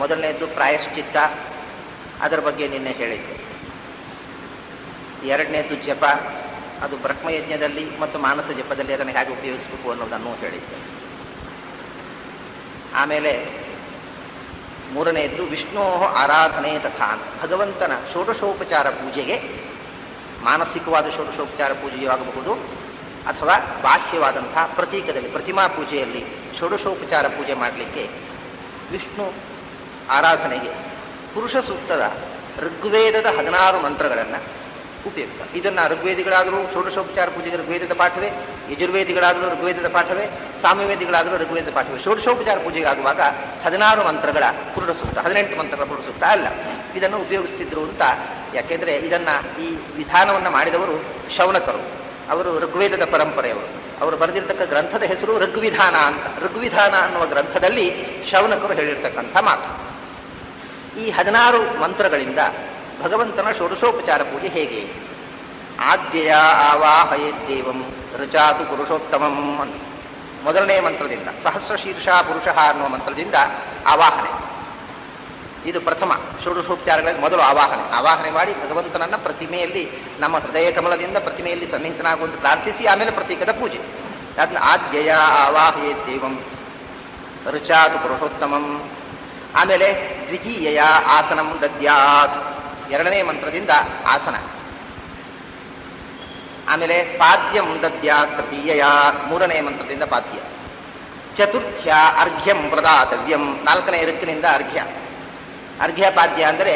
ಮೊದಲನೇದ್ದು ಪ್ರಾಯಶ್ಚಿತ್ತ, ಅದರ ಬಗ್ಗೆ ನಿನ್ನೆ ಹೇಳಿದ್ದೆ. ಎರಡನೇದ್ದು ಜಪ, ಅದು ಬ್ರಹ್ಮಯಜ್ಞದಲ್ಲಿ ಮತ್ತು ಮಾನಸ ಜಪದಲ್ಲಿ ಅದನ್ನು ಹೇಗೆ ಉಪಯೋಗಿಸಬೇಕು ಅನ್ನೋದನ್ನು ಹೇಳಿದ್ದೆ. ಆಮೇಲೆ ಮೂರನೆಯದ್ದು ವಿಷ್ಣೋ ಆರಾಧನೆ ತಥಾ, ಭಗವಂತನ ಷೋಡಶೋಪಚಾರ ಪೂಜೆಗೆ ಮಾನಸಿಕವಾದ ಷೋಡಶೋಪಚಾರ ಪೂಜೆಯೂ ಆಗಬಹುದು ಅಥವಾ ಬಾಹ್ಯವಾದಂಥ ಪ್ರತೀಕದಲ್ಲಿ ಪ್ರತಿಮಾ ಪೂಜೆಯಲ್ಲಿ ಷೋಡಶೋಪಚಾರ ಪೂಜೆ ಮಾಡಲಿಕ್ಕೆ ವಿಷ್ಣು ಆರಾಧನೆಗೆ ಪುರುಷ ಸೂಕ್ತದ ಋಗ್ವೇದದ 16 ಮಂತ್ರಗಳನ್ನು ಉಪಯೋಗಿಸ. ಇದನ್ನು ಋಗ್ವೇದಿಗಳಾದರೂ ಷೋಡಶೋಪಚಾರ ಪೂಜೆಗೆ ಋಗ್ವೇದದ ಪಾಠವೇ, ಯಜುರ್ವೇದಿಗಳಾದರೂ ಋಗ್ವೇದದ ಪಾಠವೇ, ಸಾಮ್ಯವೇದಿಗಳಾದರೂ ಋಗ್ವೇದದ ಪಾಠವೇ. ಷೋಡಶೋಪಚಾರ ಪೂಜೆಗೆ ಆಗುವಾಗ 16 ಮಂತ್ರಗಳ ಪುರುಷ ಸೂಕ್ತ, 18 ಮಂತ್ರಗಳ ಪುರುಷ ಸೂಕ್ತ ಅಲ್ಲ, ಇದನ್ನು ಉಪಯೋಗಿಸ್ತಿದ್ರು ಅಂತ. ಯಾಕೆಂದರೆ ಇದನ್ನು ಈ ವಿಧಾನವನ್ನು ಮಾಡಿದವರು ಶೌನಕರು, ಅವರು ಋಗ್ವೇದದ ಪರಂಪರೆಯವರು. ಅವರು ಬರೆದಿರ್ತಕ್ಕ ಗ್ರಂಥದ ಹೆಸರು ಋಗ್ವಿಧಾನ ಅಂತ. ಋಗ್ವಿಧಾನ ಅನ್ನುವ ಗ್ರಂಥದಲ್ಲಿ ಶೌನಕರು ಹೇಳಿರ್ತಕ್ಕಂಥ ಮಾತು. ಈ 16 ಮಂತ್ರಗಳಿಂದ ಭಗವಂತನ ಷೋಡಶೋಪಚಾರ ಪೂಜೆ ಹೇಗೆ? ಆದ್ಯಯ ಆವಾಹಯೇದ್ದೇವಂ ರುಚಾತು ಪುರುಷೋತ್ತಮಂ ಅಂತ ಮೊದಲನೇ ಮಂತ್ರದಿಂದ, ಸಹಸ್ರ ಶೀರ್ಷ ಪುರುಷ ಅನ್ನುವ ಮಂತ್ರದಿಂದ ಆವಾಹನೆ. ಇದು ಪ್ರಥಮ ಷೋಡಶೋಪಚಾರಗಳಲ್ಲಿ ಮೊದಲು ಆವಾಹನೆ ಮಾಡಿ ಭಗವಂತನನ್ನ ಪ್ರತಿಮೆಯಲ್ಲಿ ನಮ್ಮ ಹೃದಯ ಕಮಲದಿಂದ ಪ್ರತಿಮೆಯಲ್ಲಿ ಸನ್ನಿಹಿತನಾಗುವಂತೆ ಪ್ರಾರ್ಥಿಸಿ ಆಮೇಲೆ ಪ್ರತೀಕದ ಪೂಜೆ. ಅದನ್ನ ಆದ್ಯಯ ಆವಾಹಯೇದ್ದೇವಂ ರುಚಾತು ಪುರುಷೋತ್ತಮಂ. ಆಮೇಲೆ ದ್ವಿತೀಯ ಆಸನಂ ದದ್ಯಾತ್, ಎರಡನೇ ಮಂತ್ರದಿಂದ ಆಸನ. ಆಮೇಲೆ ಪಾದ್ಯಂ ದದ್ಯಾತ್ ತೃತೀಯ, ಮೂರನೇ ಮಂತ್ರದಿಂದ ಪಾದ್ಯ. ಚತುರ್ಥ್ಯ ಅರ್ಘ್ಯಂ ಪ್ರದಾತವ್ಯಂ, ನಾಲ್ಕನೇ ಋತ್ತಿನಿಂದ ಅರ್ಘ್ಯ. ಅರ್ಘ್ಯಪಾದ್ಯ ಅಂದರೆ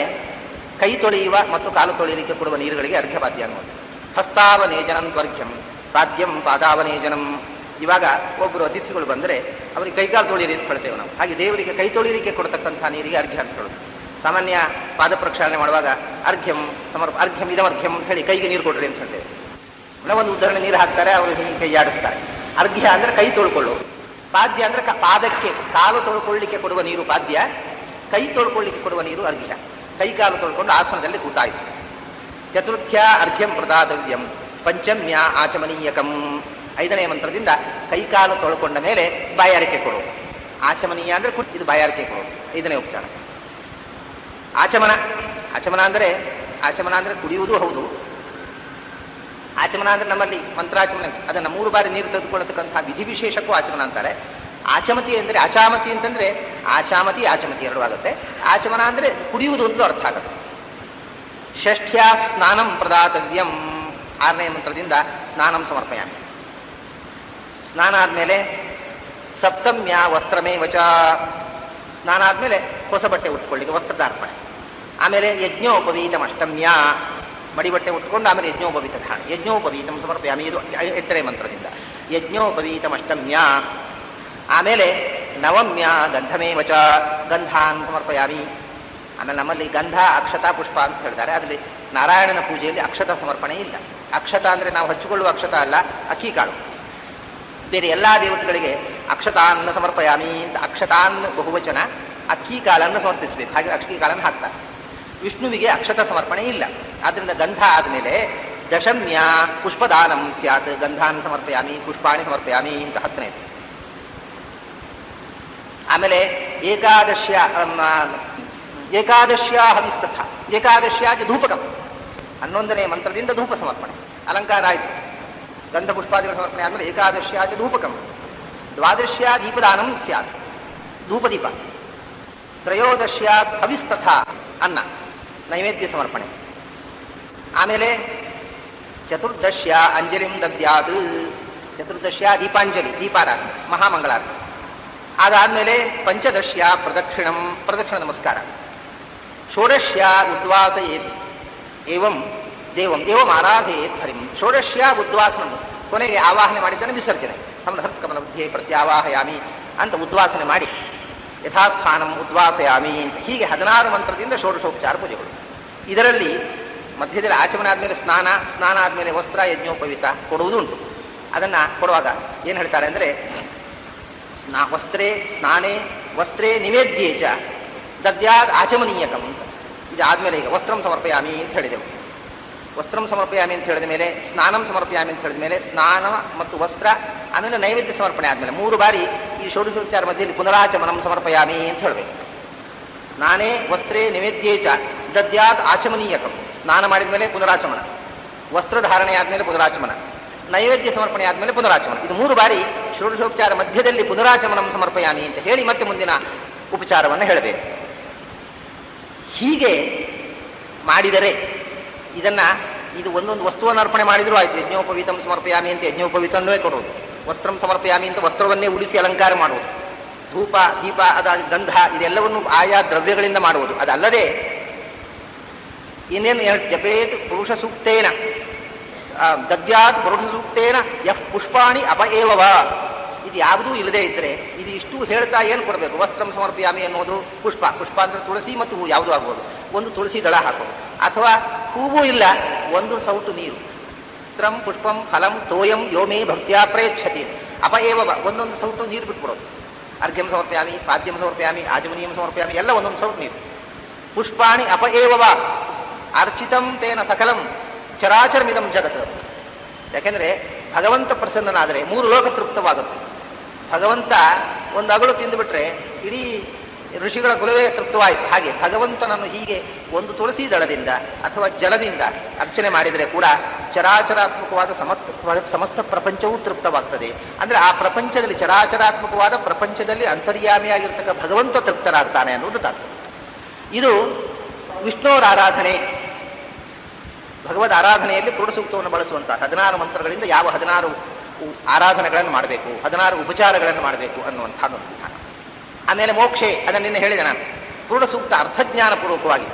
ಕೈ ತೊಳೆಯುವ ಮತ್ತು ಕಾಲು ತೊಳೆಯಲಿಕ್ಕೆ ಕೊಡುವ ನೀರುಗಳಿಗೆ ಅರ್ಘ್ಯಪಾದ್ಯ ಅನ್ನೋದು. ಹಸ್ತಾವನೇಜನಂ ತ್ವರ್ಘ್ಯಂ, ಪಾದ್ಯಂ ಪಾದಾವನೇಜನಂ. ಇವಾಗ ಒಬ್ಬರು ಅತಿಥಿಗಳು ಬಂದರೆ ಅವರಿಗೆ ಕೈಕಾಲು ತೊಳೆಯಿರಿ ಅಂತ ಹೇಳ್ತೇವೆ ನಾವು. ಹಾಗೆ ದೇವರಿಗೆ ಕೈ ತೊಳೆಯಲಿಕ್ಕೆ ಕೊಡ್ತಕ್ಕಂಥ ನೀರಿಗೆ ಅರ್ಘ್ಯ ಅಂತ ಹೇಳೋದು. ಸಾಮಾನ್ಯ ಪಾದ ಪ್ರಕ್ಷಾಳನೆ ಮಾಡುವಾಗ ಅರ್ಘ್ಯಂ ಅರ್ಘ್ಯಂ ಇದಮರ್ಘ್ಯಂ ಅಂತ ಹೇಳಿ ಕೈಗೆ ನೀರು ಕೊಡ್ರಿ ಅಂತ ಹೇಳ್ತೇವೆ. ಒಂದು ಉದಾಹರಣೆ ನೀರು ಹಾಕ್ತಾರೆ, ಅವರು ಹೀಗೆ ಕೈ ಆಡಿಸ್ತಾರೆ. ಅರ್ಘ್ಯ ಅಂದರೆ ಕೈ ತೊಳ್ಕೊಳ್ಳೋದು. ಪಾದ್ಯ ಅಂದರೆ ಪಾದಕ್ಕೆ ಕಾಲು ತೊಳ್ಕೊಳ್ಳಿಕ್ಕೆ ಕೊಡುವ ನೀರು ಪಾದ್ಯ, ಕೈ ತೊಳ್ಕೊಳ್ಳಿಕ್ಕೆ ಕೊಡುವ ನೀರು ಅರ್ಘ್ಯ. ಕೈ ಕಾಲು ತೊಳ್ಕೊಂಡು ಆಸನದಲ್ಲಿ ಕೂತಾಯಿತು. ಚತುರ್ಥ್ಯ ಅರ್ಘ್ಯಂ ಪ್ರದಾತವ್ಯಂ, ಪಂಚಮ್ಯ ಆಚಮನೀಯಕಂ. ಐದನೇ ಮಂತ್ರದಿಂದ ಕೈಕಾಲು ತೊಳ್ಕೊಂಡ ಮೇಲೆ ಬಾಯಾರಿಕೆ ಕೊಡೋದು. ಆಚಮನೀಯ ಅಂದರೆ ಇದು ಬಾಯಾರಿಕೆ ಕೊಡೋದು, ಐದನೇ ಉಪಚಾರ. ಆಚಮನ ಅಂದರೆ ಕುಡಿಯುವುದು ಹೌದು. ಆಚಮನ ಅಂದರೆ ನಮ್ಮಲ್ಲಿ ಮಂತ್ರಾಚಮನ, ಅದನ್ನು 3 ಬಾರಿ ನೀರು ತೆಗೆದುಕೊಳ್ಳತಕ್ಕಂಥ ವಿಧಿ ವಿಶೇಷಕ್ಕೂ ಆಚಮನ ಅಂತಾರೆ. ಆಚಮತಿ ಅಂದರೆ ಅಚಾಮತಿ ಅಂತಂದರೆ ಆಚಾಮತಿ ಎರಡು ಆಗುತ್ತೆ. ಆಚಮನ ಅಂದರೆ ಕುಡಿಯುವುದು ಅಂತ ಅರ್ಥ ಆಗುತ್ತೆ. ಷಷ್ಠ್ಯ ಸ್ನಾನಂ ಪ್ರದಾತವ್ಯಂ, 6ನೇ ಮಂತ್ರದಿಂದ ಸ್ನಾನಂ ಸಮರ್ಪಯಾಮಿ. ಸ್ನಾನ ಆದಮೇಲೆ ಸಪ್ತಮ್ಯ ವಸ್ತ್ರಮೇ ವಚ, ಸ್ನಾನ ಆದಮೇಲೆ ಹೊಸ ಬಟ್ಟೆ ಉಟ್ಕೊಳ್ಳಿಕ್ಕೆ ವಸ್ತ್ರದಾರ್ಪಣೆ. ಆಮೇಲೆ ಯಜ್ಞೋಪವೀತಂ ಅಷ್ಟಮ್ಯ, ಮಡಿಬಟ್ಟೆ ಉಟ್ಕೊಂಡು ಆಮೇಲೆ ಯಜ್ಞೋಪವೀತ ಧಾರಣ. ಯಜ್ಞೋಪವೀತಂ ಸಮರ್ಪಯಾಮಿ, ಇದು 8ನೇ ಮಂತ್ರದಿಂದ ಯಜ್ಞೋಪವೀತಂ ಅಷ್ಟಮ್ಯ. ಆಮೇಲೆ ನವಮ್ಯ ಗಂಧಮೇ ವಚ, ಗಂಧಾನ್ ಸಮರ್ಪಯಾಮಿ. ಆಮೇಲೆ ನಮ್ಮಲ್ಲಿ ಗಂಧ ಅಕ್ಷತಾ ಪುಷ್ಪ ಅಂತ ಹೇಳಿದ್ದಾರೆ. ಅದರಲ್ಲಿ ನಾರಾಯಣನ ಪೂಜೆಯಲ್ಲಿ ಅಕ್ಷತ ಸಮರ್ಪಣೆ ಇಲ್ಲ. ಅಕ್ಷತ ಅಂದರೆ ನಾವು ಹಚ್ಚಿಕೊಳ್ಳುವ ಅಕ್ಷತ ಅಲ್ಲ, ಅಕ್ಕಿ ಕಾಳು. ಬೇರೆ ಎಲ್ಲ ದೇವತೆಗಳಿಗೆ ಅಕ್ಷತಾನ್ ಸಮರ್ಪಯಾಮಿ ಅಂತ, ಅಕ್ಷತಾನ್ ಬಹುವಚನ, ಅಕ್ಕಿ ಕಾಳನ್ನು ಸಮರ್ಪಿಸಬೇಕು. ಹಾಗೆ ಅಕ್ಕಿ ಕಾಳನ್ನು ಹಾಕ್ತಾರೆ. ವಿಷ್ಣುವಿಗೆ ಅಕ್ಷತ ಸಮರ್ಪಣೆ ಇಲ್ಲ. ಆದ್ದರಿಂದ ಗಂಧ ಆದಮೇಲೆ ದಶಮ್ಯ ಪುಷ್ಪದಾನಂ ಸ್ಯಾತ್, ಗಂಧಾನ್ ಸಮರ್ಪಯಾಮಿ ಪುಷ್ಪಾಣಿ ಸಮರ್ಪಯಾಮಿ ಅಂತ 10ನೇ. ಆಮೇಲೆ ಏಕಾದಶ್ಯ ಹವಿಸ್ತಥ, ಏಕಾದಶ್ಯಾದಿ ಧೂಪಕಂ, 11ನೇ ಮಂತ್ರದಿಂದ ಧೂಪ ಸಮರ್ಪಣೆ. ಅಲಂಕಾರ ಆಯಿತು. ಗಂಧ ಪುಷ್ಪಾದಿಗಳ ಸಮರ್ಪಣೆ ಆದಮೇಲೆ ಏಕಾದಶ್ಯಾದಿ ಧೂಪಕಂ. ದ್ವಾದಶ್ಯ ದೀಪದಾನಂ ಸ್ಯಾತ್, ಧೂಪದೀಪ. ತ್ರಯೋದಶ್ಯಾತ್ ಹವಿಸ್ತಥ, ಅನ್ನ ನೈವೇದ್ಯ ಸಮರ್ಪಣೆ. ಆಮೇಲೆ ಚತುರ್ದಶ್ಯ ಅಂಜಲಿಂ ದದ್ಯಾತ್, ಚತುರ್ದಶ್ಯ ದೀಪಾಂಜಲಿ, ದೀಪಾರಾಧನೆ, ಮಹಾಮಂಗಳಾರತಿ. ಅದಾದಮೇಲೆ ಪಂಚದಶ್ಯ ಪ್ರದಕ್ಷಿಣ ನಮಸ್ಕಾರ. ಷೋಡಶ್ಯ ಉದ್ವಾಸಯೇತ್ ಏವಂ ದೇವಂ ಆರಾಧಯೇತ್ ಹರಿಂ. ಷೋಡಶ್ಯ ಉದ್ವಾಸನ, ಕೊನೆಗೆ ಆವಾಹನೆ ಮಾಡಿದ್ದಾನೆ ವಿಸರ್ಜನೆ. ಹೃತ್ಕಮಲ ಬುದ್ಧಿಯೇ ಪ್ರತ್ಯಾವಾಹಯಾಮಿ ಅಂತ ಉದ್ವಾಸನೆ ಮಾಡಿ ಯಥಾಸ್ಥಾನಂ ಉದ್ವಾಸಯಾಮಿ ಅಂತ. ಹೀಗೆ 16 ಮಂತ್ರದಿಂದ ಷೋಡಶೋಪಚಾರ ಪೂಜೆಗಳು. ಇದರಲ್ಲಿ ಮಧ್ಯದಲ್ಲಿ ಆಚಮನ ಆದಮೇಲೆ ಸ್ನಾನ ಆದಮೇಲೆ ವಸ್ತ್ರ ಯಜ್ಞೋಪವೀತ ಕೊಡುವುದು ಉಂಟು. ಅದನ್ನು ಕೊಡುವಾಗ ಏನು ಹೇಳ್ತಾರೆ ಅಂದರೆ ವಸ್ತ್ರೇ ನಿವೇದ್ಯೇ ಚ ದದ್ಯಾದ್ ಆಚಮನೀಯಕಂ ಅಂತ. ಇದಾದಮೇಲೆ ಈಗ ವಸ್ತ್ರಂ ಸಮರ್ಪಯಾಮಿ ಅಂತ ಹೇಳಿದೆವು. ವಸ್ತ್ರಂ ಸಮರ್ಪಯಾಮಿ ಅಂತ ಹೇಳಿದ ಮೇಲೆ ಸ್ನಾನಂ ಸಮರ್ಪಯಾಮಿ ಅಂತ ಹೇಳಿದ ಮೇಲೆ ಸ್ನಾನ ಮತ್ತು ವಸ್ತ್ರ, ಆಮೇಲೆ ನೈವೇದ್ಯ ಸಮರ್ಪಣೆ ಆದಮೇಲೆ 3 ಬಾರಿ ಈ ಷೋಡಶೋಪಚಾರ ಮಧ್ಯೆಯಲ್ಲಿ ಪುನರಾಚಮನಂ ಸಮರ್ಪಯಾಮಿ ಅಂತ ಹೇಳಬೇಕು. ಸ್ನಾನೇ ವಸ್ತ್ರೇ ನಿವೇದ್ಯೇ ಚ ದದ್ಯಾತ್ ಆಚಮನೀಯಕಂ. ಸ್ನಾನ ಮಾಡಿದ ಮೇಲೆ ಪುನರಾಚಮನ, ವಸ್ತ್ರಧಾರಣೆ ಆದಮೇಲೆ ಪುನರಾಚಮನ, ನೈವೇದ್ಯ ಸಮರ್ಪಣೆ ಆದಮೇಲೆ ಪುನರಾಚಮನ. ಇದು 3 ಬಾರಿ ಷೋಡಶೋಪಚಾರ ಮಧ್ಯದಲ್ಲಿ ಪುನರಾಚಮನಂ ಸಮರ್ಪಯಾಮಿ ಅಂತ ಹೇಳಿ ಮತ್ತೆ ಮುಂದಿನ ಉಪಚಾರವನ್ನು ಹೇಳಬೇಕು. ಹೀಗೆ ಮಾಡಿದರೆ ಇದು ಒಂದೊಂದು ವಸ್ತುವನ್ನು ಅರ್ಪಣೆ ಮಾಡಿದರೂ ಆಯಿತು. ಯಜ್ಞೋಪವೀತಂ ಸಮರ್ಪಯಾಮಿ ಅಂತ ಯಜ್ಞೋಪವೀತವನ್ನೇ ಕೊಡುವುದು, ವಸ್ತ್ರಂ ಸಮರ್ಪಯಾಮಿ ಅಂತ ವಸ್ತ್ರವನ್ನೇ ಉಡಿಸಿ ಅಲಂಕಾರ ಮಾಡುವುದು, ಧೂಪ ದೀಪ ಅದಾದ ಗಂಧ ಇದೆಲ್ಲವನ್ನು ಆಯಾ ದ್ರವ್ಯಗಳಿಂದ ಮಾಡುವುದು. ಅದಲ್ಲದೆ ಇನ್ನೇನು ಜಪೇತ್ ಪುರುಷ ಸೂಕ್ತೇನ ದದ್ಯಾತ್ ಪುರುಷ ಸೂಕ್ತೇನ ಯಃ ಪುಷ್ಪಾಣಿ ಅಪಏವವ. ಇದು ಯಾವುದೂ ಇಲ್ಲದೆ ಇದ್ದರೆ ಇದು ಇಷ್ಟು ಹೇಳ್ತಾ ಏನು ಕೊಡಬೇಕು? ವಸ್ತ್ರಂ ಸಮರ್ಪಯಾಮಿ ಅನ್ನೋದು ಪುಷ್ಪ ಅಂದರೆ ತುಳಸಿ ಮತ್ತು ಹೂ ಯಾವುದೂ ಆಗ್ಬೋದು. ಒಂದು ತುಳಸಿ ದಳ ಹಾಕೋದು, ಅಥವಾ ಹೂವೂ ಇಲ್ಲ, ಒಂದು ಸೌಟು ನೀರು. ವಸ್ತ್ರಂ ಪುಷ್ಪಂ ಫಲಂ ತೋಯಂ ಯೋಮೇ ಭಕ್ತ್ಯಾ ಪ್ರಯಚ್ಛತಿ ಅಪಏವವ. ಒಂದೊಂದು ಸೌಟು ನೀರು ಬಿಟ್ಬಿಡೋದು. ಅರ್ಘ್ಯಂ ಸಮರ್ಪಯಾಮಿ, ಪಾದ್ಯಂ ಸಮರ್ಪಯಾಮಿ, ಆಚಮನೀಯಂ ಸಮರ್ಪಯಾಮಿ, ಎಲ್ಲ ಒಂದೊಂದು ಸೌಟು ನೀರು. ಪುಷ್ಪಾಣಿ ಅಪಏವವ ಅರ್ಚಿತಂ ತೇನ ಸಕಲಂ ಚರಾಚರಮಿದಂ ಜಗತ್. ಯಾಕೆಂದರೆ ಭಗವಂತ ಪ್ರಸನ್ನನಾದರೆ 3 ಲೋಕ ತೃಪ್ತವಾಗುತ್ತೆ. ಭಗವಂತ ಒಂದು ಅಗಳು ತಿಂದುಬಿಟ್ರೆ ಇಡೀ ಋಷಿಗಳ ಕುಲವೇ ತೃಪ್ತವಾಯಿತು. ಹಾಗೆ ಭಗವಂತನನ್ನು ಹೀಗೆ ಒಂದು ತುಳಸಿ ದಳದಿಂದ ಅಥವಾ ಜಲದಿಂದ ಅರ್ಚನೆ ಮಾಡಿದರೆ ಕೂಡ ಚರಾಚರಾತ್ಮಕವಾದ ಸಮಸ್ತ ಪ್ರಪಂಚವೂ ತೃಪ್ತವಾಗ್ತದೆ. ಅಂದರೆ ಆ ಪ್ರಪಂಚದಲ್ಲಿ ಚರಾಚರಾತ್ಮಕವಾದ ಪ್ರಪಂಚದಲ್ಲಿ ಅಂತರ್ಯಾಮಿಯಾಗಿರ್ತಕ್ಕ ಭಗವಂತ ತೃಪ್ತರಾಗ್ತಾನೆ ಅನ್ನೋದು ತಾತ್ಪರ್ಯ. ಇದು ವಿಷ್ಣುವರ ಆರಾಧನೆ. ಭಗವದ್ ಆರಾಧನೆಯಲ್ಲಿ ಪೂರ್ಣ ಸೂಕ್ತವನ್ನು ಬಳಸುವಂಥ 16 ಮಂತ್ರಗಳಿಂದ ಯಾವ 16 ಆರಾಧನೆಗಳನ್ನು ಮಾಡಬೇಕು, 16 ಉಪಚಾರಗಳನ್ನು ಮಾಡಬೇಕು ಅನ್ನುವಂಥದ್ದು ವಿಧಾನ. ಆಮೇಲೆ ಮೋಕ್ಷೆ, ಅದನ್ನು ನಿನ್ನೆ ಹೇಳಿದೆ ನಾನು. ಪೂರ್ಣ ಸೂಕ್ತ ಅರ್ಥಜ್ಞಾನಪೂರ್ವಕವಾಗಿ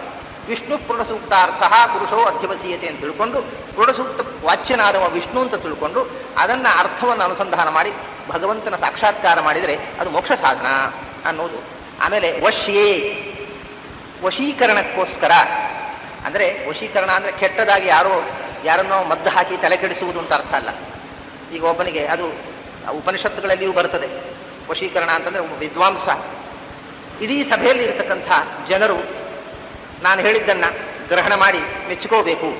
ವಿಷ್ಣು ಪೂರ್ಣ ಸೂಕ್ತ ಅರ್ಥ ಪುರುಷೋ ಅಧ್ಯವಸೀಯತೆ ಅಂತ ತಿಳ್ಕೊಂಡು, ಪೂರ್ಣ ಸೂಕ್ತ ವಾಚ್ಯನಾದವ ವಿಷ್ಣು ಅಂತ ತಿಳ್ಕೊಂಡು ಅದನ್ನು ಅರ್ಥವನ್ನು ಅನುಸಂಧಾನ ಮಾಡಿ ಭಗವಂತನ ಸಾಕ್ಷಾತ್ಕಾರ ಮಾಡಿದರೆ ಅದು ಮೋಕ್ಷ ಸಾಧನ ಅನ್ನೋದು. ಆಮೇಲೆ ವಶ್ಯೇ, ವಶೀಕರಣಕ್ಕೋಸ್ಕರ. ಅಂದರೆ ವಶೀಕರಣ ಅಂದರೆ ಕೆಟ್ಟದಾಗಿ ಯಾರನ್ನೋ ಮದ್ದು ಹಾಕಿ ತಲೆ ಕೆಡಿಸುವುದು ಅಂತ ಅರ್ಥ ಅಲ್ಲ. ಈಗ ಒಬ್ಬನಿಗೆ ಅದು ಉಪನಿಷತ್ತುಗಳಲ್ಲಿಯೂ ಬರ್ತದೆ. ವಶೀಕರಣ ಅಂತಂದರೆ ಒಬ್ಬ ವಿದ್ವಾಂಸ ಇಡೀ ಸಭೆಯಲ್ಲಿ ಇರತಕ್ಕಂಥ ಜನರು ನಾನು ಹೇಳಿದ್ದನ್ನು ಗ್ರಹಣ ಮಾಡಿ ಮೆಚ್ಚುಕೋಬೇಕು,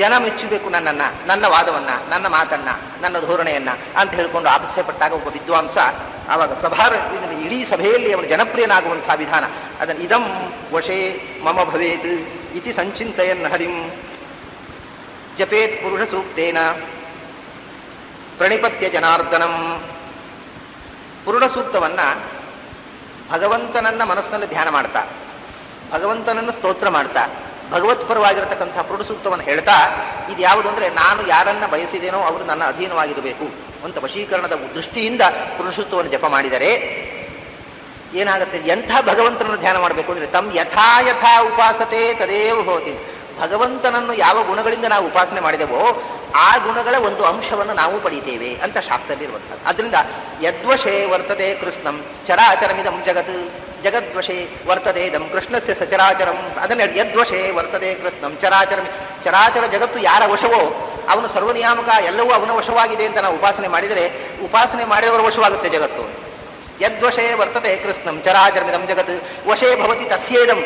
ಜನ ಮೆಚ್ಚಬೇಕು ನನ್ನನ್ನು, ನನ್ನ ವಾದವನ್ನು, ನನ್ನ ಮಾತನ್ನು, ನನ್ನ ಧೋರಣೆಯನ್ನು ಅಂತ ಹೇಳಿಕೊಂಡು ಆಪಸ್ಯಪಟ್ಟಾಗ ಒಬ್ಬ ವಿದ್ವಾಂಸ ಆವಾಗ ಇಡೀ ಸಭೆಯಲ್ಲಿ ಅವನು ಜನಪ್ರಿಯನಾಗುವಂಥ ವಿಧಾನ. ಅದನ್ನು ಇದಂ ವಶೇ ಮಮ ಭವೇತ್ ಇತಿ ಸಂಚಿಂತಯನ್ ಹರಿಂ ಜಪೇತ್ ಪುರುಷ ಸೂಕ್ತೇನ ಪ್ರಣಿಪತ್ಯ ಜನಾರ್ದನಂ. ಪುರುಷ ಸೂಕ್ತವನ್ನು ಭಗವಂತನನ್ನ ಮನಸ್ಸಿನಲ್ಲಿ ಧ್ಯಾನ ಮಾಡ್ತಾ, ಭಗವಂತನನ್ನು ಸ್ತೋತ್ರ ಮಾಡ್ತಾ, ಭಗವತ್ಪರವಾಗಿರತಕ್ಕಂಥ ಪುರುಷ ಸೂಕ್ತವನ್ನು ಹೇಳ್ತಾ, ಇದು ಯಾವುದು ಅಂದರೆ ನಾನು ಯಾರನ್ನ ಬಯಸಿದೇನೋ ಅವರು ನನ್ನ ಅಧೀನವಾಗಿರಬೇಕು ಅಂತ ವಶೀಕರಣದ ದೃಷ್ಟಿಯಿಂದ ಪುರುಷ ಸೂಕ್ತವನ್ನು ಜಪ ಮಾಡಿದರೆ ಏನಾಗುತ್ತೆ? ಎಂಥ ಭಗವಂತನನ್ನು ಧ್ಯಾನ ಮಾಡಬೇಕು ಅಂದರೆ ತಮ್ ಯಥಾ ಯಥಾ ಉಪಾಸತೆ ತದೇವ ಭವತಿ. ಭಗವಂತನನ್ನು ಯಾವ ಗುಣಗಳಿಂದ ನಾವು ಉಪಾಸನೆ ಮಾಡಿದೆವೋ ಆ ಗುಣಗಳ ಒಂದು ಅಂಶವನ್ನು ನಾವು ಪಡೀತೇವೆ ಅಂತ ಶಾಸ್ತ್ರದಲ್ಲಿ ಇರುವಂಥದ್ದು. ಅದರಿಂದ ಯದ್ವಶೇ ವರ್ತತೆ ಕೃಷ್ಣಂ ಚರಾಚರಮಿದಂ ಜಗತ್ ಜಗದ್ವಶೇ ವರ್ತದೆ ಇದಂ ಕೃಷ್ಣಸ್ಯ ಸಚರಾಚರಂ. ಅದನ್ನ ಯದ್ವಶೇ ವರ್ತದೆ ಕೃಷ್ಣಂ ಚರಾಚರ ಜಗತ್ತು ಯಾರ ವಶವೋ ಅವನು ಸರ್ವನಿಯಾಮಕ, ಎಲ್ಲವೂ ಅವನ ವಶವಾಗಿದೆ ಅಂತ ನಾವು ಉಪಾಸನೆ ಮಾಡಿದರೆ ಉಪಾಸನೆ ಮಾಡಿದವರ ವಶವಾಗುತ್ತೆ ಜಗತ್ತು. ಯದ್ವಶೇ ವರ್ತತೆ ಕೃಷ್ಣಂ ಚರಾಚರಮಿದಂ ಜಗತ್ ವಶೇ ಭವತಿ ತಸ್ಯೇದಂ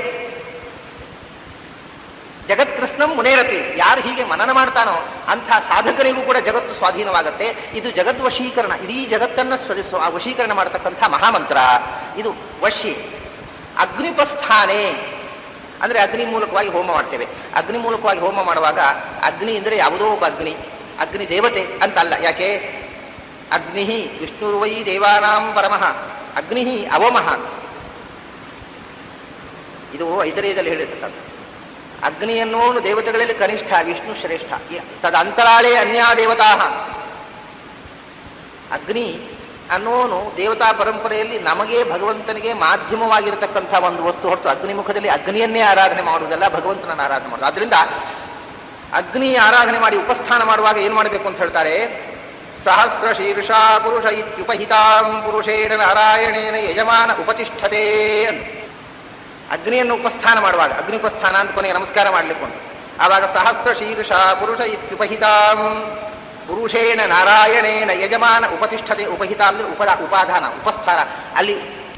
ಜಗತ್ ಕೃಷ್ಣಂ ಮುನೇರಪಿ. ಯಾರು ಹೀಗೆ ಮನನ ಮಾಡ್ತಾನೋ ಅಂಥ ಸಾಧಕರಿಗೂ ಕೂಡ ಜಗತ್ತು ಸ್ವಾಧೀನವಾಗುತ್ತೆ. ಇದು ಜಗದ್ವಶೀಕರಣ, ಇಡೀ ಜಗತ್ತನ್ನು ವಶೀಕರಣ ಮಾಡತಕ್ಕಂಥ ಮಹಾಮಂತ್ರ ಇದು ವಶಿ. ಅಗ್ನಿಪಸ್ಥಾನೆ ಅಂದರೆ ಅಗ್ನಿ ಮೂಲಕವಾಗಿ ಹೋಮ ಮಾಡ್ತೇವೆ. ಅಗ್ನಿ ಮೂಲಕವಾಗಿ ಹೋಮ ಮಾಡುವಾಗ ಅಗ್ನಿ ಅಂದರೆ ಯಾವುದೋ ಒಬ್ಬ ಅಗ್ನಿ ದೇವತೆ ಅಂತಲ್ಲ. ಯಾಕೆ? ಅಗ್ನಿ ವಿಷ್ಣುರ್ವೈ ದೇವಾನಾಂ ಪರಮಃ ಅಗ್ನಿ ಅವಮಃ. ಇದು ಐತರೇಯದಲ್ಲಿ ಹೇಳಿರ್ತಕ್ಕಂಥ ಅಗ್ನಿ ಅನ್ನೋನು ದೇವತೆಗಳಲ್ಲಿ ಕನಿಷ್ಠ, ವಿಷ್ಣು ಶ್ರೇಷ್ಠ. ತದಂತರಾಳೇ ಅನ್ಯಾ ದೇವತಾ. ಅಗ್ನಿ ಅನ್ನೋನು ದೇವತಾ ಪರಂಪರೆಯಲ್ಲಿ ನಮಗೆ ಭಗವಂತನಿಗೆ ಮಾಧ್ಯಮವಾಗಿರತಕ್ಕಂಥ ಒಂದು ವಸ್ತು ಹೊರತು ಅಗ್ನಿಮುಖದಲ್ಲಿ ಅಗ್ನಿಯನ್ನೇ ಆರಾಧನೆ ಮಾಡುವುದಲ್ಲ, ಭಗವಂತನನ್ನು ಆರಾಧನೆ ಮಾಡೋದು. ಆದ್ದರಿಂದ ಅಗ್ನಿ ಆರಾಧನೆ ಮಾಡಿ ಉಪಸ್ಥಾನ ಮಾಡುವಾಗ ಏನು ಮಾಡಬೇಕು ಅಂತ ಹೇಳ್ತಾರೆ? ಸಹಸ್ರ ಶೀರ್ಷಾ ಪುರುಷ ಇತ್ಯುಪಹಿತಾಂ ಪುರುಷೇಣ ನಾರಾಯಣೇನ ಯಜಮಾನ ಉಪತಿಷ್ಠತೆ ಅಂತ. ಅಗ್ನಿಯನ್ನು ಉಪಸ್ಥಾನ ಮಾಡುವಾಗ, ಅಗ್ನಿಪಸ್ಥಾನ ಅಂತ ಕೊನೆಗೆ ನಮಸ್ಕಾರ ಮಾಡಲಿಕ್ಕೆ ಆವಾಗ ಸಹಸ್ರ ಶೀರ್ಷ ಪುರುಷ ಇತ್ಯುಪಹಿತಾಂ ಪುರುಷೇಣ ನಾರಾಯಣೇನ ಯಜಮಾನ ಉಪತಿಷ್ಠತೆ. ಉಪಹಿತ ಅಂದರೆ ಉಪಾಧಾನ, ಉಪಸ್ಥಾನ. ಅಲ್ಲಿ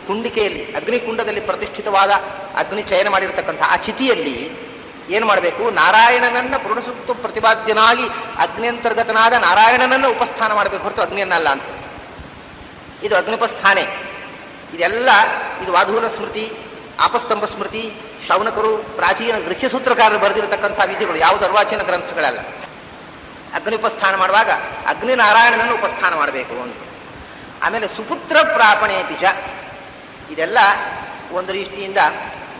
ಕುಂಡಿಕೆಯಲ್ಲಿ ಅಗ್ನಿಕುಂಡದಲ್ಲಿ ಪ್ರತಿಷ್ಠಿತವಾದ ಅಗ್ನಿ ಚಯನ ಮಾಡಿರತಕ್ಕಂಥ ಆ ಚಿತಿಯಲ್ಲಿ ಏನು ಮಾಡಬೇಕು? ನಾರಾಯಣನನ್ನ ಪುರುಷಸೂಕ್ತ ಪ್ರತಿಪಾದ್ಯನಾಗಿ ಅಗ್ನಿಯಂತರ್ಗತನಾದ ನಾರಾಯಣನನ್ನು ಉಪಸ್ಥಾನ ಮಾಡಬೇಕು ಹೊರತು ಅಗ್ನಿಯನ್ನಲ್ಲ ಅಂತ. ಇದು ಅಗ್ನಿಪಸ್ಥಾನೆ. ಇದೆಲ್ಲ ಇದು ವಾಧೂಲ ಸ್ಮೃತಿ ಆಪಸ್ತಂಭ ಸ್ಮೃತಿ, ಶೌನಕರು, ಪ್ರಾಚೀನ ಗೃಹ್ಯಸೂತ್ರಕಾರರು ಬರೆದಿರತಕ್ಕಂಥ ವಿಧಿಗಳು, ಯಾವುದು ಅರ್ವಾಚೀನ ಗ್ರಂಥಗಳಲ್ಲ. ಅಗ್ನಿ ಉಪಸ್ಥಾನ ಮಾಡುವಾಗ ಅಗ್ನಿನಾರಾಯಣನನ್ನು ಉಪಸ್ಥಾನ ಮಾಡಬೇಕು ಅಂತ. ಆಮೇಲೆ ಸುಪುತ್ರ ಪ್ರಾಪಣೆ ಪಿಚ, ಇದೆಲ್ಲ ಒಂದು ರೀತಿಯಿಂದ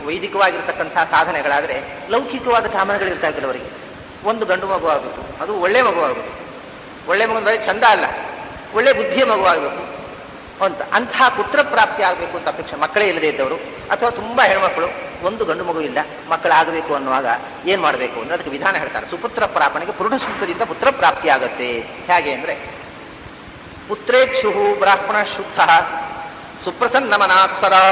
ವೈದಿಕವಾಗಿರ್ತಕ್ಕಂಥ ಸಾಧನೆಗಳಾದರೆ, ಲೌಕಿಕವಾದ ಕಾಮನೆಗಳಿರ್ತಾವೆ ಕೆಲವರಿಗೆ. ಒಂದು ಗಂಡು ಮಗು ಆಗಬೇಕು, ಅದು ಒಳ್ಳೆ ಮಗು ಆಗಬೇಕು. ಒಳ್ಳೆ ಮಗು ಅಂದರೆ ಚಂದ ಅಲ್ಲ, ಒಳ್ಳೆ ಬುದ್ಧಿಯ ಮಗು ಆಗಬೇಕು ಅಂತ. ಅಂತಹ ಪುತ್ರ ಪ್ರಾಪ್ತಿ ಆಗಬೇಕು ಅಂತ ಅಪೇಕ್ಷೆ. ಮಕ್ಕಳೇ ಇಲ್ಲದೆ ಇದ್ದವರು ಅಥವಾ ತುಂಬ ಹೆಣ್ಮಕ್ಳು, ಒಂದು ಗಂಡು ಮಗು ಇಲ್ಲ, ಮಕ್ಕಳಾಗಬೇಕು ಅನ್ನುವಾಗ ಏನು ಮಾಡಬೇಕು ಅಂದರೆ ಅದಕ್ಕೆ ವಿಧಾನ ಹೇಳ್ತಾರೆ. ಸುಪುತ್ರ ಪ್ರಾಪಣೆಗೆ ಪುರುಷ ಸೂಕ್ತದಿಂದ ಪುತ್ರ ಪ್ರಾಪ್ತಿ ಆಗತ್ತೆ. ಹೇಗೆ ಅಂದರೆ, ಪುತ್ರೇಕ್ಷು ಬ್ರಾಹ್ಮಣ ಶುದ್ಧ ಸುಪ್ರಸನ್ನ ಮನಸ್ಸದಾ.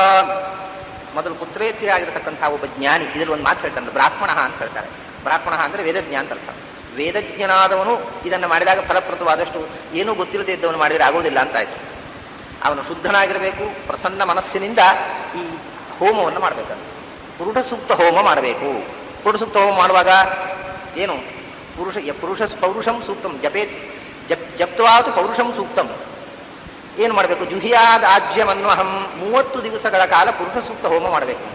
ಮೊದಲು ಪುತ್ರೇಕ್ಷಿ ಆಗಿರತಕ್ಕಂಥ ಒಬ್ಬ ಜ್ಞಾನಿ, ಇದರಲ್ಲಿ ಒಂದು ಮಾತು ಹೇಳ್ತಾನೆ, ಬ್ರಾಹ್ಮಣ ಅಂತ ಹೇಳ್ತಾರೆ. ಬ್ರಾಹ್ಮಣ ಅಂದರೆ ವೇದಜ್ಞ ಅಂತ ಅರ್ಥ. ವೇದಜ್ಞನಾದವನು ಇದನ್ನು ಮಾಡಿದಾಗ ಫಲಪ್ರದವಾದಷ್ಟು ಏನೂ ಗೊತ್ತಿಲ್ಲದೆ ಇದ್ದವನು ಮಾಡಿದರೆ ಆಗೋದಿಲ್ಲ ಅಂತ ಆಯ್ತು. ಅವನು ಶುದ್ಧನಾಗಿರಬೇಕು, ಪ್ರಸನ್ನ ಮನಸ್ಸಿನಿಂದ ಈ ಹೋಮವನ್ನು ಮಾಡಬೇಕಂತ. ಪುರುಷ ಸೂಕ್ತ ಹೋಮ ಮಾಡಬೇಕು. ಪುರುಷ ಸೂಕ್ತ ಹೋಮ ಮಾಡುವಾಗ ಏನು, ಪೌರುಷಂ ಸೂಕ್ತಂ ಜಪೇತ್ ಜಪ್ತವಾದು ಪೌರುಷಂ ಸೂಕ್ತಂ. ಏನು ಮಾಡಬೇಕು, ಜುಹಿಯಾದ ಆಜ್ಯಮನ್ವಹಂ, 30 ದಿವಸಗಳ ಕಾಲ ಪುರುಷ ಸೂಕ್ತ ಹೋಮ ಮಾಡಬೇಕು.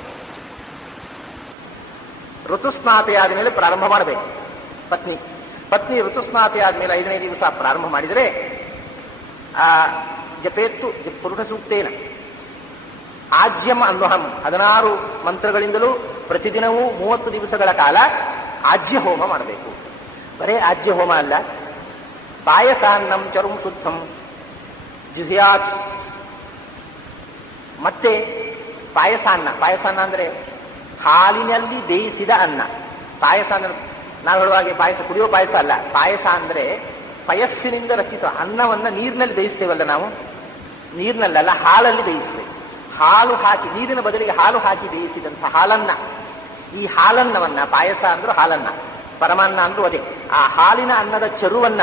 ಋತುಸ್ನಾತೆ ಆದಮೇಲೆ ಪ್ರಾರಂಭ ಮಾಡಬೇಕು. ಪತ್ನಿ ಋತುಸ್ನಾತೆ ಆದಮೇಲೆ 5ನೇ ದಿವಸ ಪ್ರಾರಂಭ ಮಾಡಿದರೆ ಆ ಜಪೇತ್ತು ಪುರುಷ ಸೂಕ್ತೇನ ಆಜ್ಯಂ ಅನ್ವಹಂ, 16 ಮಂತ್ರಗಳಿಂದಲೂ ಪ್ರತಿದಿನವೂ 30 ದಿವಸಗಳ ಕಾಲ ಆಜ್ಯ ಹೋಮ ಮಾಡಬೇಕು. ಬರೇ ಆಜ್ಯ ಹೋಮ ಅಲ್ಲ, ಪಾಯಸಾನ್ನಂ ಚರುಂ ಶುದ್ಧಂ ಜುಹ್ಯಾತ್. ಮತ್ತೆ ಪಾಯಸಾನ್ನ ಅಂದರೆ ಹಾಲಿನಲ್ಲಿ ಬೇಯಿಸಿದ ಅನ್ನ. ಪಾಯಸ ಅಂದ್ರೆ ನಾವು ಹೇಳುವಾಗೆ ಪಾಯಸ ಕುಡಿಯೋ ಪಾಯಸ ಅಲ್ಲ. ಪಾಯಸ ಅಂದರೆ ಪಯಸ್ಸಿನಿಂದ ರಚಿತ ಅನ್ನವನ್ನು ನೀರಿನಲ್ಲಿ ಬೇಯಿಸ್ತೇವಲ್ಲ ನಾವು, ನೀರಿನಲ್ಲ ಹಾಲಲ್ಲಿ ಬೇಯಿಸಬೇಕು. ಹಾಲು ಹಾಕಿ, ನೀರಿನ ಬದಲಿಗೆ ಹಾಲು ಹಾಕಿ ಬೇಯಿಸಿದಂಥ ಹಾಲನ್ನ, ಈ ಹಾಲನ್ನವನ್ನ, ಪಾಯಸ ಅಂದ್ರೂ ಹಾಲನ್ನ, ಪರಮಾನ್ನ ಅಂದ್ರೂ ಅದೇ, ಆ ಹಾಲಿನ ಅನ್ನದ ಚರುವನ್ನ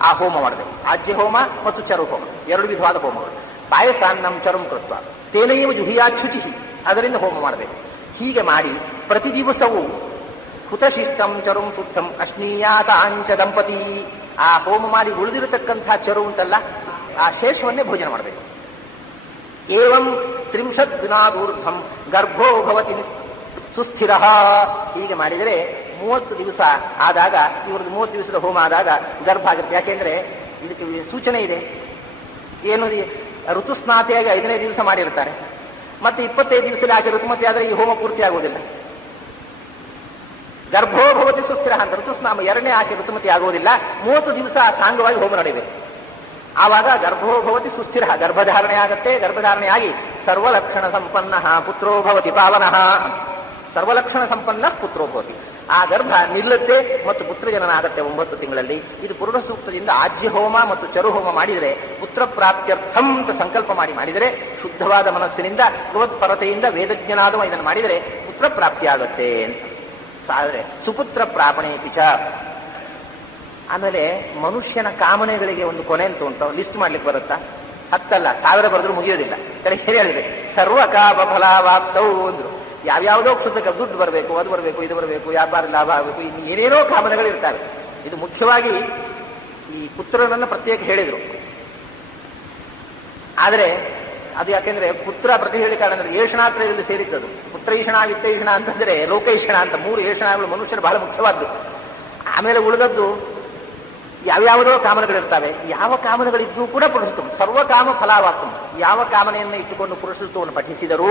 ಆ ಹೋಮ ಮಾಡಬೇಕು. ಆಜ್ಯ ಹೋಮ ಮತ್ತು ಚರು ಹೋಮ, 2 ವಿಧವಾದ ಹೋಮಗಳು. ಪಾಯಸ ಅನ್ನಂ ಚರುಂ ಕೃತ್ವ ತೇನೈವ ಜುಹಿಯಾಚ್ಯುಚಿ, ಅದರಿಂದ ಹೋಮ ಮಾಡಬೇಕು. ಹೀಗೆ ಮಾಡಿ ಪ್ರತಿ ದಿವಸವೂ ಹುತಶಿಷ್ಟಂ ಚರುಂ ಸುತ್ತಂ ಅಶ್ನೀಯಾತಾಂಚ ದಂಪತಿ, ಆ ಹೋಮ ಮಾಡಿ ಉಳಿದಿರತಕ್ಕಂಥ ಚರು ಉಂಟಲ್ಲ, ಆ ಶೇಷವನ್ನೇ ಭೋಜನ ಮಾಡಬೇಕು. ಏವಂ 30 ದಿನಾದೂರ್ಧ್ವಂ ಗರ್ಭೋ ಭವತಿ ಸುಸ್ಥಿರ. ಹೀಗೆ ಮಾಡಿದರೆ 30 ದಿವಸ ಆದಾಗ, ಇವ್ರದ್ದು 30 ದಿವಸದ ಹೋಮ ಆದಾಗ ಗರ್ಭ ಆಗುತ್ತೆ. ಯಾಕೆಂದ್ರೆ ಇದಕ್ಕೆ ಸೂಚನೆ ಇದೆ. ಏನು, ಋತುಸ್ನಾತಿಯಾಗಿ 5ನೇ ದಿವಸ ಮಾಡಿರ್ತಾರೆ, ಮತ್ತೆ 25 ದಿವಸದಲ್ಲಿ ಆಕೆ ಋತುಮತಿ ಆದರೆ ಈ ಹೋಮ ಪೂರ್ತಿ ಆಗುವುದಿಲ್ಲ. ಗರ್ಭೋ ಭವತಿ ಸುಸ್ಥಿರ ಅಂತ, ಋತುಸ್ನಾಮ 2ನೇ ಆಕೆ ಋತುಮತಿ ಆಗುವುದಿಲ್ಲ. 30 ದಿವಸ ಸಾಂಗವಾಗಿ ಹೋಮ ನಡೀಬೇಕು. ಆವಾಗ ಗರ್ಭೋ ಭವತಿ ಸುಸ್ಥಿರ, ಗರ್ಭಧಾರಣೆ ಆಗತ್ತೆ. ಗರ್ಭಧಾರಣೆ ಆಗಿ ಸರ್ವಲಕ್ಷಣ ಸಂಪನ್ನ ಪುತ್ರೋ ಭವತಿ ಪಾವನಃ. ಸರ್ವಲಕ್ಷಣ ಸಂಪನ್ನ ಪುತ್ರೋ ಭವತಿ, ಆ ಗರ್ಭ ನಿಲ್ಲುತ್ತೆ ಮತ್ತು ಪುತ್ರಜನನ ಆಗತ್ತೆ 9 ತಿಂಗಳಲ್ಲಿ. ಇದು ಪುರುಷ ಸೂಕ್ತದಿಂದ ಆಜ್ಯ ಹೋಮ ಮತ್ತು ಚರು ಹೋಮ ಮಾಡಿದರೆ, ಪುತ್ರ ಪ್ರಾಪ್ತ್ಯರ್ಥಂ ಅಂತ ಸಂಕಲ್ಪ ಮಾಡಿದರೆ, ಶುದ್ಧವಾದ ಮನಸ್ಸಿನಿಂದ ಭಗವತ್ಪರತೆಯಿಂದ ವೇದಜ್ಞನಾದವ ಇದನ್ನು ಮಾಡಿದರೆ ಪುತ್ರ ಪ್ರಾಪ್ತಿ ಆಗುತ್ತೆ ಅಂತ. ಆದರೆ ಸುಪುತ್ರ ಪ್ರಾಪಣೆ ಪಿಚ. ಆಮೇಲೆ ಮನುಷ್ಯನ ಕಾಮನೆಗಳಿಗೆ ಒಂದು ಕೊನೆ ಅಂತ ಉಂಟು, ಲಿಸ್ಟ್ ಮಾಡ್ಲಿಕ್ಕೆ ಬರುತ್ತಾ? 10 ಅಲ್ಲ, 1000 ಬರೆದ್ರು ಮುಗಿಯೋದಿಲ್ಲ. ಕಡೆಗೆ ಹೇಳಿದ್ರೆ ಸರ್ವಕಾಮ ಫಲಾವಾಪ್ತವು ಅಂದ್ರು. ಯಾವ್ಯಾವುದೋ ಕ್ಷುದ್ರಕ್ಕೆ ದುಡ್ಡು ಬರಬೇಕು, ಅದು ಬರಬೇಕು, ಇದು ಬರಬೇಕು, ವ್ಯಾಪಾರ ಲಾಭ ಆಗಬೇಕು, ಇನ್ನು ಏನೇನೋ ಕಾಮನೆಗಳು ಇರ್ತವೆ. ಇದು ಮುಖ್ಯವಾಗಿ ಈ ಪುತ್ರನನ್ನು ಪ್ರತ್ಯೇಕ ಹೇಳಿದರು. ಆದರೆ ಅದು ಯಾಕೆಂದ್ರೆ ಪುತ್ರ ಪ್ರತಿ ಹೇಳಿ ಕಾರಣ ಅಂದ್ರೆ ಏಷಣಾತ್ರಯದಲ್ಲಿ ಸೇರಿದ್ದದು. ಪುತ್ರ ಈಷಣ, ವಿತ್ತ ಈಷಣ ಅಂತಂದ್ರೆ ಲೋಕೈಷಣ ಅಂತ 3 ಏಷಣಗಳು ಮನುಷ್ಯರು ಬಹಳ ಮುಖ್ಯವಾದ್ದು. ಆಮೇಲೆ ಉಳಿದದ್ದು ಯಾವ್ಯಾವುದೋ ಕಾಮನೆಗಳಿರ್ತವೆ. ಯಾವ ಕಾಮನೆಗಳಿದ್ದೂ ಕೂಡ ಪುರುಷತ್ವ ಸರ್ವಕಾಮ ಫಲಾವಾಕ್ತು. ಯಾವ ಕಾಮನೆಯನ್ನು ಇಟ್ಟುಕೊಂಡು ಪುರುಷತ್ವವನ್ನು ಪಠಿಸಿದರೂ,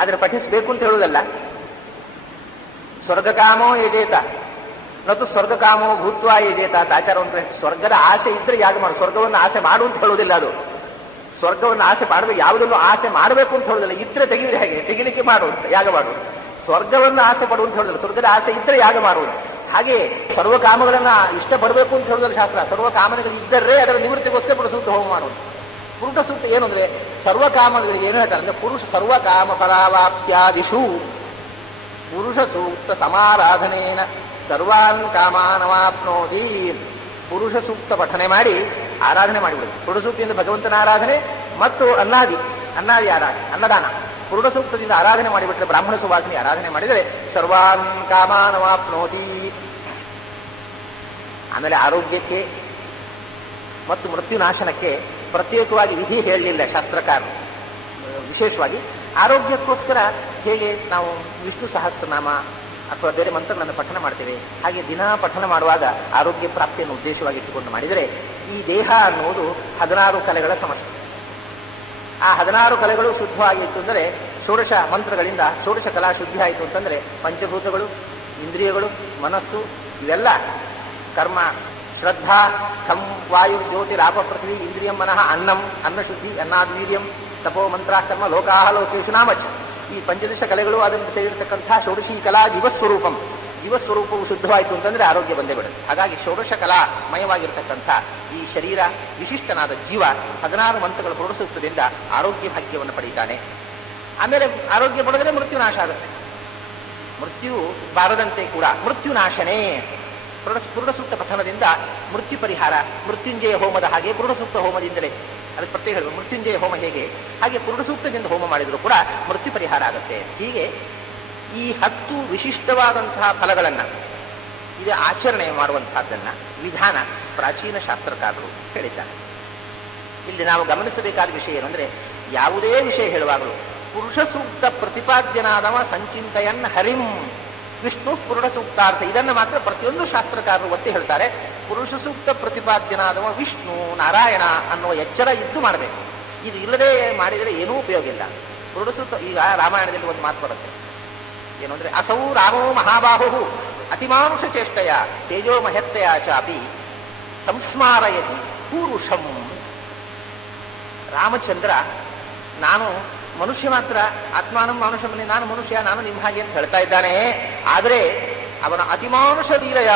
ಆದರೆ ಪಠಿಸಬೇಕು ಅಂತ ಹೇಳುವುದಲ್ಲ. ಸ್ವರ್ಗಕಾಮೋ ಯಜೇತ ನತು ಸ್ವರ್ಗಕಾಮೋ ಭೂತ್ವ ಯಜೇತ ಅಂತ ಆಚಾರ ಅಂದ್ರೆ, ಸ್ವರ್ಗದ ಆಸೆ ಇದ್ರೆ ಯಾಗ ಮಾಡು. ಸ್ವರ್ಗವನ್ನು ಆಸೆ ಮಾಡು ಅಂತ ಹೇಳುವುದಿಲ್ಲ. ಅದು ಸ್ವರ್ಗವನ್ನು ಆಸೆ ಮಾಡಬೇಕು, ಯಾವುದನ್ನು ಆಸೆ ಮಾಡಬೇಕು ಅಂತ ಹೇಳುದಿಲ್ಲ. ಇದ್ರೆ ತೆಗೆಯುವುದು ಹೇಗೆ, ತೆಗಿಲಿಕ್ಕೆ ಮಾಡುವಂತ ಯಾಗ ಮಾಡುವುದು. ಸ್ವರ್ಗವನ್ನು ಆಸೆ ಪಡುವಂತ ಹೇಳುದಿಲ್ಲ, ಸ್ವರ್ಗದ ಆಸೆ ಇದ್ರೆ ಯಾಗ ಮಾಡುವುದು. ಹಾಗೆ ಸರ್ವಕಾಮಗಳನ್ನ ಇಷ್ಟಪಡಬೇಕು ಅಂತ ಹೇಳುವುದಲ್ಲ ಶಾಸ್ತ್ರ. ಸರ್ವಕಾಮನೆಗಳು ಇದ್ದರೆ ಅದರ ನಿವೃತ್ತಿಗೋಸ್ಕರ ಪುರುಷ ಸೂಕ್ತ ಹೋಮ ಮಾಡುವುದು. ಪುರುಷ ಸೂಕ್ತ ಏನು ಅಂದ್ರೆ, ಸರ್ವಕಾಮಗಳಿಗೆ ಏನು ಹೇಳ್ತಾರೆ ಅಂದ್ರೆ, ಪುರುಷ ಸರ್ವಕಾಮ ಫಲಾವಾಪ್ತ್ಯಾದಿಷು ಪುರುಷ ಸೂಕ್ತ ಸಮಾರಾಧನೇನ ಸರ್ವಾನ್ ಕಾಮಾನವಾಪ್ನೋದಿ. ಪುರುಷ ಸೂಕ್ತ ಪಠನೆ ಮಾಡಿ ಆರಾಧನೆ ಮಾಡಿಬಿಡುದು. ಪುರುಷ ಸೂಕ್ತದಿಂದ ಭಗವಂತನ ಆರಾಧನೆ ಮತ್ತು ಅನ್ನಾದಿ ಆರಾಧನೆ, ಅನ್ನದಾನ. ಪುರುಷ ಸೂಕ್ತದಿಂದ ಆರಾಧನೆ ಮಾಡಿಬಿಟ್ರೆ, ಬ್ರಾಹ್ಮಣ ಸುವಾಸನೆ ಆರಾಧನೆ ಮಾಡಿದರೆ ಸರ್ವಾನ್ ಕಾಮಾನವಾಪ್ನೋತಿ. ಆಮೇಲೆ ಆರೋಗ್ಯಕ್ಕೆ ಮತ್ತು ಮೃತ್ಯುನಾಶನಕ್ಕೆ ಪ್ರತ್ಯೇಕವಾಗಿ ವಿಧಿ ಹೇಳಲಿಲ್ಲ ಶಾಸ್ತ್ರಕಾರರು ವಿಶೇಷವಾಗಿ. ಆರೋಗ್ಯಕ್ಕೋಸ್ಕರ ಹೇಗೆ ನಾವು ವಿಷ್ಣು ಸಹಸ್ರನಾಮ ಅಥವಾ ಬೇರೆ ಮಂತ್ರಗಳನ್ನು ಪಠನ ಮಾಡ್ತೇವೆ, ಹಾಗೆ ದಿನಾ ಪಠನ ಮಾಡುವಾಗ ಆರೋಗ್ಯ ಪ್ರಾಪ್ತಿಯನ್ನು ಉದ್ದೇಶವಾಗಿಟ್ಟುಕೊಂಡು ಮಾಡಿದರೆ ಈ ದೇಹ ಅನ್ನುವುದು 16 ಕಲೆಗಳ ಸಮಷ್ಟಿ. ಆ 16 ಕಲೆಗಳು ಶುದ್ಧವಾಗಿತ್ತು ಅಂದರೆ, ಷೋಡಶ ಮಂತ್ರಗಳಿಂದ ಷೋಡಶ ಕಲಾ ಶುದ್ಧಿ ಆಯಿತು ಅಂತಂದರೆ ಪಂಚಭೂತಗಳು, ಇಂದ್ರಿಯಗಳು, ಮನಸ್ಸು, ಇವೆಲ್ಲ ಕರ್ಮ, ಶ್ರದ್ಧಾ, ಖಂ, ವಾಯು, ಜ್ಯೋತಿರಾಪ, ಪೃಥ್ವಿ, ಇಂದ್ರಿಯಂ, ಮನಃ, ಅನ್ನಂ, ಅನ್ನಶುದ್ಧಿ, ಅನ್ನಾದ್ವೀರ್ಯಂ, ತಪೋ, ಮಂತ್ರ, ಕರ್ಮ, ಲೋಕಾಹ ಲೋಕೇಶು ನಾಮಚ, ಈ ಪಂಚದಶ ಕಲೆಗಳು ಅದನ್ನು ಸೇರಿರ್ತಕ್ಕಂಥ ಷೋಡಶಿ ಕಲಾ ಜೀವಸ್ವರೂಪಂ. ಜೀವಸ್ವರೂಪವು ಶುದ್ಧವಾಯಿತು ಅಂತಂದರೆ ಆರೋಗ್ಯ ಬಂದೇ ಬಿಡುತ್ತೆ. ಹಾಗಾಗಿ ಷೋಡಶ ಕಲಾಮಯವಾಗಿರ್ತಕ್ಕಂಥ ಈ ಶರೀರ ವಿಶಿಷ್ಟನಾದ ಜೀವ 16 ಮಂತ್ರಗಳ ಪುರುಷಸೂಕ್ತದಿಂದ ಆರೋಗ್ಯ ಭಾಗ್ಯವನ್ನು ಪಡೀತಾನೆ. ಆಮೇಲೆ ಆರೋಗ್ಯ ಪಡೆದರೆ ಮೃತ್ಯು ನಾಶ ಆಗುತ್ತೆ. ಮೃತ್ಯು ಬಾರದಂತೆ ಕೂಡ ಮೃತ್ಯುನಾಶನೇ ಪುರುಷಸೂಕ್ತ ಪಠನದಿಂದ ಮೃತ್ಯು ಪರಿಹಾರ. ಮೃತ್ಯುಂಜಯ ಹೋಮದ ಹಾಗೆ ಪುರುಷಸೂಕ್ತ ಹೋಮದಿಂದಲೇ, ಅದಕ್ಕೆ ಪ್ರತ್ಯೇಕ ಹೇಳುವ ಮೃತ್ಯುಂಜಯ ಹೋಮ ಹೇಗೆ, ಹಾಗೆ ಪುರುಷಸೂಕ್ತದಿಂದ ಹೋಮ ಮಾಡಿದರೂ ಕೂಡ ಮೃತ್ಯು ಪರಿಹಾರ ಆಗುತ್ತೆ. ಹೀಗೆ ಈ 10 ವಿಶಿಷ್ಟವಾದಂತಹ ಫಲಗಳನ್ನು, ಇದು ಆಚರಣೆ ಮಾಡುವಂತಹದ್ದನ್ನು ವಿಧಾನ ಪ್ರಾಚೀನ ಶಾಸ್ತ್ರಕಾರರು ಹೇಳಿದ್ದಾರೆ. ಇಲ್ಲಿ ನಾವು ಗಮನಿಸಬೇಕಾದ ವಿಷಯ ಏನಂದ್ರೆ, ಯಾವುದೇ ವಿಷಯ ಹೇಳುವಾಗಲೂ ಪುರುಷ ಸೂಕ್ತ ಪ್ರತಿಪಾದ್ಯನಾದವ ಸಂಚಿಂತಯನ್ ಹರಿಂ ವಿಷ್ಣು ಪುರುಷ ಸೂಕ್ತಾರ್ಥ, ಇದನ್ನು ಮಾತ್ರ ಪ್ರತಿಯೊಂದು ಶಾಸ್ತ್ರಕಾರರು ಒತ್ತಿ ಹೇಳ್ತಾರೆ. ಪುರುಷ ಸೂಕ್ತ ಪ್ರತಿಪಾದ್ಯನಾದವ ವಿಷ್ಣು ನಾರಾಯಣ ಅನ್ನುವ ಎಚ್ಚರ ಇದ್ದು ಮಾಡಬೇಕು. ಇದು ಇಲ್ಲದೆ ಮಾಡಿದರೆ ಏನೂ ಉಪಯೋಗ ಇಲ್ಲ. ಪುರುಷ ಸೂಕ್ತ, ಈಗ ರಾಮಾಯಣದಲ್ಲಿ ಒಂದು ಮಾತು ಬರುತ್ತೆ, ಏನು ಅಂದರೆ, ಅಸೌ ರಾಮೋ ಮಹಾಬಾಹು ಅತಿಮಾನುಷ ಚೇಷ್ಟಯ ತೇಜೋ ಮಹತ್ತೆಯ ಚಾಪಿ ಸಂಸ್ಮಾರಯತಿ ಪುರುಷಂ. ರಾಮಚಂದ್ರ ನಾನು ಮನುಷ್ಯ ಮಾತ್ರ, ಆತ್ಮಾನಂ ಮಾನುಷಮನೆ, ನಾನು ಮನುಷ್ಯ, ನಾನು ನಿಮ್ಮ ಹಾಗೆ ಅಂತ ಹೇಳ್ತಾ ಇದ್ದಾನೆ. ಆದರೆ ಅವನ ಅತಿಮಾನುಷ ಲೀಲೆಯ,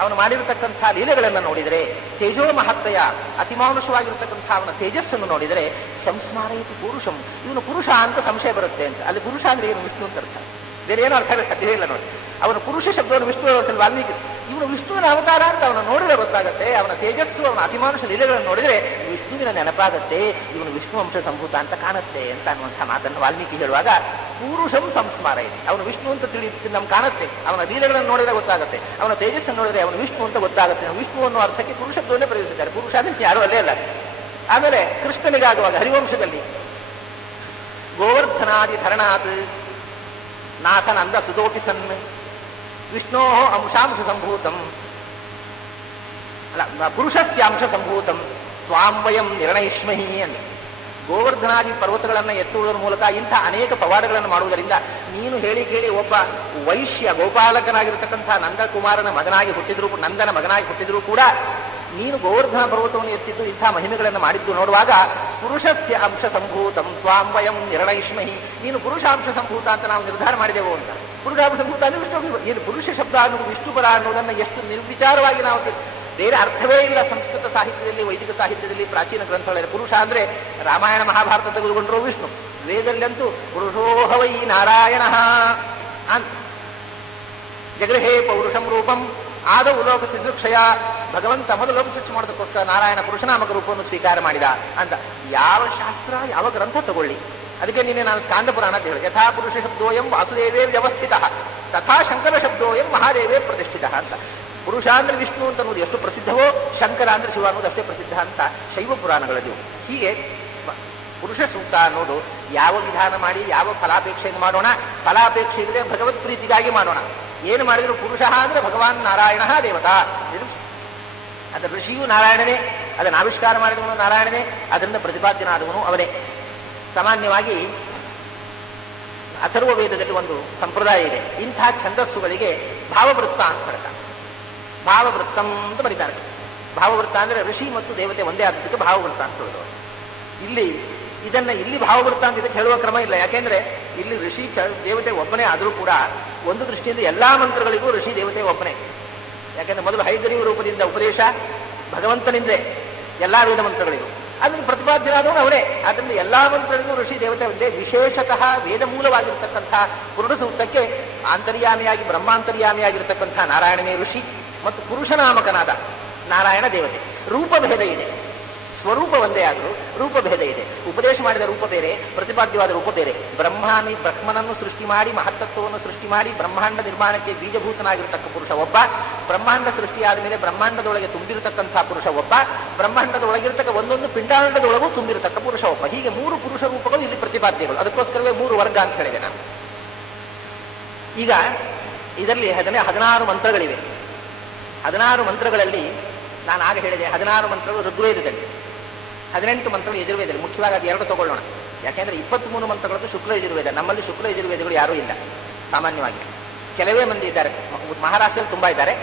ಅವನು ಮಾಡಿರತಕ್ಕಂಥ ಲೀಲೆಗಳನ್ನು ನೋಡಿದರೆ, ತೇಜೋ ಮಹತ್ತೆಯ ಅತಿಮಾನುಷವಾಗಿರತಕ್ಕಂಥ ಅವನ ತೇಜಸ್ಸನ್ನು ನೋಡಿದರೆ ಸಂಸ್ಮಾರಯತಿ ಪುರುಷಂ, ಇವನು ಪುರುಷ ಅಂತ ಸಂಶಯ ಬರುತ್ತೆ ಅಂತ. ಅಲ್ಲಿ ಪುರುಷ ಅಂದ್ರೆ ಏನು, ವಿಷ್ಣು ಅಂತ ಅರ್ಥ, ಬೇರೆ ಏನೋ ಅರ್ಥ ಇಲ್ಲ, ಸಾಧ್ಯವೇ ಇಲ್ಲ ನೋಡಿ. ಅವನ ಪುರುಷ ಶಬ್ದವನ್ನು ವಿಷ್ಣು ವಾಲ್ಮೀಕಿ, ಇವನು ವಿಷ್ಣುವಿನ ಅವತಾರ ಅಂತ ಅವನು ನೋಡಿದ್ರೆ ಗೊತ್ತಾಗತ್ತೆ. ಅವನ ತೇಜಸ್ಸು, ಅವನ ಅತಿಮಾನುಷ ಲೀಲೆಗಳನ್ನು ನೋಡಿದರೆ ವಿಷ್ಣುವಿನ ನೆನಪಾಗತ್ತೆ, ಇವನು ವಿಷ್ಣು ಅಂಶ ಸಂಭೂತ ಅಂತ ಕಾಣುತ್ತೆ ಅಂತ ಅನ್ನುವಂಥ ಮಾತನ್ನು ವಾಲ್ಮೀಕಿ ಹೇಳುವಾಗ ಪುರುಷಂ ಸಂಸ್ಮಾರ ಇದೆ. ಅವನು ವಿಷ್ಣು ಅಂತ ನಮ್ಗೆ ಕಾಣುತ್ತೆ, ಅವನ ಲೀಲೆಗಳನ್ನು ನೋಡಿದ್ರೆ ಗೊತ್ತಾಗುತ್ತೆ, ಅವನ ತೇಜಸ್ಸನ್ನು ನೋಡಿದ್ರೆ ಅವನು ವಿಷ್ಣು ಅಂತ ಗೊತ್ತಾಗುತ್ತೆ. ವಿಷ್ಣು ಅನ್ನೋ ಅರ್ಥಕ್ಕೆ ಪುರುಷ ಶಬ್ದವನ್ನೇ ಪ್ರಯೋಗಿಸಿದ್ದಾರೆ, ಪುರುಷ ಅಂದ್ರೆ ಯಾರು ಅಲ್ಲೇ ಅಲ್ಲ. ಆಮೇಲೆ ಕೃಷ್ಣನಿಗಾಗುವಾಗ ಹರಿವಂಶದಲ್ಲಿ ಗೋವರ್ಧನಾದಿ ಧರಣಾತ್ ನಾಥನಂದ ಸುತೋಪಿ ಸನ್ ವಿಷ್ಣೋ ಅಂಶಾಂಶ ಸಂಭೂತಂ, ಅಲ್ಲ ಪುರುಷಸ್ಯಾಂಶ ಸಂಭೂತಂ ತ್ವಾಂ ವಯಂ ನಿರ್ಣಯಿಷ್ಮಹಿ ಅಂತ. ಗೋವರ್ಧನಾದಿ ಪರ್ವತಗಳನ್ನು ಎತ್ತುವುದರ ಮೂಲಕ ಇಂಥ ಅನೇಕ ಪವಾಡಗಳನ್ನು ಮಾಡುವುದರಿಂದ ನೀನು ಹೇಳಿ ಕೇಳಿ ಒಬ್ಬ ವೈಶ್ಯ ಗೋಪಾಲಕನಾಗಿರ್ತಕ್ಕಂಥ ನಂದಕುಮಾರನ ಮಗನಾಗಿ ಹುಟ್ಟಿದ್ರು, ನಂದನ ಮಗನಾಗಿ ಹುಟ್ಟಿದ್ರು ಕೂಡ ನೀನು ಗೋವರ್ಧನ ಪರ್ವತವನ್ನು ಎತ್ತಿದ್ದು ಇಂಥ ಮಹಿಮೆಗಳನ್ನು ಮಾಡಿದ್ದು ನೋಡುವಾಗ ಪುರುಷಸ್ಯ ಅಂಶ ಸಂಭೂತಂ ತ್ವಾಂ ವಯಂ ನಿರ್ಣಯಿಷ್ಮಹಿ, ನೀನು ಪುರುಷಾಂಶ ಸಂಭೂತ ಅಂತ ನಾವು ನಿರ್ಧಾರ ಮಾಡಿದೆವು ಅಂತ. ಪುರುಷಾಂಶ ಸಂಭೂತ ಅಂದ್ರೆ ವಿಷ್ಣು, ಇಲ್ಲಿ ಪುರುಷ ಶಬ್ದ ಅನ್ನೋದು ವಿಷ್ಣುಪರ ಅನ್ನೋದನ್ನು ಎಷ್ಟು ನಿರ್ವಿಚಾರವಾಗಿ ನಾವು, ಬೇರೆ ಅರ್ಥವೇ ಇಲ್ಲ ಸಂಸ್ಕೃತ ಸಾಹಿತ್ಯದಲ್ಲಿ, ವೈದಿಕ ಸಾಹಿತ್ಯದಲ್ಲಿ, ಪ್ರಾಚೀನ ಗ್ರಂಥಗಳಲ್ಲಿ. ಪುರುಷ ಅಂದ್ರೆ ರಾಮಾಯಣ ಮಹಾಭಾರತ ತೆಗೆದುಕೊಂಡ್ರು ವಿಷ್ಣು, ವೇದಲ್ಲಂತೂ ಪುರುಷೋಹ ವೈ ನಾರಾಯಣ ಅಂತ. ಜಗೃಹೇ ಪೌರುಷಂ ರೂಪಂ ಆದೌ ಲೋಕ ಶಿಶುಕ್ಷಯ, ಭಗವಂತ ಮೊದಲು ಲೋಕ ಶಿಕ್ಷೆ ಮಾಡೋದಕ್ಕೋಸ್ಕರ ನಾರಾಯಣ ಪುರುಷನಾಮಕ ರೂಪವನ್ನು ಸ್ವೀಕಾರ ಮಾಡಿದ ಅಂತ. ಯಾವ ಶಾಸ್ತ್ರ ಯಾವ ಗ್ರಂಥ ತಗೊಳ್ಳಿ, ಅದಕ್ಕೆ ನಿನ್ನೆ ನಾನು ಸ್ಕಾಂದ ಪುರಾಣ ಅಂತ ಹೇಳಿ, ಯಥಾ ಪುರುಷ ಶಬ್ದೋಯಂ ವಾಸುದೇವೇ ವ್ಯವಸ್ಥಿತ ತಥಾ ಶಂಕರ ಶಬ್ದೋಯಂ ಮಹಾದೇವೇ ಪ್ರತಿಷ್ಠಿತ ಅಂತ. ಪುರುಷ ಅಂದ್ರೆ ವಿಷ್ಣು ಅಂತ ಅನ್ನೋದು ಎಷ್ಟು ಪ್ರಸಿದ್ಧವೋ, ಶಂಕರ ಅಂದ್ರೆ ಶಿವ ಅನ್ನೋದು ಅಷ್ಟೇ ಪ್ರಸಿದ್ಧ ಅಂತ ಶೈವ ಪುರಾಣಗಳದ್ದು. ಹೀಗೆ ಪುರುಷ ಸೂಕ್ತ ಅನ್ನೋದು ಯಾವ ವಿಧಾನ ಮಾಡಿ ಯಾವ ಫಲಾಪೇಕ್ಷೆಯನ್ನು ಮಾಡೋಣ, ಫಲಾಪೇಕ್ಷೆ ಇಲ್ಲದೆ ಭಗವತ್ ಪ್ರೀತಿಗಾಗಿ ಮಾಡೋಣ. ಏನು ಮಾಡಿದ್ರು ಪುರುಷ ಅಂದ್ರೆ ಭಗವಾನ್ ನಾರಾಯಣ ದೇವತಾ, ಅದರ ಋಷಿಯು ನಾರಾಯಣನೇ, ಅದನ್ನು ಆವಿಷ್ಕಾರ ಮಾಡಿದವನು ನಾರಾಯಣನೇ, ಅದರಿಂದ ಪ್ರತಿಪಾದ್ಯನಾದವನು ಅವನೇ. ಸಾಮಾನ್ಯವಾಗಿ ಅಥರ್ವ ವೇದದಲ್ಲಿ ಒಂದು ಸಂಪ್ರದಾಯ ಇದೆ, ಇಂಥ ಛಂದಸ್ಸುಗಳಿಗೆ ಭಾವವೃತ್ತ ಅಂತ ಹೇಳ್ತಾರೆ. ಭಾವವೃತ್ತಂ ಅಂತ ಬರೀತಾರೆ. ಭಾವವೃತ್ತ ಅಂದ್ರೆ ಋಷಿ ಮತ್ತು ದೇವತೆ ಒಂದೇ ಆದದ್ದಕ್ಕೆ ಭಾವವೃತ್ತ ಅಂತ ಹೇಳಿದ್ರು. ಇಲ್ಲಿ ಭಾವವೃತ್ತ ಅಂತ ಇದಕ್ಕೆ ಹೇಳುವ ಕ್ರಮ ಇಲ್ಲ. ಯಾಕೆಂದ್ರೆ ಇಲ್ಲಿ ಋಷಿ ದೇವತೆ ಒಬ್ಬನೇ ಆದರೂ ಕೂಡ ಒಂದು ದೃಷ್ಟಿಯಿಂದ ಎಲ್ಲಾ ಮಂತ್ರಗಳಿಗೂ ಋಷಿ ದೇವತೆ ಒಬ್ಬನೇ. ಯಾಕೆಂದ್ರೆ ಮೊದಲು ಹೈಗ್ರೀವ ರೂಪದಿಂದ ಉಪದೇಶ ಭಗವಂತನಿಂದ ಎಲ್ಲಾ ವೇದ ಮಂತ್ರಗಳಿಗೂ, ಅದನ್ನು ಪ್ರತಿಪಾದ್ಯನಾದವನು ಅವನೇ. ಆದ್ದರಿಂದ ಎಲ್ಲಾ ಮಂತ್ರಗಳಿಗೂ ಋಷಿ ದೇವತೆ ಒಂದೇ. ವಿಶೇಷತಃ ವೇದ ಮೂಲವಾಗಿರ್ತಕ್ಕಂಥ ಪುರುಷ ಸೂಕ್ತಕ್ಕೆ ಆಂತರ್ಯಾಮಿಯಾಗಿ ಬ್ರಹ್ಮಾಂತರ್ಯಾಮಿಯಾಗಿರ್ತಕ್ಕಂಥ ನಾರಾಯಣನೇ ಋಷಿ ಮತ್ತು ಪುರುಷನಾಮಕನಾದ ನಾರಾಯಣ ದೇವತೆ. ರೂಪಭೇದ ಇದೆ, ಸ್ವರೂಪ ಒಂದೇ ಆದರೂ ರೂಪಭೇದ ಇದೆ. ಉಪದೇಶ ಮಾಡಿದ ರೂಪ ಬೇರೆ, ಪ್ರತಿಪಾದ್ಯವಾದ ರೂಪ ಬೇರೆ. ಬ್ರಹ್ಮನನ್ನು ಸೃಷ್ಟಿ ಮಾಡಿ ಮಹತ್ತತ್ವವನ್ನು ಸೃಷ್ಟಿ ಮಾಡಿ ಬ್ರಹ್ಮಾಂಡ ನಿರ್ಮಾಣಕ್ಕೆ ಬೀಜಭೂತನಾಗಿರತಕ್ಕ ಪುರುಷ ಒಬ್ಬ, ಬ್ರಹ್ಮಾಂಡ ಸೃಷ್ಟಿಯಾದ ಮೇಲೆ ಬ್ರಹ್ಮಾಂಡದೊಳಗೆ ತುಂಬಿರತಕ್ಕಂತಹ ಪುರುಷ ಒಬ್ಬ, ಬ್ರಹ್ಮಾಂಡದ ಒಳಗಿರತಕ್ಕ ಒಂದೊಂದು ಪಿಂಡಾಂಡದೊಳಗೂ ತುಂಬಿರತಕ್ಕ ಪುರುಷ ಒಬ್ಬ. ಹೀಗೆ 3 ಪುರುಷ ರೂಪಗಳು ಇಲ್ಲಿ ಪ್ರತಿಪಾದ್ಯಗಳು. ಅದಕ್ಕೋಸ್ಕರವೇ 3 ವರ್ಗ ಅಂತ ಹೇಳಿದೆ ನಾನು. ಈಗ ಇದರಲ್ಲಿ 16 ಮಂತ್ರಗಳಿವೆ. 16 ಮಂತ್ರಗಳಲ್ಲಿ ನಾನು ಆಗ ಹೇಳಿದೆ 16 ಮಂತ್ರಗಳು ಋಗ್ವೇದದಲ್ಲಿ, 18 ಮಂತ್ರಗಳು ಯಜುರ್ವೇದದಲ್ಲಿ. ಮುಖ್ಯವಾಗಿ ಅದು 2 ತಗೊಳ್ಳೋಣ. ಯಾಕೆಂದ್ರೆ 23 ಮಂತ್ರಗಳದ್ದು ಶುಕ್ಲ ಯಜುರ್ವೇದ. ನಮ್ಮಲ್ಲಿ ಶುಕ್ಲ ಯಜುರ್ವೇದಗಳು ಯಾರೂ ಇಲ್ಲ ಸಾಮಾನ್ಯವಾಗಿ. ಕೆಲವೇ ಮಂದಿ ಇದ್ದಾರೆ, ಮಹಾರಾಷ್ಟ್ರದಲ್ಲಿ ತುಂಬಾ ಇದ್ದಾರೆ.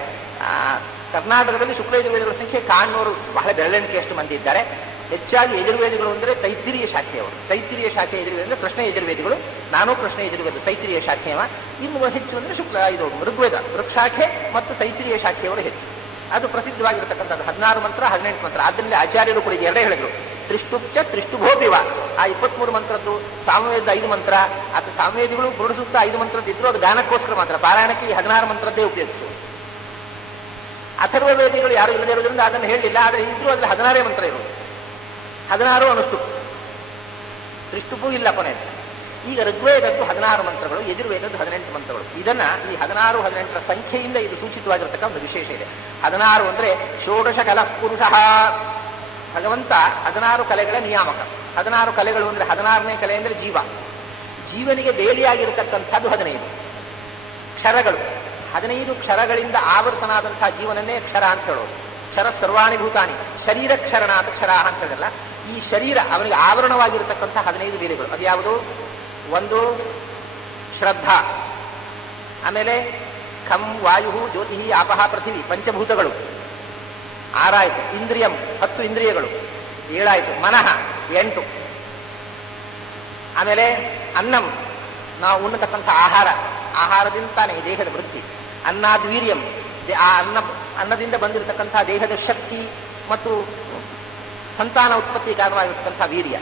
ಕರ್ನಾಟಕದಲ್ಲಿ ಶುಕ್ಲ ಯಜುರ್ವೇದಗಳ ಸಂಖ್ಯೆ ಕಾಣ್ನೂರು, ಬಹಳ ಬೆರಳೆಣಿಕೆಯಷ್ಟು ಮಂದಿ ಇದ್ದಾರೆ. ಹೆಚ್ಚಾಗಿ ಯಜುರ್ವೇದಿಗಳು ಅಂದರೆ ತೈತ್ತಿರಿಯ ಶಾಖೆಯವರು. ತೈತ್ತಿರಿಯ ಶಾಖೆ ಯಜುರ್ವೇದ ಅಂದರೆ ಕೃಷ್ಣ ಯಜುರ್ವೇದಿಗಳು. ನಾನು ಕೃಷ್ಣ ಯಜುರ್ವೇದ ತೈತ್ತಿರಿಯ ಶಾಖೆಯವ. ಇನ್ನು ಹೆಚ್ಚು ಅಂದರೆ ಇದು ಋಗ್ವೇದ ಋಕ್ಷಾಖೆ ಮತ್ತು ತೈತ್ತಿರಿಯ ಶಾಖೆಯವರು ಹೆಚ್ಚು. ಅದು ಪ್ರಸಿದ್ಧವಾಗಿರತಕ್ಕಂಥದ್ದು 16 ಮಂತ್ರ 18 ಮಂತ್ರ. ಅದರಲ್ಲಿ ಆಚಾರ್ಯರು ಕೂಡ ಎರಡೇ ಹೇಳಿದ್ರು, ತ್ರಿಷ್ಟುಪ್ಚ ತ್ರಿಷ್ಟುಭೋಪಿವ. ಆ 23 ಮಂತ್ರದ್ದು ಸಾಮವೇದ 5 ಮಂತ್ರ, ಅಥವಾ ಸಾಮವೇದಿಗಳು ಪುರುಷ ಸೂಕ್ತ 5 ಮಂತ್ರದ್ದಿದ್ರು ಅದು ಗಾನಕ್ಕೋಸ್ಕರ ಮಾತ್ರ. ಪಾರಾಯಣಕ್ಕೆ ಈ 16 ಮಂತ್ರದ್ದೇ ಉಪಯೋಗಿಸುವುದು. ಅಥರ್ವ ವೇದಿಗಳು ಯಾರು ಇಲ್ಲದೆ ಇರೋದ್ರಿಂದ ಅದನ್ನು ಹೇಳಲಿಲ್ಲ. ಆದರೆ ಇದ್ರೂ ಅದ್ರಲ್ಲಿ 16 ಮಂತ್ರ ಇರುವುದು. 16 ಅನುಷ್ಠುಪ್, ತ್ರಿಷ್ಟುಪು ಇಲ್ಲ ಕೊನೆಯದು. ಈಗ ಋಗ್ವೇದದ್ದು 16 ಮಂತ್ರಗಳು, ಯಜುರ್ವೇದದ್ದು 18 ಮಂತ್ರಗಳು. ಇದನ್ನ ಈ 16, 18ರ ಸಂಖ್ಯೆಯಿಂದ ಇದು ಸೂಚಿತವಾಗಿರತಕ್ಕ ಒಂದು ವಿಶೇಷ ಇದೆ. 16 ಅಂದ್ರೆ ಷೋಡಶ ಕಲಃ ಪುರುಷ. ಭಗವಂತ 16 ಕಲೆಗಳ ನಿಯಾಮಕ. 16 ಕಲೆಗಳು ಅಂದ್ರೆ 16ನೇ ಕಲೆ ಅಂದ್ರೆ ಜೀವ. ಜೀವನಿಗೆ ಬೇಲಿಯಾಗಿರತಕ್ಕಂಥದ್ದು 15 ಕ್ಷರಗಳು. 15 ಕ್ಷರಗಳಿಂದ ಆವರ್ತನಾದಂತಹ ಜೀವನನ್ನೇ ಕ್ಷರ ಅಂತ ಹೇಳೋದು. ಕ್ಷರ ಸರ್ವಾಣಿ ಭೂತಾನಿ, ಶರೀರ ಕ್ಷರಣಾತ್ ಕ್ಷರ ಅಂತ ಹೇಳಿದಲ್ಲ. ಈ ಶರೀರ ಅವನಿಗೆ ಆವರಣವಾಗಿರತಕ್ಕಂಥ 15 ಬೇಲಿಗಳು. ಅದು ಯಾವುದು? ಒಂದು ಶ್ರದ್ಧಾ, ಆಮೇಲೆ ಖಂ ವಾಯು ಜ್ಯೋತಿ ಆಪಹ ಪೃಥಿವಿ, ಪಂಚಭೂತಗಳು 6 ಆಯಿತು. ಇಂದ್ರಿಯಂ 10 ಇಂದ್ರಿಯಗಳು 7 ಆಯಿತು. ಮನಃ 8. ಆಮೇಲೆ ಅನ್ನಂ, ನಾವು ಉಣ್ಣತಕ್ಕಂಥ ಆಹಾರ, ಆಹಾರದಿಂದ ತಾನೇ ದೇಹದ ವೃತ್ತಿ. ಅನ್ನದ್ವೀರ್ಯಂ, ಆ ಅನ್ನದಿಂದ ಬಂದಿರತಕ್ಕಂತಹ ದೇಹದ ಶಕ್ತಿ ಮತ್ತು ಸಂತಾನ ಉತ್ಪತ್ತಿ ಕಾರಣವಾಗಿರ್ತಕ್ಕಂಥ ವೀರ್ಯ.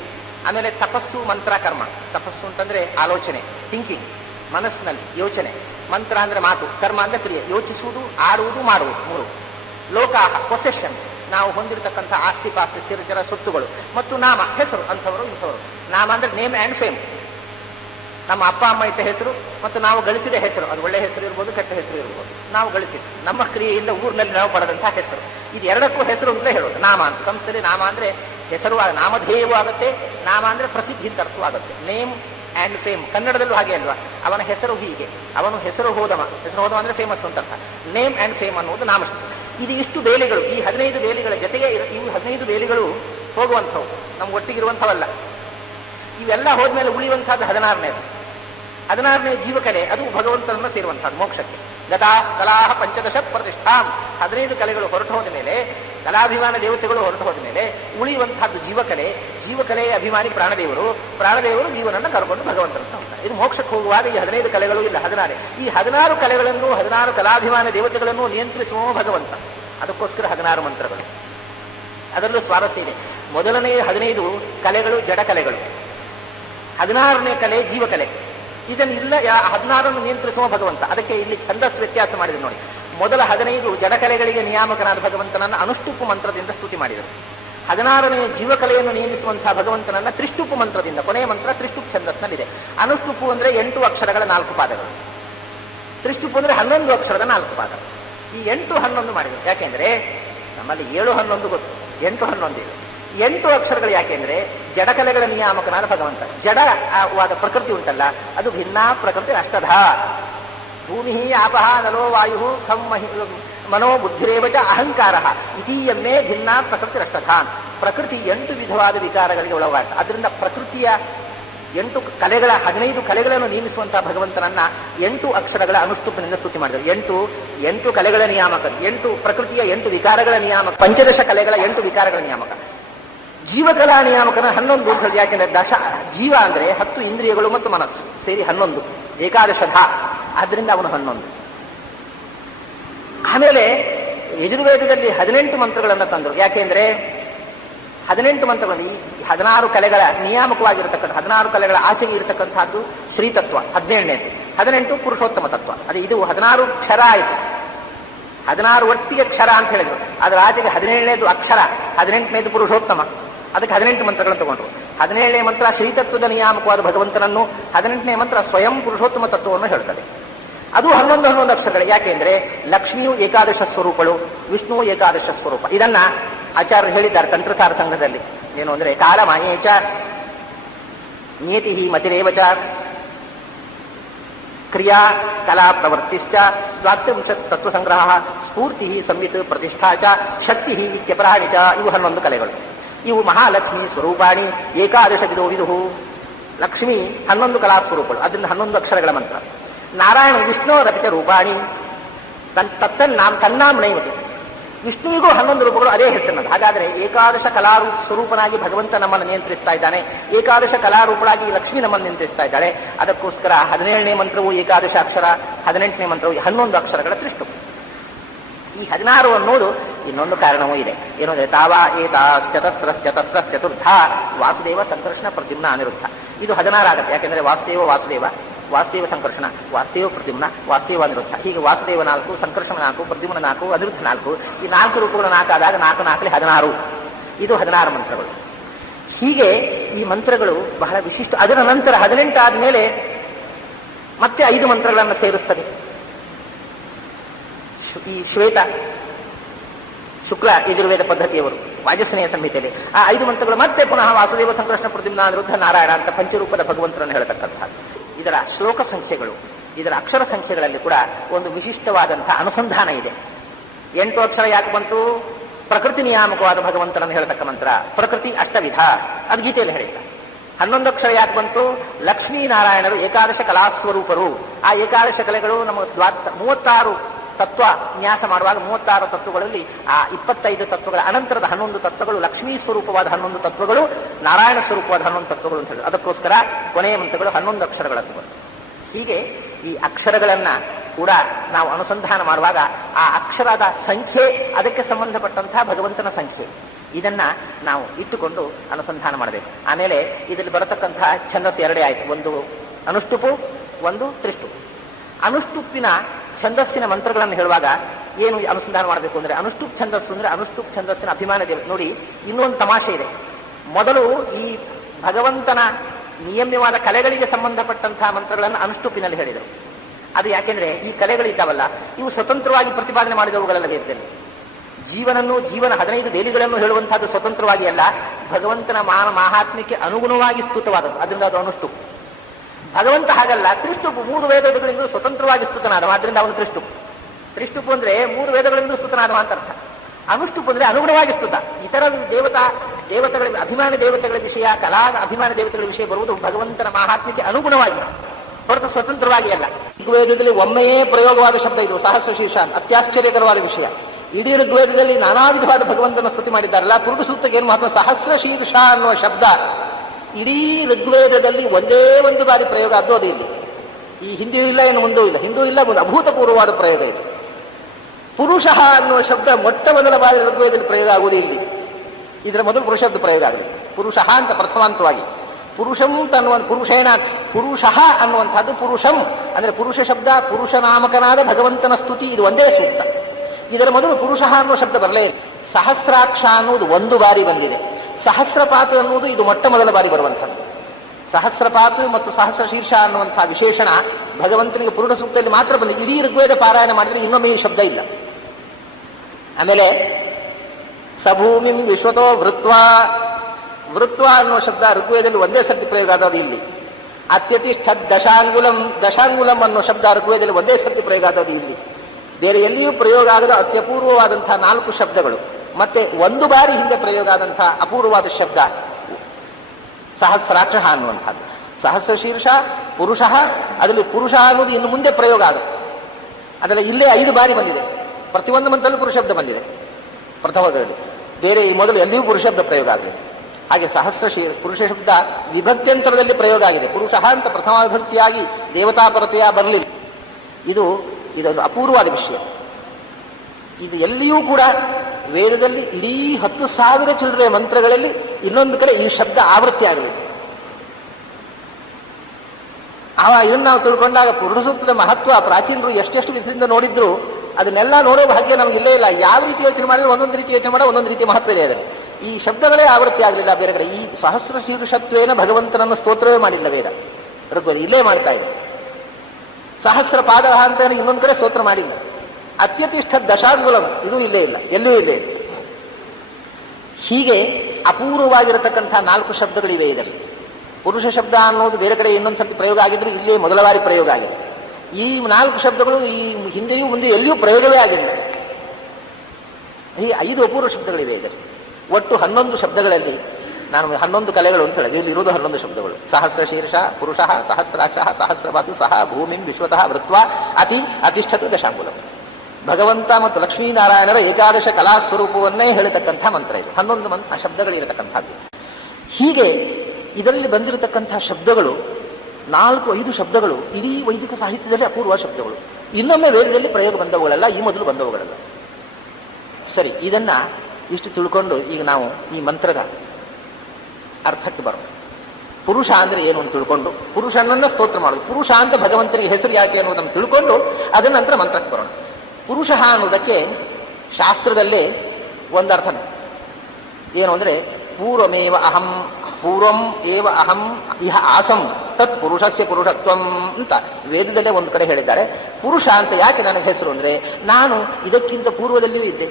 ಆಮೇಲೆ ತಪಸ್ಸು, ಮಂತ್ರ, ಕರ್ಮ. ತಪಸ್ಸು ಅಂತಂದ್ರೆ ಆಲೋಚನೆ, ಥಿಂಕಿಂಗ್, ಮನಸ್ಸಿನಲ್ಲಿ ಯೋಚನೆ. ಮಂತ್ರ ಅಂದ್ರೆ ಮಾತು, ಕರ್ಮ ಅಂದ್ರೆ ಕ್ರಿಯೆ, ಯೋಚಿಸುವುದು, ಆಡುವುದು, ಮಾಡುವುದು. 3. ಲೋಕಾಹ, ಪೊಸೆಷನ್, ನಾವು ಹೊಂದಿರತಕ್ಕಂಥ ಆಸ್ತಿ ಪಾಸ್ತಿ ಸ್ಥಿರಚರ ಸ್ವತ್ತುಗಳು. ಮತ್ತು ನಾಮ, ಹೆಸರು, ಅಂಥವರು ಇಂಥವರು. ನಾಮ ಅಂದ್ರೆ ನೇಮ್ ಆ್ಯಂಡ್ ಫೇಮ್. ನಮ್ಮ ಅಪ್ಪ ಅಮ್ಮ ಇಟ್ಟ ಹೆಸರು ಮತ್ತು ನಾವು ಗಳಿಸಿದ ಹೆಸರು. ಅದು ಒಳ್ಳೆ ಹೆಸರು ಇರ್ಬೋದು, ಕೆಟ್ಟ ಹೆಸರು ಇರ್ಬೋದು. ನಾವು ಗಳಿಸಿದ ನಮ್ಮ ಕ್ರಿಯೆಯಿಂದ ಊರಿನಲ್ಲಿ ನಾವು ಪಡೆದಂತಹ ಹೆಸರು. ಇದು ಎರಡಕ್ಕೂ ಹೆಸರು ಅಂತ ಹೇಳೋದು ನಾಮ ಅಂತ. ಸಂಸ್ಥೆಯಲ್ಲಿ ನಾಮ ಅಂದ್ರೆ ಹೆಸರು, ನಾಮಧೇಯವೂ ಆಗುತ್ತೆ. ನಾಮ ಅಂದ್ರೆ ಪ್ರಸಿದ್ಧಿ ಅಂತ ಅರ್ಥವೂ ಆಗುತ್ತೆ. ನೇಮ್ ಆ್ಯಂಡ್ ಫೇಮ್, ಕನ್ನಡದಲ್ಲೂ ಹಾಗೆ ಅಲ್ವಾ? ಅವನ ಹೆಸರು ಹೀಗೆ, ಅವನು ಹೆಸರು ಹೋದವ. ಹೆಸರು ಹೋದವ ಅಂದ್ರೆ ಫೇಮಸ್ ಅಂತ ಅರ್ಥ. ನೇಮ್ ಆ್ಯಂಡ್ ಫೇಮ್ ಅನ್ನೋದು ನಾಮ. ಇದು ಇಷ್ಟು ಬೇಲಿಗಳು. ಈ 15 ಬೇಲಿಗಳ ಜೊತೆಗೆ ಇವು 15 ಬೇಲಿಗಳು ಹೋಗುವಂಥವು, ನಮ್ಗೆ ಒಟ್ಟಿಗಿರುವಂಥವಲ್ಲ. ಇವೆಲ್ಲ ಹೋದ್ಮೇಲೆ ಉಳಿಯುವಂತಹದ್ದು 16ನೇದು. 16ನೇ ಜೀವಕಲೆ, ಅದು ಭಗವಂತನನ್ನು ಸೇರುವಂತಹದ್ದು ಮೋಕ್ಷಕ್ಕೆ. ಗತಾ ಕಲಾಹ ಪಂಚದಶ ಪ್ರತಿಷ್ಠಾಂ. 15 ಕಲೆಗಳು ಹೊರಟು ಹೋದ ಮೇಲೆ, ಕಲಾಭಿಮಾನ ದೇವತೆಗಳು ಹೊರಟು ಹೋದ ಮೇಲೆ ಉಳಿಯುವಂತಹದ್ದು ಜೀವಕಲೆ. ಜೀವಕಲೆಯ ಅಭಿಮಾನಿ ಪ್ರಾಣದೇವರು. ಪ್ರಾಣದೇವರು ಜೀವನನ್ನು ಕರ್ಕೊಂಡು ಭಗವಂತನನ್ನು ಹೋಗ್ತಾರೆ. ಇದು ಮೋಕ್ಷಕ್ಕೆ ಹೋಗುವಾಗ ಈ 15 ಕಲೆಗಳು ಇಲ್ಲ, 16. ಈ 16 ಕಲೆಗಳನ್ನು, 16 ಕಲಾಭಿಮಾನ ದೇವತೆಗಳನ್ನು ನಿಯಂತ್ರಿಸುವ ಭಗವಂತ. ಅದಕ್ಕೋಸ್ಕರ 16 ಮಂತ್ರಗಳು. ಅದರಲ್ಲೂ ಸ್ವಾರಸ್ಯ ಇದೆ. ಮೊದಲನೆಯ 15 ಕಲೆಗಳು ಜಡ ಕಲೆಗಳು, 16ನೇ ಕಲೆ ಜೀವಕಲೆ. ಇದನ್ನೆಲ್ಲ 16 ನಿಯಂತ್ರಿಸುವ ಭಗವಂತ. ಅದಕ್ಕೆ ಇಲ್ಲಿ ಛಂದಸ್ ವ್ಯತ್ಯಾಸ ಮಾಡಿದ್ರು ನೋಡಿ. ಮೊದಲ 15 ಜಡಕಲೆಗಳಿಗೆ ನಿಯಾಮಕನಾದ ಭಗವಂತನನ್ನು ಅನುಷ್ಟುಪು ಮಂತ್ರದಿಂದ ಸ್ತುತಿ ಮಾಡಿದರು. 16ನೇ ಜೀವಕಲೆಯನ್ನು ನಿಯಮಿಸುವಂತಹ ಭಗವಂತನನ್ನ ತ್ರಿಷ್ಟುಪು ಮಂತ್ರದಿಂದ, ಕೊನೆಯ ಮಂತ್ರ ತ್ರಿಷ್ಟುಪ್ ಛಂದಸ್ನಲ್ಲಿದೆ. ಅನುಷ್ಟುಪು ಅಂದ್ರೆ 8 ಅಕ್ಷರಗಳ 4 ಪಾದಗಳು. ತ್ರಿಷ್ಟುಪು ಅಂದ್ರೆ 11 ಅಕ್ಷರದ 4 ಪಾದಗಳು. ಈ 8, 11 ಮಾಡಿದರು. ಯಾಕೆಂದ್ರೆ ನಮ್ಮಲ್ಲಿ 7, 11 ಗೊತ್ತು, 8, 11 ಇದೆ. 8 ಅಕ್ಷರಗಳು ಯಾಕೆಂದ್ರೆ ಜಡಕಲೆಗಳ ನಿಯಾಮಕನಾದ ಭಗವಂತ. ಜಡವಾದ ಪ್ರಕೃತಿ ಉಂಟಲ್ಲ, ಅದು ಭಿನ್ನ ಪ್ರಕೃತಿ ಅಷ್ಟಧ. ಭೂಮಿ ಆಪಹ ನಲೋ ವಾಯು ಖಂ ಮನೋ ಬುದ್ಧಿರೇವಚ ಅಹಂಕಾರ ಇದೀಯಮ್ಮೆ ಭಿನ್ನ ಪ್ರಕೃತಿ ಅಷ್ಟಧಾನ್. ಪ್ರಕೃತಿ 8 ವಿಧವಾದ ವಿಕಾರಗಳಿಗೆ ಒಳಗಾಟ. ಅದರಿಂದ ಪ್ರಕೃತಿಯ 8 ಕಲೆಗಳ 15 ಕಲೆಗಳನ್ನು ನೇಮಿಸುವಂತಹ ಭಗವಂತನನ್ನ 8 ಅಕ್ಷರಗಳ ಅನುಷ್ಟುಪಿನಿಂದ ಸ್ತುತಿ ಮಾಡಿದರು. 8 ಕಲೆಗಳ ನಿಯಾಮಕ, 8 ಪ್ರಕೃತಿಯ 8 ವಿಕಾರಗಳ ನಿಯಾಮಕ, ಪಂಚದಶ ಕಲೆಗಳ 8 ವಿಕಾರಗಳ ನಿಯಾಮಕ. ಜೀವಕಲಾ ನಿಯಾಮಕನ 11 ಅಂತ ಹೇಳಿ. ಯಾಕೆಂದ್ರೆ ಜೀವ ಅಂದ್ರೆ 10 ಇಂದ್ರಿಯಗಳು ಮತ್ತು ಮನಸ್ಸು ಸೇರಿ 11, ಏಕಾದಶಧ. ಆದ್ರಿಂದ ಅವನು 11. ಆಮೇಲೆ ಯಜುರ್ವೇದದಲ್ಲಿ 18 ಮಂತ್ರಗಳನ್ನು ತಂದರು. ಯಾಕೆಂದ್ರೆ 18 ಮಂತ್ರಗಳಲ್ಲಿ 16 ಕಲೆಗಳ ನಿಯಾಮಕವಾಗಿರತಕ್ಕಂಥ, 16 ಕಲೆಗಳ ಆಚೆಗೆ ಇರತಕ್ಕಂಥದ್ದು ಶ್ರೀತತ್ವ 17ನೇದು, 18 ಪುರುಷೋತ್ತಮ ತತ್ವ. ಅದೇ ಇದು 16 ಕ್ಷರ ಆಯಿತು. 16 ಒಟ್ಟಿಗೆ ಕ್ಷರ ಅಂತ ಹೇಳಿದ್ರು. ಅದರ ಆಚೆಗೆ 17ನೇದು ಅಕ್ಷರ, 18ನೇದು ಪುರುಷೋತ್ತಮ. ಅದಕ್ಕೆ 18 ಮಂತ್ರಗಳನ್ನು ತಗೊಂಡ್ರು. 17ನೇ ಮಂತ್ರ ಶ್ರೀತತ್ವದ ನಿಯಾಮಕವಾದ ಭಗವಂತನನ್ನು, 18ನೇ ಮಂತ್ರ ಸ್ವಯಂ ಪುರುಷೋತ್ತಮ ತತ್ವವನ್ನು ಹೇಳ್ತದೆ. ಅದು 11 ಅಕ್ಷರಗಳು. ಯಾಕೆಂದ್ರೆ ಲಕ್ಷ್ಮಿಯು ಏಕಾದಶ ಸ್ವರೂಪಗಳು, ವಿಷ್ಣುವು ಏಕಾದಶ ಸ್ವರೂಪ. ಇದನ್ನ ಆಚಾರ್ಯರು ಹೇಳಿದ್ದಾರೆ ತಂತ್ರಸಾರ ಸಂಘದಲ್ಲಿ. ಏನು ಅಂದ್ರೆ ಕಾಲಮಾಯೇಚ ನಿಯತಿ ಮತಿರೇವಚ ಕ್ರಿಯಾ ಕಲಾ ಪ್ರವೃತ್ತಿಶ್ಚ ದ್ವಾತ್ರಿಂಶತ್ ತತ್ವ ಸಂಗ್ರಹ ಸ್ಫೂರ್ತಿ ಸಂವಿತ್ ಪ್ರತಿಷ್ಠಾ ಚ ಶಕ್ತಿ ಇತ್ಯಪರಾಣಿ ಚ. ಇವು 11 ಕಲೆಗಳು. ಇವು ಮಹಾಲಕ್ಷ್ಮಿ ಸ್ವರೂಪಾಣಿ ಏಕಾದಶ ವಿಧೋ ವಿದುಹು. ಲಕ್ಷ್ಮಿ 11 ಕಲಾ ಸ್ವರೂಪಗಳು, ಅದರಿಂದ 11 ಅಕ್ಷರಗಳ ಮಂತ್ರ. ನಾರಾಯಣ ವಿಷ್ಣುರಪಿತ ರೂಪಾಣಿ ತತ್ತನ್ನಾಂ ತನ್ನಾಂನೈವತು. ವಿಷ್ಣುವಿಗೂ 11 ರೂಪಗಳು, ಅದೇ ಹೆಸರಿನದು. ಹಾಗಾದರೆ ಏಕಾದಶ ಕಲಾರೂಪ ಸ್ವರೂಪನಾಗಿ ಭಗವಂತ ನಮ್ಮನ್ನು ನಿಯಂತ್ರಿಸ್ತಾ ಇದ್ದಾನೆ, ಏಕಾದಶ ಕಲಾರೂಪಳಾಗಿ ಲಕ್ಷ್ಮಿ ನಮ್ಮನ್ನು ನಿಯಂತ್ರಿಸ್ತಾ ಇದ್ದಾಳೆ. ಅದಕ್ಕೋಸ್ಕರ 17ನೇ ಮಂತ್ರವು ಏಕಾದಶ ಅಕ್ಷರ, 18ನೇ ಮಂತ್ರವು 11 ಅಕ್ಷರಗಳ ತ್ರಿಷ್ಟು. ಈ 16 ಅನ್ನೋದು ಇನ್ನೊಂದು ಕಾರಣವೂ ಇದೆ. ಏನು ಅಂದರೆ ತಾವಾ ಏತಾಶ್ಚತಸ್ರಶ್ಚತಸ್ರಶ್ಚತುರ್ಧ ವಾಸುದೇವ ಸಂಕರ್ಷಣ ಪ್ರದ್ಯುಮ್ನ ಅನಿರುದ್ಧ. ಇದು 16 ಆಗುತ್ತೆ. ಯಾಕೆಂದರೆ ವಾಸುದೇವ ಸಂಕರ್ಷಣ, ವಾಸುದೇವ ಪ್ರದ್ಯುಮ್ನ, ವಾಸುದೇವ ಅನಿರುದ್ಧ. ಹೀಗೆ ವಾಸುದೇವ 4, ಸಂಕರ್ಷಣ 4, ಪ್ರದ್ಯುಮ್ನ 4, ಅನಿರುದ್ಧ 4. ಈ 4 ರೂಪಗಳು 4 ಆದಾಗ 4 4 16. ಇದು 16 ಮಂತ್ರಗಳು. ಹೀಗೆ ಈ ಮಂತ್ರಗಳು ಬಹಳ ವಿಶಿಷ್ಟ. ಅದರ ನಂತರ 18 ಆದಮೇಲೆ ಮತ್ತೆ 5 ಮಂತ್ರಗಳನ್ನು ಸೇರಿಸ್ತದೆ. ಈ ಶ್ವೇತ ಶುಕ್ಲ ಯಜುರ್ವೇದ ಪದ್ಧತಿಯವರು ವಾಜಸ್ನೇಯ ಸಂಹಿತೆಯಲ್ಲಿ ಆ 5 ಮಂತ್ರಗಳು ಮತ್ತೆ ಪುನಃ ವಾಸುದೇವ ಸಂಕೃಷ್ಣ ಪ್ರದ್ಯುಮ್ನ ಅನಿರುದ್ಧ ನಾರಾಯಣ ಅಂತ ಪಂಚರೂಪದ ಭಗವಂತರನ್ನು ಹೇಳತಕ್ಕಂಥದ್ದು. ಇದರ ಶ್ಲೋಕ ಸಂಖ್ಯೆಗಳು, ಇದರ ಅಕ್ಷರ ಸಂಖ್ಯೆಗಳಲ್ಲಿ ಕೂಡ ಒಂದು ವಿಶಿಷ್ಟವಾದಂತಹ ಅನುಸಂಧಾನ ಇದೆ. 8 ಅಕ್ಷರ ಯಾಕೆ ಬಂತು? ಪ್ರಕೃತಿ ನಿಯಾಮಕವಾದ ಭಗವಂತನನ್ನು ಹೇಳತಕ್ಕ ಮಂತ್ರ. ಪ್ರಕೃತಿ ಅಷ್ಟವಿಧ, ಅದು ಗೀತೆಯಲ್ಲಿ ಹೇಳಿದ್ದ. 11 ಅಕ್ಷರ ಯಾಕೆ ಬಂತು? ಲಕ್ಷ್ಮೀನಾರಾಯಣರು ಏಕಾದಶ ಕಲಾಸ್ವರೂಪರು. ಆ ಏಕಾದಶ ಕಲೆಗಳು ನಮ್ಮ 36 ತತ್ವ ನ್ಯಾಸ ಮಾಡುವಾಗ 36 ತತ್ವಗಳಲ್ಲಿ ಆ 25 ತತ್ವಗಳ ಅನಂತರದ 11 ತತ್ವಗಳು ಲಕ್ಷ್ಮೀ ಸ್ವರೂಪವಾದ 11 ತತ್ವಗಳು, ನಾರಾಯಣ ಸ್ವರೂಪವಾದ 11 ತತ್ವಗಳು ಅಂತ ಹೇಳಿದ್ರು. ಅದಕ್ಕೋಸ್ಕರ ಕೊನೆಯ ಮಂತ್ರಗಳು 11 ಅಕ್ಷರಗಳದ್ದು ಬಂತು. ಹೀಗೆ ಈ ಅಕ್ಷರಗಳನ್ನ ಕೂಡ ನಾವು ಅನುಸಂಧಾನ ಮಾಡುವಾಗ ಆ ಅಕ್ಷರದ ಸಂಖ್ಯೆ, ಅದಕ್ಕೆ ಸಂಬಂಧಪಟ್ಟಂತಹ ಭಗವಂತನ ಸಂಖ್ಯೆ, ಇದನ್ನ ನಾವು ಇಟ್ಟುಕೊಂಡು ಅನುಸಂಧಾನ ಮಾಡಬೇಕು. ಆಮೇಲೆ ಇದರಲ್ಲಿ ಬರತಕ್ಕಂತಹ ಛಂದಸ್ಸು 2 ಆಯಿತು. ಒಂದು ಅನುಷ್ಟುಪು, ಒಂದು ತ್ರಿಷ್ಟುಪು. ಅನುಷ್ಟುಪ್ಪಿನ ಛಂದಸ್ಸಿನ ಮಂತ್ರಗಳನ್ನು ಹೇಳುವಾಗ ಏನು ಅನುಸಂಧಾನ ಮಾಡಬೇಕು ಅಂದರೆ, ಅನುಷ್ಟುಪ್ ಛಂದಸ್ಸು ಅಂದರೆ ಅನುಷ್ಟುಪ್ ಛಂದಸ್ಸಿನ ಅಭಿಮಾನ ದೇವತೆ. ನೋಡಿ, ಇನ್ನೊಂದು ತಮಾಷೆ ಇದೆ. ಮೊದಲು ಈ ಭಗವಂತನ ನಿಯಮ್ಯವಾದ ಕಲೆಗಳಿಗೆ ಸಂಬಂಧಪಟ್ಟಂತಹ ಮಂತ್ರಗಳನ್ನು ಅನುಷ್ಟುಪ್ಪಿನಲ್ಲಿ ಹೇಳಿದರು. ಅದು ಯಾಕೆಂದ್ರೆ ಈ ಕಲೆಗಳಿದ್ದಾವಲ್ಲ, ಇವು ಸ್ವತಂತ್ರವಾಗಿ ಪ್ರತಿಪಾದನೆ ಮಾಡಿದವುಗಳೆಲ್ಲ ವೇದದಲ್ಲಿ. ಜೀವನ 15 ದೇಲಿಗಳನ್ನು ಹೇಳುವಂತಹದ್ದು ಸ್ವತಂತ್ರವಾಗಿ ಅಲ್ಲ, ಭಗವಂತನ ಮಹಾತ್ಮ್ಯಕ್ಕೆ ಅನುಗುಣವಾಗಿ ಸ್ತುತವಾದದ್ದು. ಅದರಿಂದ ಅದು ಅನುಷ್ಟುಪ್. ಭಗವಂತ ಹಾಗಲ್ಲ, ತ್ರಿಷ್ಟುಪು 3 ವೇದಗಳಿಂದ ಸ್ವತಂತ್ರವಾಗಿ ಸ್ತುತನಾದವ, ಆದ್ರಿಂದ ಅವನು ತ್ರಿಷ್ಟುಪು. ತ್ರಿಷ್ಟುಪು ಅಂದ್ರೆ 3 ವೇದಗಳಿಂದ ಸ್ತುತನಾದವ ಅಂತ ಅರ್ಥ. ಅನುಷ್ಟುಪು ಅಂದ್ರೆ ಅನುಗುಣವಾಗಿ ಸ್ತುತ. ಇತರ ದೇವತೆಗಳ ಅಭಿಮಾನ ದೇವತೆಗಳ ವಿಷಯ, ಕಲಾದ ಅಭಿಮಾನ ದೇವತೆಗಳ ವಿಷಯ ಬರುವುದು ಭಗವಂತನ ಮಹಾತ್ಮ್ಯಕ್ಕೆ ಅನುಗುಣವಾಗಿ, ಹೊರತು ಸ್ವತಂತ್ರವಾಗಿ ಅಲ್ಲ. ಋಗ್ವೇದದಲ್ಲಿ ಒಮ್ಮೆಯೇ ಪ್ರಯೋಗವಾದ ಶಬ್ದ ಇದು ಸಹಸ್ರ ಶೀರ್ಷ. ಅತ್ಯಾಶ್ಚರ್ಯಕರವಾದ ವಿಷಯ. ಇಡೀ ಋಗ್ವೇದದಲ್ಲಿ ನಾನಾ ವಿಧವಾದ ಭಗವಂತನ ಸ್ತುತಿ ಮಾಡಿದ್ದಾರಲ್ಲ. ಪುರುಷ ಸೂಕ್ತಕ್ಕೆ ಏನು ಮಹತ್ವ? ಸಹಸ್ರ ಶೀರ್ಷ ಅನ್ನುವ ಶಬ್ದ ಇಡೀ ಋಗ್ವೇದದಲ್ಲಿ ಒಂದೇ ಒಂದು ಬಾರಿ ಪ್ರಯೋಗ. ಅದು ಇಲ್ಲಿ ಈ ಹಿಂದಿಯೂ ಇಲ್ಲ, ಏನು ಮುಂದೂ ಇಲ್ಲ. ಹಿಂದೂ ಇಲ್ಲ, ಅಭೂತಪೂರ್ವವಾದ ಪ್ರಯೋಗ ಇದು. ಪುರುಷ ಅನ್ನುವ ಶಬ್ದ ಮೊಟ್ಟ ಮೊದಲ ಬಾರಿ ಋಗ್ವೇದದಲ್ಲಿ ಪ್ರಯೋಗ ಆಗುವುದು ಇಲ್ಲಿ. ಇದರ ಮೊದಲು ಪುರುಷಬ್ದ ಪ್ರಯೋಗ ಆಗಲಿ. ಪುರುಷ ಅಂತ ಪ್ರಥಮಾಂತವಾಗಿ, ಪುರುಷಂ ಅನ್ನುವ ಪುರುಷೇಣ, ಪುರುಷ ಅನ್ನುವಂಥದ್ದು ಪುರುಷಂ ಅಂದ್ರೆ ಪುರುಷ ಶಬ್ದ, ಪುರುಷ ನಾಮಕನಾದ ಭಗವಂತನ ಸ್ತುತಿ. ಇದು ಒಂದೇ ಸೂಕ್ತ. ಇದರ ಮೊದಲು ಪುರುಷ ಅನ್ನುವ ಶಬ್ದ ಬರಲೇ ಇಲ್ಲ. ಸಹಸ್ರಾಕ್ಷ ಅನ್ನುವುದು 1 ಬಾರಿ ಬಂದಿದೆ. ಸಹಸ್ರಪಾತ ಅನ್ನುವುದು ಇದು ಮೊಟ್ಟ ಮೊದಲ ಬಾರಿ ಬರುವಂಥದ್ದು. ಸಹಸ್ರಪಾತ ಮತ್ತು ಸಹಸ್ರ ಶೀರ್ಷ ಅನ್ನುವಂತಹ ವಿಶೇಷಣ ಭಗವಂತನಿಗೆ ಪುರುಷ ಸೂಕ್ತದಲ್ಲಿ ಮಾತ್ರ ಬಂದಿದೆ. ಇಡೀ ಋಗ್ವೇದ ಪಾರಾಯಣ ಮಾಡಿದರೆ ಇನ್ನೊಮ್ಮೆ ಈ ಶಬ್ದ ಇಲ್ಲ. ಆಮೇಲೆ ಸಭೂಮಿಂ ವಿಶ್ವತೋ ವೃತ್ವ ಅನ್ನುವ ಶಬ್ದ ಋಗ್ವೇದದಲ್ಲಿ ಒಂದೇ ಸರ್ತಿ ಪ್ರಯೋಗ ಆದದ್ದು ಇಲ್ಲಿ. ಅತ್ಯತಿಷ್ಠ ದಶಾಂಗುಲಂ ಅನ್ನುವ ಶಬ್ದ ಋಗ್ವೇದದಲ್ಲಿ ಒಂದೇ ಸರ್ತಿ ಪ್ರಯೋಗ ಆದದ್ದು ಇಲ್ಲಿ. ಬೇರೆ ಎಲ್ಲಿಯೂ ಪ್ರಯೋಗ ಆಗದ ಅತ್ಯಪೂರ್ವವಾದಂತಹ 4 ಶಬ್ದಗಳು. ಮತ್ತೆ 1 ಬಾರಿ ಹಿಂದೆ ಪ್ರಯೋಗ ಆದಂತಹ ಅಪೂರ್ವವಾದ ಶಬ್ದ ಸಹಸ್ರಾಕ್ಷ ಅನ್ನುವಂಥದ್ದು. ಸಹಸ್ರ ಶೀರ್ಷ ಪುರುಷ, ಅದರಲ್ಲಿ ಪುರುಷ ಅನ್ನೋದು ಇನ್ನು ಮುಂದೆ ಪ್ರಯೋಗ ಆಗುತ್ತೆ. ಅದರಲ್ಲಿ ಇಲ್ಲೇ 5 ಬಾರಿ ಬಂದಿದೆ. ಪ್ರತಿಯೊಂದು ಮಂತ್ರಲ್ಲೂ ಪುರುಷಬ್ದ ಬಂದಿದೆ ಪ್ರಥಮದಲ್ಲಿ. ಬೇರೆ ಮೊದಲು ಎಲ್ಲಿಯೂ ಪುರುಷಬ್ದ ಪ್ರಯೋಗ ಆಗಲಿಲ್ಲ. ಹಾಗೆ ಸಹಸ್ರ ಪುರುಷ ಶಬ್ದ ವಿಭಕ್ತ್ಯಂತರದಲ್ಲಿ ಪ್ರಯೋಗ ಆಗಿದೆ. ಪುರುಷ ಅಂತ ಪ್ರಥಮ ವಿಭಕ್ತಿಯಾಗಿ ದೇವತಾಪರತೆಯ ಬರಲಿಲ್ಲ. ಇದೊಂದು ಅಪೂರ್ವವಾದ ವಿಷಯ. ಇದು ಎಲ್ಲಿಯೂ ಕೂಡ ವೇದದಲ್ಲಿ ಇಡೀ 10,000 ಚಿಲ್ಲರೆ ಮಂತ್ರಗಳಲ್ಲಿ ಇನ್ನೊಂದು ಕಡೆ ಈ ಶಬ್ದ ಆವೃತ್ತಿ ಆಗಲಿಲ್ಲ. ಇದನ್ನು ನಾವು ತಿಳ್ಕೊಂಡಾಗ ಪುರುಷ ಸೂಕ್ತದ ಮಹತ್ವ ಪ್ರಾಚೀನರು ಎಷ್ಟೆಷ್ಟು ವಿಧದಿಂದ ನೋಡಿದ್ರು ಅದನ್ನೆಲ್ಲ ನೋಡೋ ಭಾಗ್ಯ ನಮಗಿಲ್ಲೇ ಇಲ್ಲ. ಯಾವ ರೀತಿ ಯೋಚನೆ ಮಾಡಿದ್ರೆ ಒಂದೊಂದು ರೀತಿ ಯೋಚನೆ ಮಾಡೋ ಒಂದೊಂದು ರೀತಿಯ ಮಹತ್ವ ಇದೆ. ಅದರಲ್ಲಿ ಈ ಶಬ್ದಗಳೇ ಆವೃತ್ತಿ ಆಗಲಿಲ್ಲ ಬೇರೆ ಕಡೆ. ಈ ಸಹಸ್ರ ಶೀರ್ಷತ್ವೇನ ಭಗವಂತನನ್ನು ಸ್ತೋತ್ರವೇ ಮಾಡಿಲ್ಲ ವೇದ, ಋಗ್ವೇದ ಇಲ್ಲೇ ಮಾಡ್ತಾ ಇದೆ. ಸಹಸ್ರ ಪಾದ ಅಂತ ಇನ್ನೊಂದು ಕಡೆ ಸ್ತೋತ್ರ ಮಾಡಿಲ್ಲ. ಅತ್ಯತಿಷ್ಠ ದಶಾಂಗುಲಂ ಇದು ಇಲ್ಲೇ ಇಲ್ಲ, ಎಲ್ಲೂ ಇಲ್ಲೇ ಇಲ್ಲ. ಹೀಗೆ ಅಪೂರ್ವವಾಗಿರತಕ್ಕಂಥ 4 ಶಬ್ದಗಳಿವೆ ಇದರಲ್ಲಿ. ಪುರುಷ ಶಬ್ದ ಅನ್ನೋದು ಬೇರೆ ಕಡೆ ಇನ್ನೊಂದು ಸರ್ತಿ ಪ್ರಯೋಗ ಆಗಿದ್ರು, ಇಲ್ಲೇ ಮೊದಲ ಬಾರಿ ಪ್ರಯೋಗ ಆಗಿದೆ. ಈ 4 ಶಬ್ದಗಳು ಈ ಹಿಂದೆಯೂ ಮುಂದೆ ಎಲ್ಲಿಯೂ ಪ್ರಯೋಗವೇ ಆಗಿಲ್ಲ. ಈ 5 ಅಪೂರ್ವ ಶಬ್ದಗಳಿವೆ ಇದರಲ್ಲಿ. ಒಟ್ಟು 11 ಶಬ್ದಗಳಲ್ಲಿ ನಾನು 11 ಕಲೆಗಳು ಅಂತ ಹೇಳಿದೆ. ಇಲ್ಲಿ ಇರುವುದು 11 ಶಬ್ದಗಳು. ಸಹಸ್ರ ಶೀರ್ಷ ಪುರುಷ, ಸಹಸ್ರಾಕ್ಷ, ಸಹಸ್ರಪಾತು, ಸಹ ಭೂಮಿಂ ವಿಶ್ವತಃ ವೃತ್ವ ಅತಿಷ್ಠತು ದಶಾಂಗುಲಂ. ಭಗವಂತ ಮತ್ತು ಲಕ್ಷ್ಮೀನಾರಾಯಣರ ಏಕಾದಶ ಕಲಾ ಸ್ವರೂಪವನ್ನೇ ಹೇಳತಕ್ಕಂಥ ಮಂತ್ರ ಇದು. 11 ಶಬ್ದಗಳಿರತಕ್ಕಂಥದ್ದು. ಹೀಗೆ ಇದರಲ್ಲಿ ಬಂದಿರತಕ್ಕಂಥ ಶಬ್ದಗಳು 4-5 ಶಬ್ದಗಳು ಇಡೀ ವೈದಿಕ ಸಾಹಿತ್ಯದಲ್ಲಿ ಅಪೂರ್ವ ಶಬ್ದಗಳು. ಇನ್ನೊಮ್ಮೆ ವೇದದಲ್ಲಿ ಪ್ರಯೋಗ ಬಂದವುಗಳಲ್ಲ, ಈ ಮೊದಲು ಬಂದವುಗಳಲ್ಲ. ಸರಿ, ಇದನ್ನ ಇಷ್ಟು ತಿಳ್ಕೊಂಡು ಈಗ ನಾವು ಈ ಮಂತ್ರದ ಅರ್ಥಕ್ಕೆ ಬರೋಣ. ಪುರುಷ ಅಂದ್ರೆ ಏನು ಅಂತ ತಿಳ್ಕೊಂಡು ಪುರುಷನನ್ನ ಸ್ತೋತ್ರ ಮಾಡೋದು. ಪುರುಷ ಅಂತ ಭಗವಂತನಿಗೆ ಹೆಸರು ಯಾಕೆ ಅನ್ನೋದನ್ನು ತಿಳ್ಕೊಂಡು ಅದರ ನಂತರ ಮಂತ್ರಕ್ಕೆ ಬರೋಣ. ಪುರುಷ ಅನ್ನೋದಕ್ಕೆ ಶಾಸ್ತ್ರದಲ್ಲೇ ಒಂದರ್ಥ ಏನು ಅಂದ್ರೆ ಪೂರ್ವಂ ಏವ ಅಹಂ ಇಹ ಆಸಂ ತತ್ ಪುರುಷಸ್ಯ ಪುರುಷತ್ವಂ ಅಂತ ವೇದದಲ್ಲೇ ಒಂದು ಕಡೆ ಹೇಳಿದ್ದಾರೆ. ಪುರುಷ ಅಂತ ಯಾಕೆ ನನಗೆ ಹೆಸರು ಅಂದ್ರೆ ನಾನು ಇದಕ್ಕಿಂತ ಪೂರ್ವದಲ್ಲಿಯೂ ಇದ್ದೆ.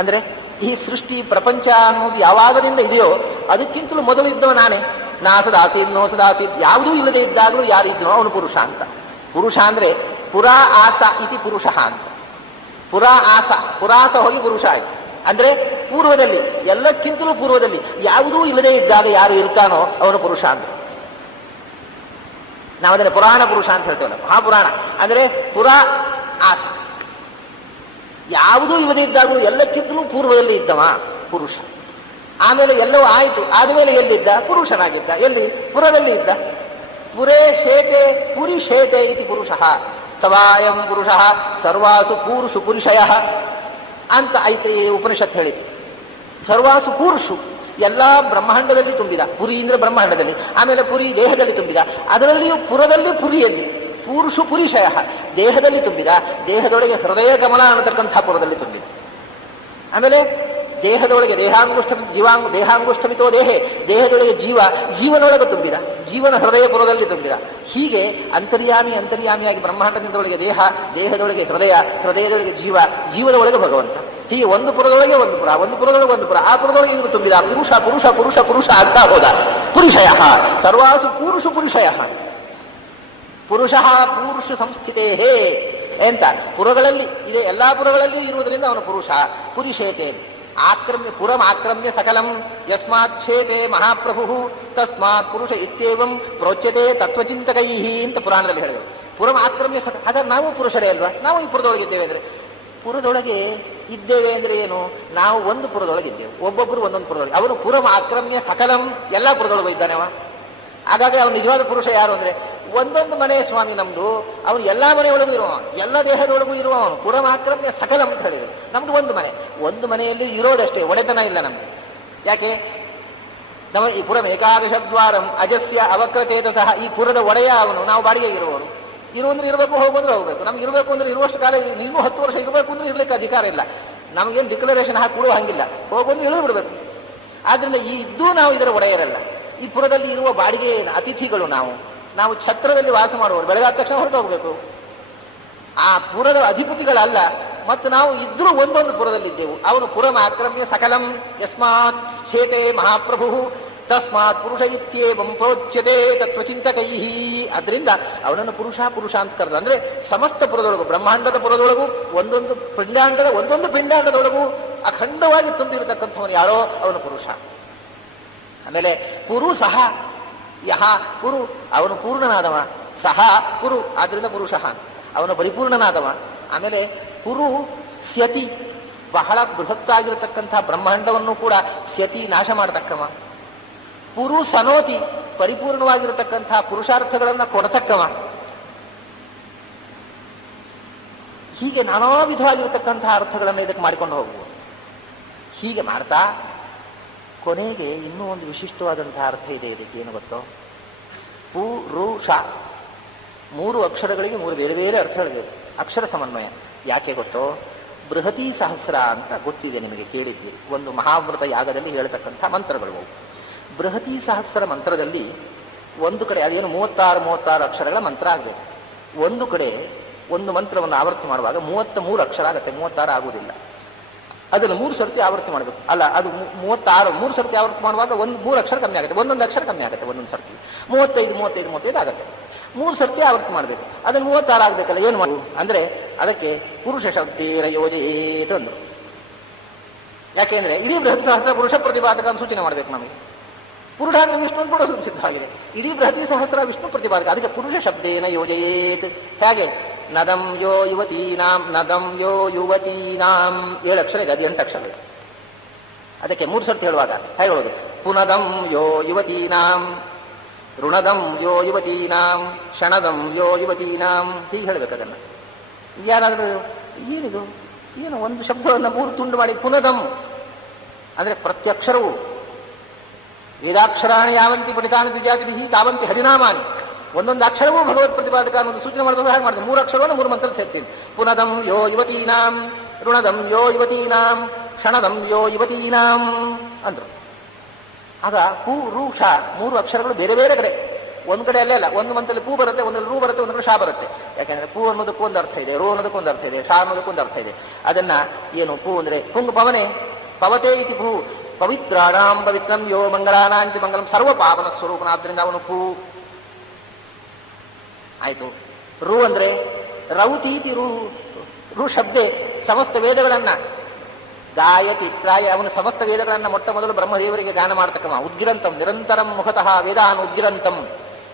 ಅಂದ್ರೆ ಈ ಸೃಷ್ಟಿ ಪ್ರಪಂಚ ಅನ್ನೋದು ಯಾವಾಗದಿಂದ ಇದೆಯೋ ಅದಕ್ಕಿಂತಲೂ ಮೊದಲು ಇದ್ದವ ನಾನೇ. ನಾಸದಾಸೀದ್ ನೋಸದಾಸೀದ್ ಯಾವುದೂ ಇಲ್ಲದೆ ಇದ್ದಾಗಲೂ ಯಾರು ಇದ್ದನೋ ಅವನು ಪುರುಷ ಅಂತ. ಪುರುಷ ಅಂದ್ರೆ ಪುರಾ ಆಸ ಇತಿ ಪುರುಷ ಅಂತ. ಪುರಾಸ ಹೋಗಿ ಪುರುಷ ಆಯ್ತು. ಅಂದ್ರೆ ಪೂರ್ವದಲ್ಲಿ, ಎಲ್ಲಕ್ಕಿಂತಲೂ ಪೂರ್ವದಲ್ಲಿ ಯಾವುದೂ ಇಲ್ಲದೆ ಇದ್ದಾಗ ಯಾರು ಇರ್ತಾನೋ ಅವನು ಪುರುಷ ಅಂತ. ನಾವು ಅದನ್ನ ಪುರಾಣ ಪುರುಷ ಅಂತ ಹೇಳ್ತೇವಲ್ಲ, ಮಹಾಪುರಾಣ ಅಂದ್ರೆ ಪುರಾ ಆಸ, ಯಾವುದೂ ಇಲ್ಲದೆ ಇದ್ದಾಗಲೂ ಎಲ್ಲಕ್ಕಿಂತಲೂ ಪೂರ್ವದಲ್ಲಿ ಇದ್ದವ ಪುರುಷ. ಆಮೇಲೆ ಎಲ್ಲವೂ ಆಯಿತು, ಆದ್ಮೇಲೆ ಎಲ್ಲಿದ್ದ? ಪುರುಷನಾಗಿದ್ದ. ಎಲ್ಲಿ? ಪುರದಲ್ಲಿ ಇದ್ದ. ಪುರೇ ಶೇತೆ ಪುರಿ ಶೇತೆ ಇತಿ ಪುರುಷ ಸವಾಯಂ ಪುರುಷ ಸರ್ವಾಸು ಪೂರುಷು ಪುರುಷಯ ಅಂತ ಐತಿ ಉಪನಿಷತ್ ಹೇಳಿತು. ಸರ್ವಾಸು ಪೂರುಷು ಎಲ್ಲಾ ಬ್ರಹ್ಮಾಂಡದಲ್ಲಿ ತುಂಬಿದ. ಪುರಿ ಅಂದ್ರೆ ಬ್ರಹ್ಮಾಂಡದಲ್ಲಿ, ಆಮೇಲೆ ಪುರಿ ದೇಹದಲ್ಲಿ ತುಂಬಿದ. ಅದರಲ್ಲಿಯೂ ಪುರದಲ್ಲಿ ಪುರಿಯಲ್ಲಿ ಪೂರುಷು ಪುರುಷಯ ದೇಹದಲ್ಲಿ ತುಂಬಿದ. ದೇಹದೊಳಗೆ ಹೃದಯ ಕಮಲ ಅನ್ನತಕ್ಕಂಥ ಪುರದಲ್ಲಿ ತುಂಬಿದ. ಆಮೇಲೆ ದೇಹದೊಳಗೆ ದೇಹಾಂಗುಷ್ಠಮಿತೋ ದೇಹೆ ದೇಹದೊಳಗೆ ಜೀವನೊಳಗೆ ತುಂಬಿದ. ಜೀವನ ಹೃದಯ ಪುರದಲ್ಲಿ ತುಂಬಿದ. ಹೀಗೆ ಅಂತರ್ಯಾಮಿಯಾಗಿ ಬ್ರಹ್ಮಾಂಡದಿಂದೊಳಗೆ ದೇಹದೊಳಗೆ ಹೃದಯದೊಳಗೆ ಜೀವದ ಒಳಗೆ ಭಗವಂತ. ಹೀಗೆ ಒಂದು ಪುರದೊಳಗೆ ಒಂದು ಪುರ, ಒಂದು ಪುರದೊಳಗೆ ಒಂದು ಪುರ, ಆ ಪುರದೊಳಗೆ ಇವನು ತುಂಬಿದ. ಪುರುಷ ಪುರುಷ ಪುರುಷ ಪುರುಷ ಆಗ್ತಾ ಹೋದ. ಪುರುಷಯ ಸರ್ವಾಸು ಪೂರುಷು ಪುರುಷಯ ಪುರುಷ ಪೂರುಷ ಸಂಸ್ಥಿತೇ ಎಂತ ಪುರಗಳಲ್ಲಿ ಇದೆ. ಎಲ್ಲಾ ಪುರಗಳಲ್ಲಿ ಇರುವುದರಿಂದ ಅವನು ಪುರುಷ. ಪುರುಷೇತೆ ಪುರಂ ಆಕ್ರಮ್ಯ ಸಕಲಂ ಯಸ್ಮಾತ್ ಛೇತೆ ಮಹಾಪ್ರಭು ತಸ್ಮಾತ್ ಪುರುಷ ಇತ್ಯೇವಂ ಪ್ರೋಚ್ಯತೆ ತತ್ವಚಿಂತಕೈ ಅಂತ ಪುರಾಣದಲ್ಲಿ ಹೇಳಿದರು. ಪುರಂ ಆಕ್ರಮ್ಯ ಹಾಗಾದ್ರೆ ನಾವು ಪುರುಷರೇ ಅಲ್ವಾ? ನಾವು ಈ ಪುರದೊಳಗೆ ಇದ್ದೇವೆ ಅಂದ್ರೆ, ಪುರದೊಳಗೆ ಇದ್ದೇವೆ ಅಂದ್ರೆ ಏನು? ನಾವು ಒಂದು ಪುರದೊಳಗೆ ಇದ್ದೇವೆ, ಒಬ್ಬೊಬ್ಬರು ಒಂದೊಂದು ಪುರದೊಳಗೆ. ಅವನು ಪುರಂ ಆಕ್ರಮ್ಯ ಸಕಲಂ ಎಲ್ಲಾ ಪುರದೊಳಗೂ ಇದ್ದಾನೆ ಅವ. ಹಾಗಾಗಿ ಅವನು ನಿಜವಾದ ಪುರುಷ ಯಾರು ಅಂದ್ರೆ, ಒಂದೊಂದು ಮನೆ ಸ್ವಾಮಿ ನಮ್ದು, ಅವನು ಎಲ್ಲಾ ಮನೆಯೊಳಗೂ ಇರುವವ, ಎಲ್ಲ ದೇಹದೊಳಗೂ ಇರುವವನು. ಪುರಮಾಕ್ರಮ್ಯ ಸಕಲಂ ಅಂತ ಹೇಳಿದ್ರು. ನಮ್ದು ಒಂದು ಮನೆಯಲ್ಲಿ ಇರೋದಷ್ಟೇ, ಒಡೆತನ ಇಲ್ಲ ನಮ್ಗೆ. ಯಾಕೆ? ನಮ್ಮ ಈ ಪುರಂ ಏಕಾದಶ ದ್ವಾರಂ ಅಜಸ್ಯ ಅವಕ್ರಚೇತ ಸಹ, ಈ ಪುರದ ಒಡೆಯ ಅವನು, ನಾವು ಬಾಡಿಗೆ ಇರುವವರು. ಇರುವಂದ್ರೆ ಇರಬೇಕು, ಹೋಗುವಂದ್ರೆ ಹೋಗ್ಬೇಕು. ನಮ್ಗೆ ಇರಬೇಕು ಅಂದ್ರೆ ಇರುವಷ್ಟು ಕಾಲ, ಇನ್ನೂ 10 ವರ್ಷ ಇರಬೇಕು ಅಂದ್ರೆ ಇರ್ಲಿಕ್ಕೆ ಅಧಿಕಾರ ಇಲ್ಲ. ನಮಗೇನು ಡಿಕ್ಲರೇಷನ್ ಹಾಕಿ ಕೊಡುವ ಹಂಗಿಲ್ಲ, ಹೋಗುವಂದ್ರೆ ಇಳಿದು ಬಿಡ್ಬೇಕು. ಆದ್ರಿಂದ ಈ ಇದ್ದೂ ನಾವು ಇದರ ಒಡೆಯರಲ್ಲ. ಈ ಪುರದಲ್ಲಿ ಇರುವ ಬಾಡಿಗೆ ಅತಿಥಿಗಳು ನಾವು ಛತ್ರದಲ್ಲಿ ವಾಸ ಮಾಡುವವರು. ಬೆಳಗಾದ ತಕ್ಷಣ ಹೊರಟು ಹೋಗ್ಬೇಕು. ಆ ಪುರದ ಅಧಿಪತಿಗಳಲ್ಲ. ಮತ್ತು ನಾವು ಇದ್ರೂ ಒಂದೊಂದು ಪುರದಲ್ಲಿದ್ದೆವು. ಅವನು ಪುರಂ ಆಕ್ರಮ್ಯ ಸಕಲಂ ಯಸ್ಮಾತ್ ಛೇತೆ ಮಹಾಪ್ರಭು ತಸ್ಮಾತ್ ಪುರುಷ ಇತ್ಯೇವಂ ಪ್ರೋಚ್ಯತೆ ತತ್ವಚಿಂತಕೈ. ಅದರಿಂದ ಅವನನ್ನು ಪುರುಷ ಅಂತ ಕರೆದ. ಅಂದ್ರೆ ಸಮಸ್ತ ಪುರದೊಳಗು, ಬ್ರಹ್ಮಾಂಡದ ಪುರದೊಳಗು, ಒಂದೊಂದು ಪಿಂಡಾಂಡದೊಳಗೂ ಅಖಂಡವಾಗಿ ತುಂಬಿರತಕ್ಕಂಥವನು ಯಾರೋ ಅವನು ಪುರುಷ. ಆಮೇಲೆ ಪುರು ಸಹ ಪುರು ಅವನು ಪೂರ್ಣನಾದವ. ಸಹ ಪುರು ಆದ್ರಿಂದ ಪುರುಷ ಅವನು ಪರಿಪೂರ್ಣನಾದವ. ಆಮೇಲೆ ಪುರು ಸ್ಯತಿ ಬಹಳ ಬೃಹತ್ತಾಗಿರತಕ್ಕಂಥ ಬ್ರಹ್ಮಾಂಡವನ್ನು ಕೂಡ ಸ್ಯತಿ ನಾಶ ಮಾಡತಕ್ಕವ. ಪುರು ಸನೋತಿ ಪರಿಪೂರ್ಣವಾಗಿರತಕ್ಕಂಥ ಪುರುಷಾರ್ಥಗಳನ್ನ ಕೊಡತಕ್ಕವ. ಹೀಗೆ ನಾನಾ ವಿಧವಾಗಿರತಕ್ಕಂತಹ ಅರ್ಥಗಳನ್ನು ಇದಕ್ಕೆ ಮಾಡಿಕೊಂಡು ಹೋಗುವ. ಹೀಗೆ ಮಾಡ್ತಾ ಕೊನೆಗೆ ಇನ್ನೂ ಒಂದು ವಿಶಿಷ್ಟವಾದಂತಹ ಅರ್ಥ ಇದೆ ಇದಕ್ಕೆ. ಏನು ಗೊತ್ತೋ? ಪುರುಷ 3 ಅಕ್ಷರಗಳಿಗೆ 3 ಬೇರೆ ಬೇರೆ ಅರ್ಥಗಳಿವೆ. ಅಕ್ಷರ ಸಮನ್ವಯ. ಯಾಕೆ ಗೊತ್ತೋ? ಬೃಹತಿ ಸಹಸ್ರ ಅಂತ ಗೊತ್ತಿದೆ ನಿಮಗೆ, ಕೇಳಿದ್ದೀರಿ. ಒಂದು ಮಹಾವ್ರತ ಯಾಗದಲ್ಲಿ ಹೇಳ್ತಕ್ಕಂಥ ಮಂತ್ರಗಳು. ಬೃಹತಿ ಸಹಸ್ರ ಮಂತ್ರದಲ್ಲಿ ಒಂದು ಕಡೆ ಅದೇನು 36 ಅಕ್ಷರಗಳ ಮಂತ್ರ ಆಗಬೇಕು. ಒಂದು ಕಡೆ ಒಂದು ಮಂತ್ರವನ್ನು ಆವೃತ್ತಿ ಮಾಡುವಾಗ 33 ಅಕ್ಷರ ಆಗುತ್ತೆ, 36 ಆಗುವುದಿಲ್ಲ. ಅದನ್ನು 3 ಸರ್ತಿ ಆವೃತ್ತಿ ಮಾಡಬೇಕು. ಅಲ್ಲ, ಅದು 36 3 ಸರ್ತಿ ಆವೃತ್ತಿ ಮಾಡುವಾಗ 3 ಅಕ್ಷರ ಕಮ್ಮಿ ಆಗುತ್ತೆ, ಒಂದೊಂದು ಅಕ್ಷರ ಕಮ್ಮಿ ಆಗುತ್ತೆ. ಒಂದೊಂದು ಸರ್ತಿ 35 ಆಗುತ್ತೆ. 3 ಸರ್ತಿ ಆವೃತ್ತಿ ಮಾಡಬೇಕು. ಅದನ್ನು 36 ಆಗಬೇಕಲ್ಲ, ಏನು ಮಾಡು ಅಂದ್ರೆ ಅದಕ್ಕೆ ಪುರುಷ ಶಬ್ದೇರ ಯೋಜೇತ ಅಂದ್ರು. ಯಾಕೆಂದ್ರೆ ಇಡೀ ಬೃಹತಿ ಸಹಸ್ರ ಪುರುಷ ಪ್ರತಿಪಾದಕ ಅಂತ ಸೂಚನೆ ಮಾಡಬೇಕು ನಮಗೆ. ಪುರುಷ ಅಂದ್ರೆ ವಿಷ್ಣು ಕೂಡ ಸಿದ್ಧವಾಗಿದೆ. ಇಡೀ ಬೃಹತಿ ಸಹಸ್ರ ವಿಷ್ಣು ಪ್ರತಿಪಾದಕ, ಅದಕ್ಕೆ ಪುರುಷ ಶಬ್ದೇನ ಯೋಜಯೇತ್. ಹೇಗೆ ನದಂ ಯೋ ಯುವತೀನಾಂ, ನದಂ ಯೋ ಯುವತೀನಾಂ 7 ಅಕ್ಷರ ಇದೆ, ಅದು 8 ಅಕ್ಷರ. ಅದಕ್ಕೆ 3 ಸರ್ತಿ ಹೇಳುವಾಗ ಹೇಗೆ ಹೇಳೋದು? ಪುನದಂ ಯೋ ಯುವತೀನಾಂ, ಋಣದಂ ಯೋ ಯುವತೀನಾಂ, ಕ್ಷಣದಂ ಯೋ ಯುವತೀನಾಂ, ಹೀಗೆ ಹೇಳ್ಬೇಕು. ಅದನ್ನು ಯಾರಾದರೂ ಏನಿದು ಏನು ಒಂದು ಶಬ್ದವನ್ನು 3 ತುಂಡು ಮಾಡಿ ಪುನದಂ ಅಂದ್ರೆ ಪ್ರತ್ಯಕ್ಷರವು ವೇದಾಕ್ಷರಾಣಿ ಯಾವಂತಿ ಪಠಿತಾನಿ ದ್ವಿಜಾತಿಭಿ ತಾವಂತಿ ಹರಿನಾಮಾನಿ, ಒಂದೊಂದು ಅಕ್ಷರವೂ ಭಗವತ್ ಪ್ರತಿಪಾದಕ ಅನ್ನೋದು ಸೂಚನೆ ಮಾಡಿದಾಗ ಹಾಗೆ ಮಾಡಿದೆ. 3 ಅಕ್ಷರವನ್ನು 3 ಮಂತ್ರ ಸೇರಿಸಿದೆ. ಪುನದಂ ಯೋ ಯುವತೀನಾಂ, ಋಣದಂ ಯೋ ಯುವತೀನಾಂ, ಕ್ಷಣದಂ ಯೋ ಯುವತೀನಾಂ ಅಂದ್ರು. ಆಗ ಪೂ ರು ಷ 3 ಅಕ್ಷರಗಳು ಬೇರೆ ಬೇರೆ ಕಡೆ, ಒಂದು ಕಡೆ ಅಲ್ಲೇ ಅಲ್ಲ. ಒಂದು ಮಂತ್ರದಲ್ಲಿ ಪೂ ಬರುತ್ತೆ, ಒಂದಲ್ಲಿ ರೂ ಬರುತ್ತೆ, ಒಂದಲ್ಲಿ ಶಾ ಬರುತ್ತೆ. ಯಾಕೆಂದ್ರೆ ಪೂ ಅನ್ನೋದಕ್ಕೂ ಒಂದು ಅರ್ಥ ಇದೆ, ರೂ ಅನ್ನೋದಕ್ಕೂ ಒಂದು ಅರ್ಥ ಇದೆ, ಶಾ ಅನ್ನೋದಕ್ಕೂ ಒಂದು ಅರ್ಥ ಇದೆ. ಅದನ್ನ ಏನು ಪೂ ಅಂದ್ರೆ ಪುಂಗ್ ಪವನೆ ಪವತೆ ಇತಿ ಭೂ ಪವಿತ್ರಾಣಾಂ ಪವಿತ್ರಂ ಯೋ ಮಂಗಳಾನಾಂಚ ಮಂಗಲಂ ಸರ್ವ ಪಾವನ ಸ್ವರೂಪನ, ಆದ್ದರಿಂದ ಅವನು ಪೂ ಆಯ್ತು. ರು ಅಂದ್ರೆ ರೌತೀತಿ ರು ಶಬ್ದೆ ಸಮಸ್ತ ವೇದಗಳನ್ನ ಗಾಯತಿ ತ್ರಾಯ, ಅವನು ಸಮಸ್ತ ವೇದಗಳನ್ನ ಮೊಟ್ಟ ಮೊದಲು ಬ್ರಹ್ಮದೇವರಿಗೆ ಗಾನ ಮಾಡ್ತಕ್ಕವ. ಉದ್ಗಿರಂತಂ ನಿರಂತರಂ ಮುಖತಃ ವೇದಾನ್ ಉದ್ಗಿರಂತಂ.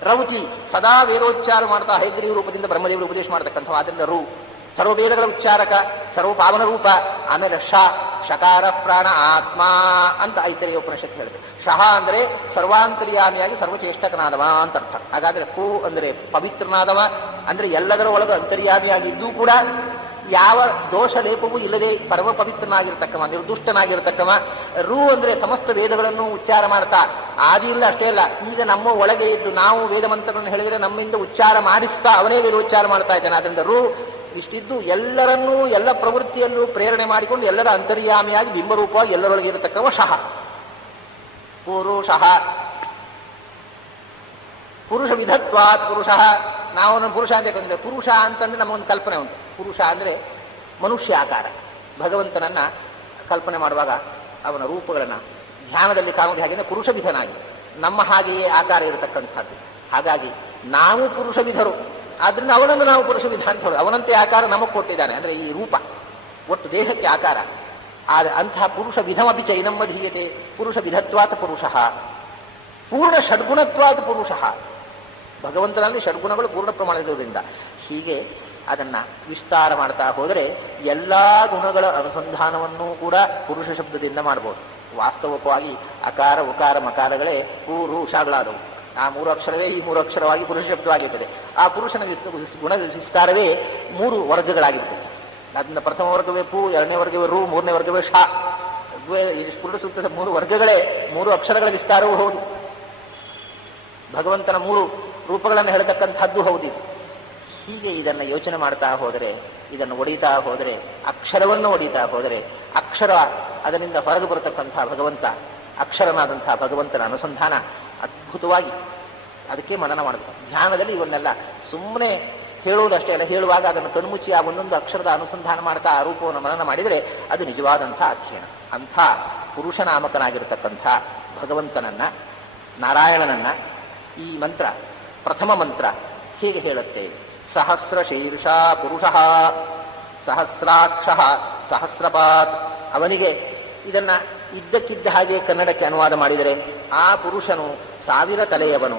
ರೌತಿ ಸದಾ ವೇದೋಚ್ಚಾರ ಮಾಡ್ತಾ ಹೈಗ್ರೀವ ರೂಪದಿಂದ ಬ್ರಹ್ಮದೇವರು ಉಪದೇಶ ಮಾಡ್ತಕ್ಕಂಥವು. ಆದ್ರಿಂದ ರು ಸರ್ವ ವೇದಗಳ ಉಚ್ಚಾರಕ, ಸರ್ವ ಪಾವನ ರೂಪ. ಆಮೇಲೆ ಶಕಾರ ಪ್ರಾಣ ಆತ್ಮ ಅಂತ ಐತರೇಯ ಉಪನಿಷತ್ತು ಹೇಳಿದೆ. ಶಹ ಅಂದ್ರೆ ಸರ್ವಾಂತರ್ಯಾಮಿಯಾಗಿ ಸರ್ವಚೇಷ್ಟಕನಾದವ ಅಂತ ಅರ್ಥ. ಹಾಗಾದ್ರೆ ಪೂ ಅಂದ್ರೆ ಪವಿತ್ರನಾದವ ಅಂದ್ರೆ ಎಲ್ಲದರ ಒಳಗೆ ಅಂತರ್ಯಾಮಿಯಾಗಿದ್ದೂ ಕೂಡ ಯಾವ ದೋಷ ಲೇಪವೂ ಇಲ್ಲದೆ ಪರಮ ಪವಿತ್ರನಾಗಿರ್ತಕ್ಕವ, ನಿರ್ದುಷ್ಟನಾಗಿರ್ತಕ್ಕವ. ರು ಅಂದ್ರೆ ಸಮಸ್ತ ವೇದಗಳನ್ನು ಉಚ್ಚಾರ ಮಾಡ್ತಾ ಆದಿ ಇಲ್ಲ ಅಷ್ಟೇ ಅಲ್ಲ, ಈಗ ನಮ್ಮ ಒಳಗೆ ಇದ್ದು ನಾವು ವೇದ ಮಂತ್ರಗಳನ್ನು ಹೇಳಿದರೆ ನಮ್ಮಿಂದ ಉಚ್ಚಾರ ಮಾಡಿಸ್ತಾ ಅವನೇ ವೇದೋಚ್ಚಾರ ಮಾಡ್ತಾ ಇದ್ದಾನೆ. ಆದ್ರಿಂದ ರು ಇಷ್ಟಿದ್ದು ಎಲ್ಲರನ್ನೂ ಎಲ್ಲ ಪ್ರವೃತ್ತಿಯಲ್ಲೂ ಪ್ರೇರಣೆ ಮಾಡಿಕೊಂಡು ಎಲ್ಲರ ಅಂತರ್ಯಾಮಿಯಾಗಿ ಬಿಂಬರೂಪವಾಗಿ ಎಲ್ಲರೊಳಗೆ ಇರತಕ್ಕವ ಶಹ. ಪುರುಷಃ ಪುರುಷ ವಿಧತ್ವಾತ್ ಪುರುಷ. ನಾವು ಪುರುಷ ಅಂತ ಯಾಕಂದ್ರೆ ಪುರುಷ ಅಂತಂದ್ರೆ ನಮಗೊಂದು ಕಲ್ಪನೆ ಉಂಟು. ಪುರುಷ ಅಂದ್ರೆ ಮನುಷ್ಯ ಆಕಾರ. ಭಗವಂತನನ್ನ ಕಲ್ಪನೆ ಮಾಡುವಾಗ ಅವನ ರೂಪಗಳನ್ನ ಧ್ಯಾನದಲ್ಲಿ ಕಾಣುವುದು ಹೇಗೆ ಪುರುಷ ವಿಧನಾಗಿ ನಮ್ಮ ಹಾಗೆಯೇ ಆಕಾರ ಇರತಕ್ಕಂಥದ್ದು. ಹಾಗಾಗಿ ನಾವು ಪುರುಷ ವಿಧರು, ಆದ್ರಿಂದ ಅವನನ್ನು ನಾವು ಪುರುಷ ವಿಧ ಅಂತ ಹೇಳೋದು. ಅವನಂತೆ ಆಕಾರ ನಮಗೆ ಕೊಟ್ಟಿದ್ದಾನೆ, ಅಂದ್ರೆ ಈ ರೂಪ ಒಟ್ಟು ದೇಹಕ್ಕೆ ಆಕಾರ. ಆದ್ರೆ ಅಂತಹ ಪುರುಷ ವಿಧಮಪಿ ಚೈನಮ್ಮ ಧೀಯತೆ. ಪುರುಷ ವಿಧತ್ವಾತ್ ಪುರುಷ, ಪೂರ್ಣ ಷಡ್ಗುಣತ್ವಾತ್ ಪುರುಷ. ಭಗವಂತನಲ್ಲಿ ಷಡ್ಗುಣಗಳು ಪೂರ್ಣ ಪ್ರಮಾಣದಿಂದ ಹೀಗೆ ಅದನ್ನ ವಿಸ್ತಾರ ಮಾಡ್ತಾ ಹೋದರೆ ಎಲ್ಲಾ ಗುಣಗಳ ಅನುಸಂಧಾನವನ್ನು ಕೂಡ ಪುರುಷ ಶಬ್ದದಿಂದ ಮಾಡಬಹುದು. ವಾಸ್ತವವಾಗಿ ಅಕಾರ ಉಕಾರ ಮಕಾರಗಳೇ ಪೂರುಷಗಳಾದವು. ಆ 3 ಅಕ್ಷರವೇ ಈ 3 ಅಕ್ಷರವಾಗಿ ಪುರುಷ ಶಬ್ದವಾಗಿರ್ತದೆ. ಆ ಪುರುಷನ ಗುಣ ವಿಸ್ತಾರವೇ 3 ವರ್ಗಗಳಾಗಿರ್ತದೆ. ಅದರಿಂದ ಪ್ರಥಮ ವರ್ಗವೇ ಪೂ, 2ನೇ ವರ್ಗವೇ ರು, 3ನೇ ವರ್ಗವೇ ಶಾ. ಪುರುಷ ಸೂಕ್ತದ 3 ವರ್ಗಗಳೇ 3 ಅಕ್ಷರಗಳ ವಿಸ್ತಾರವೂ ಹೌದು. ಭಗವಂತನ 3 ರೂಪಗಳನ್ನು ಹೇಳ್ತಕ್ಕಂಥದ್ದು ಹೌದು. ಹೀಗೆ ಇದನ್ನು ಯೋಚನೆ ಮಾಡ್ತಾ ಹೋದರೆ, ಇದನ್ನು ಒಡಿತಾ ಹೋದರೆ, ಅಕ್ಷರವನ್ನು ಒಡಿತಾ ಹೋದರೆ, ಅಕ್ಷರ ಅದರಿಂದ ಹೊರಗೆ ಬರತಕ್ಕಂಥ ಭಗವಂತ, ಅಕ್ಷರನಾದಂತಹ ಭಗವಂತನ ಅನುಸಂಧಾನ ಅದ್ಭುತವಾಗಿ ಅದಕ್ಕೆ ಮನನ ಮಾಡಬೇಕು. ಧ್ಯಾನದಲ್ಲಿ ಇವನ್ನೆಲ್ಲ ಸುಮ್ಮನೆ ಹೇಳುವುದಷ್ಟೇ ಅಲ್ಲ, ಹೇಳುವಾಗ ಅದನ್ನು ಕಣ್ಮುಚ್ಚಿ ಆ ಒಂದೊಂದು ಅಕ್ಷರದ ಅನುಸಂಧಾನ ಮಾಡ್ತಾ ಆ ರೂಪವನ್ನು ಮನನ ಮಾಡಿದರೆ ಅದು ನಿಜವಾದಂಥ ಅಧ್ಯಯನ. ಅಂಥ ಪುರುಷನಾಮಕನಾಗಿರತಕ್ಕಂಥ ಭಗವಂತನನ್ನ, ನಾರಾಯಣನನ್ನ ಈ ಮಂತ್ರ ಪ್ರಥಮ ಮಂತ್ರ ಹೀಗೆ ಹೇಳುತ್ತೆ. ಸಹಸ್ರ ಶೀರ್ಷ ಪುರುಷ ಸಹಸ್ರಾಕ್ಷ ಸಹಸ್ರಪಾತ್. ಅವನಿಗೆ ಇದನ್ನ ಇದ್ದಕ್ಕಿದ್ದ ಹಾಗೆ ಕನ್ನಡಕ್ಕೆ ಅನುವಾದ ಮಾಡಿದರೆ ಆ ಪುರುಷನು 1000 ತಲೆಯವನು,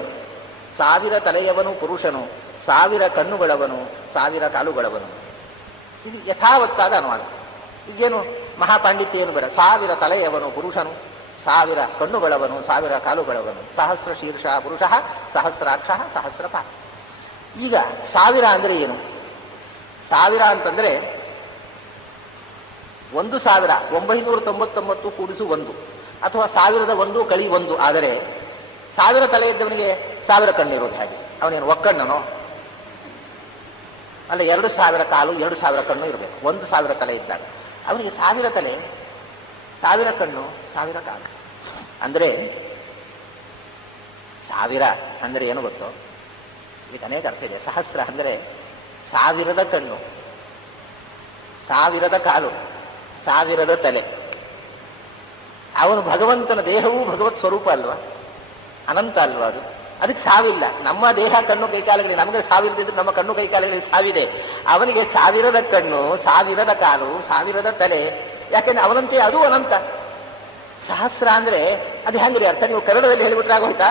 1000 ತಲೆಯವನು ಪುರುಷನು, 1000 ಕಣ್ಣುಗಳವನು, 1000 ಕಾಲುಗಳವನು. ಇದು ಯಥಾವತ್ತಾದ ಅನುವಾದ. ಈಗೇನು ಮಹಾಪಾಂಡಿತ್ಯ ಏನು ಬೇಡ. 1000 ತಲೆಯವನು ಪುರುಷನು, 1000 ಕಣ್ಣುಗಳವನು, 1000 ಕಾಲುಗಳವನು. ಸಹಸ್ರ ಶೀರ್ಷ ಪುರುಷ ಸಹಸ್ರಾಕ್ಷ ಸಹಸ್ರಪಾತ್. ಈಗ 1000 ಅಂದ್ರೆ ಏನು? 1000 ಅಂತಂದ್ರೆ 1999 ಕೂಡಿಸು 1 ಅಥವಾ 1001 ಕಳಿ 1. ಆದರೆ 1000 ತಲೆ ಇದ್ದವನಿಗೆ 1000 ಕಣ್ಣಿರೋದು ಹಾಗೆ. ಅವನೇನು ಒಕ್ಕಣ್ಣನೋ? ಅಲ್ಲ, 2000 ಕಾಲು 2000 ಕಣ್ಣು ಇರಬೇಕು 1000 ತಲೆ ಇದ್ದಾಗ. ಅವನಿಗೆ 1000 ತಲೆ, 1000 ಕಣ್ಣು, 1000 ಕಾಲು. ಅಂದರೆ 1000 ಅಂದರೆ ಏನು ಗೊತ್ತೋ, ಇದಕ್ಕೆ ಅನೇಕ ಅರ್ಥ ಇದೆ. ಸಹಸ್ರ ಅಂದರೆ 1000 ಕಣ್ಣು, 1000 ಕಾಲು, 1000 ತಲೆ. ಅವನು ಭಗವಂತನ ದೇಹವೂ ಭಗವತ್ ಸ್ವರೂಪ ಅಲ್ವಾ, ಅನಂತ ಅಲ್ವಾ ಅದು. ಅದಕ್ಕೆ ಸಾವಿಲ್ಲ. ನಮ್ಮ ದೇಹ ಕಣ್ಣು ಕೈಕಾಲುಗಳಿಗೆ, ನಮಗೆ ಸಾವಿರದಿದ್ರು ನಮ್ಮ ಕಣ್ಣು ಕೈಕಾಲುಗಳಿಗೆ ಸಾವಿದೆ. ಅವನಿಗೆ 1000 ಕಣ್ಣು, 1000 ಕಾಲು, 1000 ತಲೆ. ಯಾಕೆಂದ್ರೆ ಅವನಂತೆ ಅದು ಅನಂತ. ಸಹಸ್ರ ಅಂದ್ರೆ ಅದು ಹೆಂಗ್ರಿ ಅರ್ಥ? ನೀವು ಕನ್ನಡದಲ್ಲಿ ಹೇಳಿಬಿಟ್ರೆ ಆಗೋಯ್ತಾ?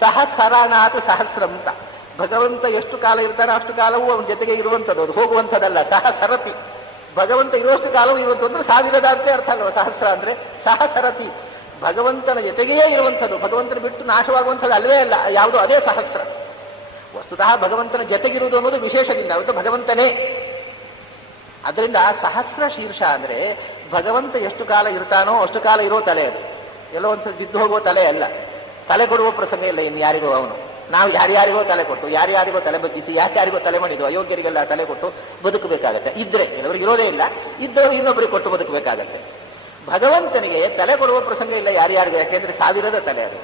ಸಹಸ್ರನಾಥ ಸಹಸ್ರಂ ಅಂತ. ಭಗವಂತ ಎಷ್ಟು ಕಾಲ ಇರ್ತಾನೆ ಅಷ್ಟು ಕಾಲವೂ ಅವನ ಜೊತೆಗೆ ಇರುವಂಥದ್ದು, ಅದು ಹೋಗುವಂಥದ್ದಲ್ಲ. ಸಹಸರತಿ, ಭಗವಂತ ಇರುವಷ್ಟು ಕಾಲವೂ ಇರುವಂಥದ್ದು ಅಂದ್ರೆ 1000 ಅಂತ ಅರ್ಥ ಅಲ್ವಾ ಸಹಸ್ರ ಅಂದ್ರೆ. ಸಹಸರತಿ, ಭಗವಂತನ ಜೊತೆಗೇ ಇರುವಂಥದ್ದು, ಭಗವಂತನ ಬಿಟ್ಟು ನಾಶವಾಗುವಂಥದ್ದು ಅಲ್ವೇ ಅಲ್ಲ ಯಾವುದೋ, ಅದೇ ಸಹಸ್ರ. ವಸ್ತುತಃ ಭಗವಂತನ ಜೊತೆಗಿರುವುದು ಅನ್ನೋದು ವಿಶೇಷದಿಂದ, ಅವತ್ತು ಭಗವಂತನೇ. ಅದರಿಂದ ಸಹಸ್ರ ಶೀರ್ಷ ಅಂದ್ರೆ ಭಗವಂತ ಎಷ್ಟು ಕಾಲ ಇರ್ತಾನೋ ಅಷ್ಟು ಕಾಲ ಇರೋ ತಲೆ ಅದು. ಎಲ್ಲೋ ಒಂದ್ಸಲ ಬಿದ್ದು ಹೋಗುವ ತಲೆ ಅಲ್ಲ. ತಲೆ ಕೊಡುವ ಪ್ರಸಂಗ ಇಲ್ಲ ಇನ್ನು ಯಾರಿಗೋ. ಅವನು ನಾವು ಯಾರ್ಯಾರಿಗೋ ತಲೆ ಕೊಟ್ಟು, ಯಾರ್ಯಾರಿಗೋ ತಲೆ ಬಗ್ಗಿಸಿ, ಯಾರ್ಯಾರಿಗೋ ತಲೆ ಮಾಡಿದ್ವು, ಅಯೋಗ್ಯರಿಗೆಲ್ಲ ತಲೆ ಕೊಟ್ಟು ಬದುಕಬೇಕಾಗತ್ತೆ. ಇದ್ರೆ ಕೆಲವರಿಗೆ ಇರೋದೇ ಇಲ್ಲ, ಇದ್ದವರು ಇನ್ನೊಬ್ಬರಿಗೆ ಕೊಟ್ಟು ಬದುಕಬೇಕಾಗತ್ತೆ. ಭಗವಂತನಿಗೆ ತಲೆ ಕೊಡುವ ಪ್ರಸಂಗ ಇಲ್ಲ ಯಾರ್ಯಾರಿಗೂ, ಯಾಕೆಂದ್ರೆ 1000 ತಲೆ ಅದು.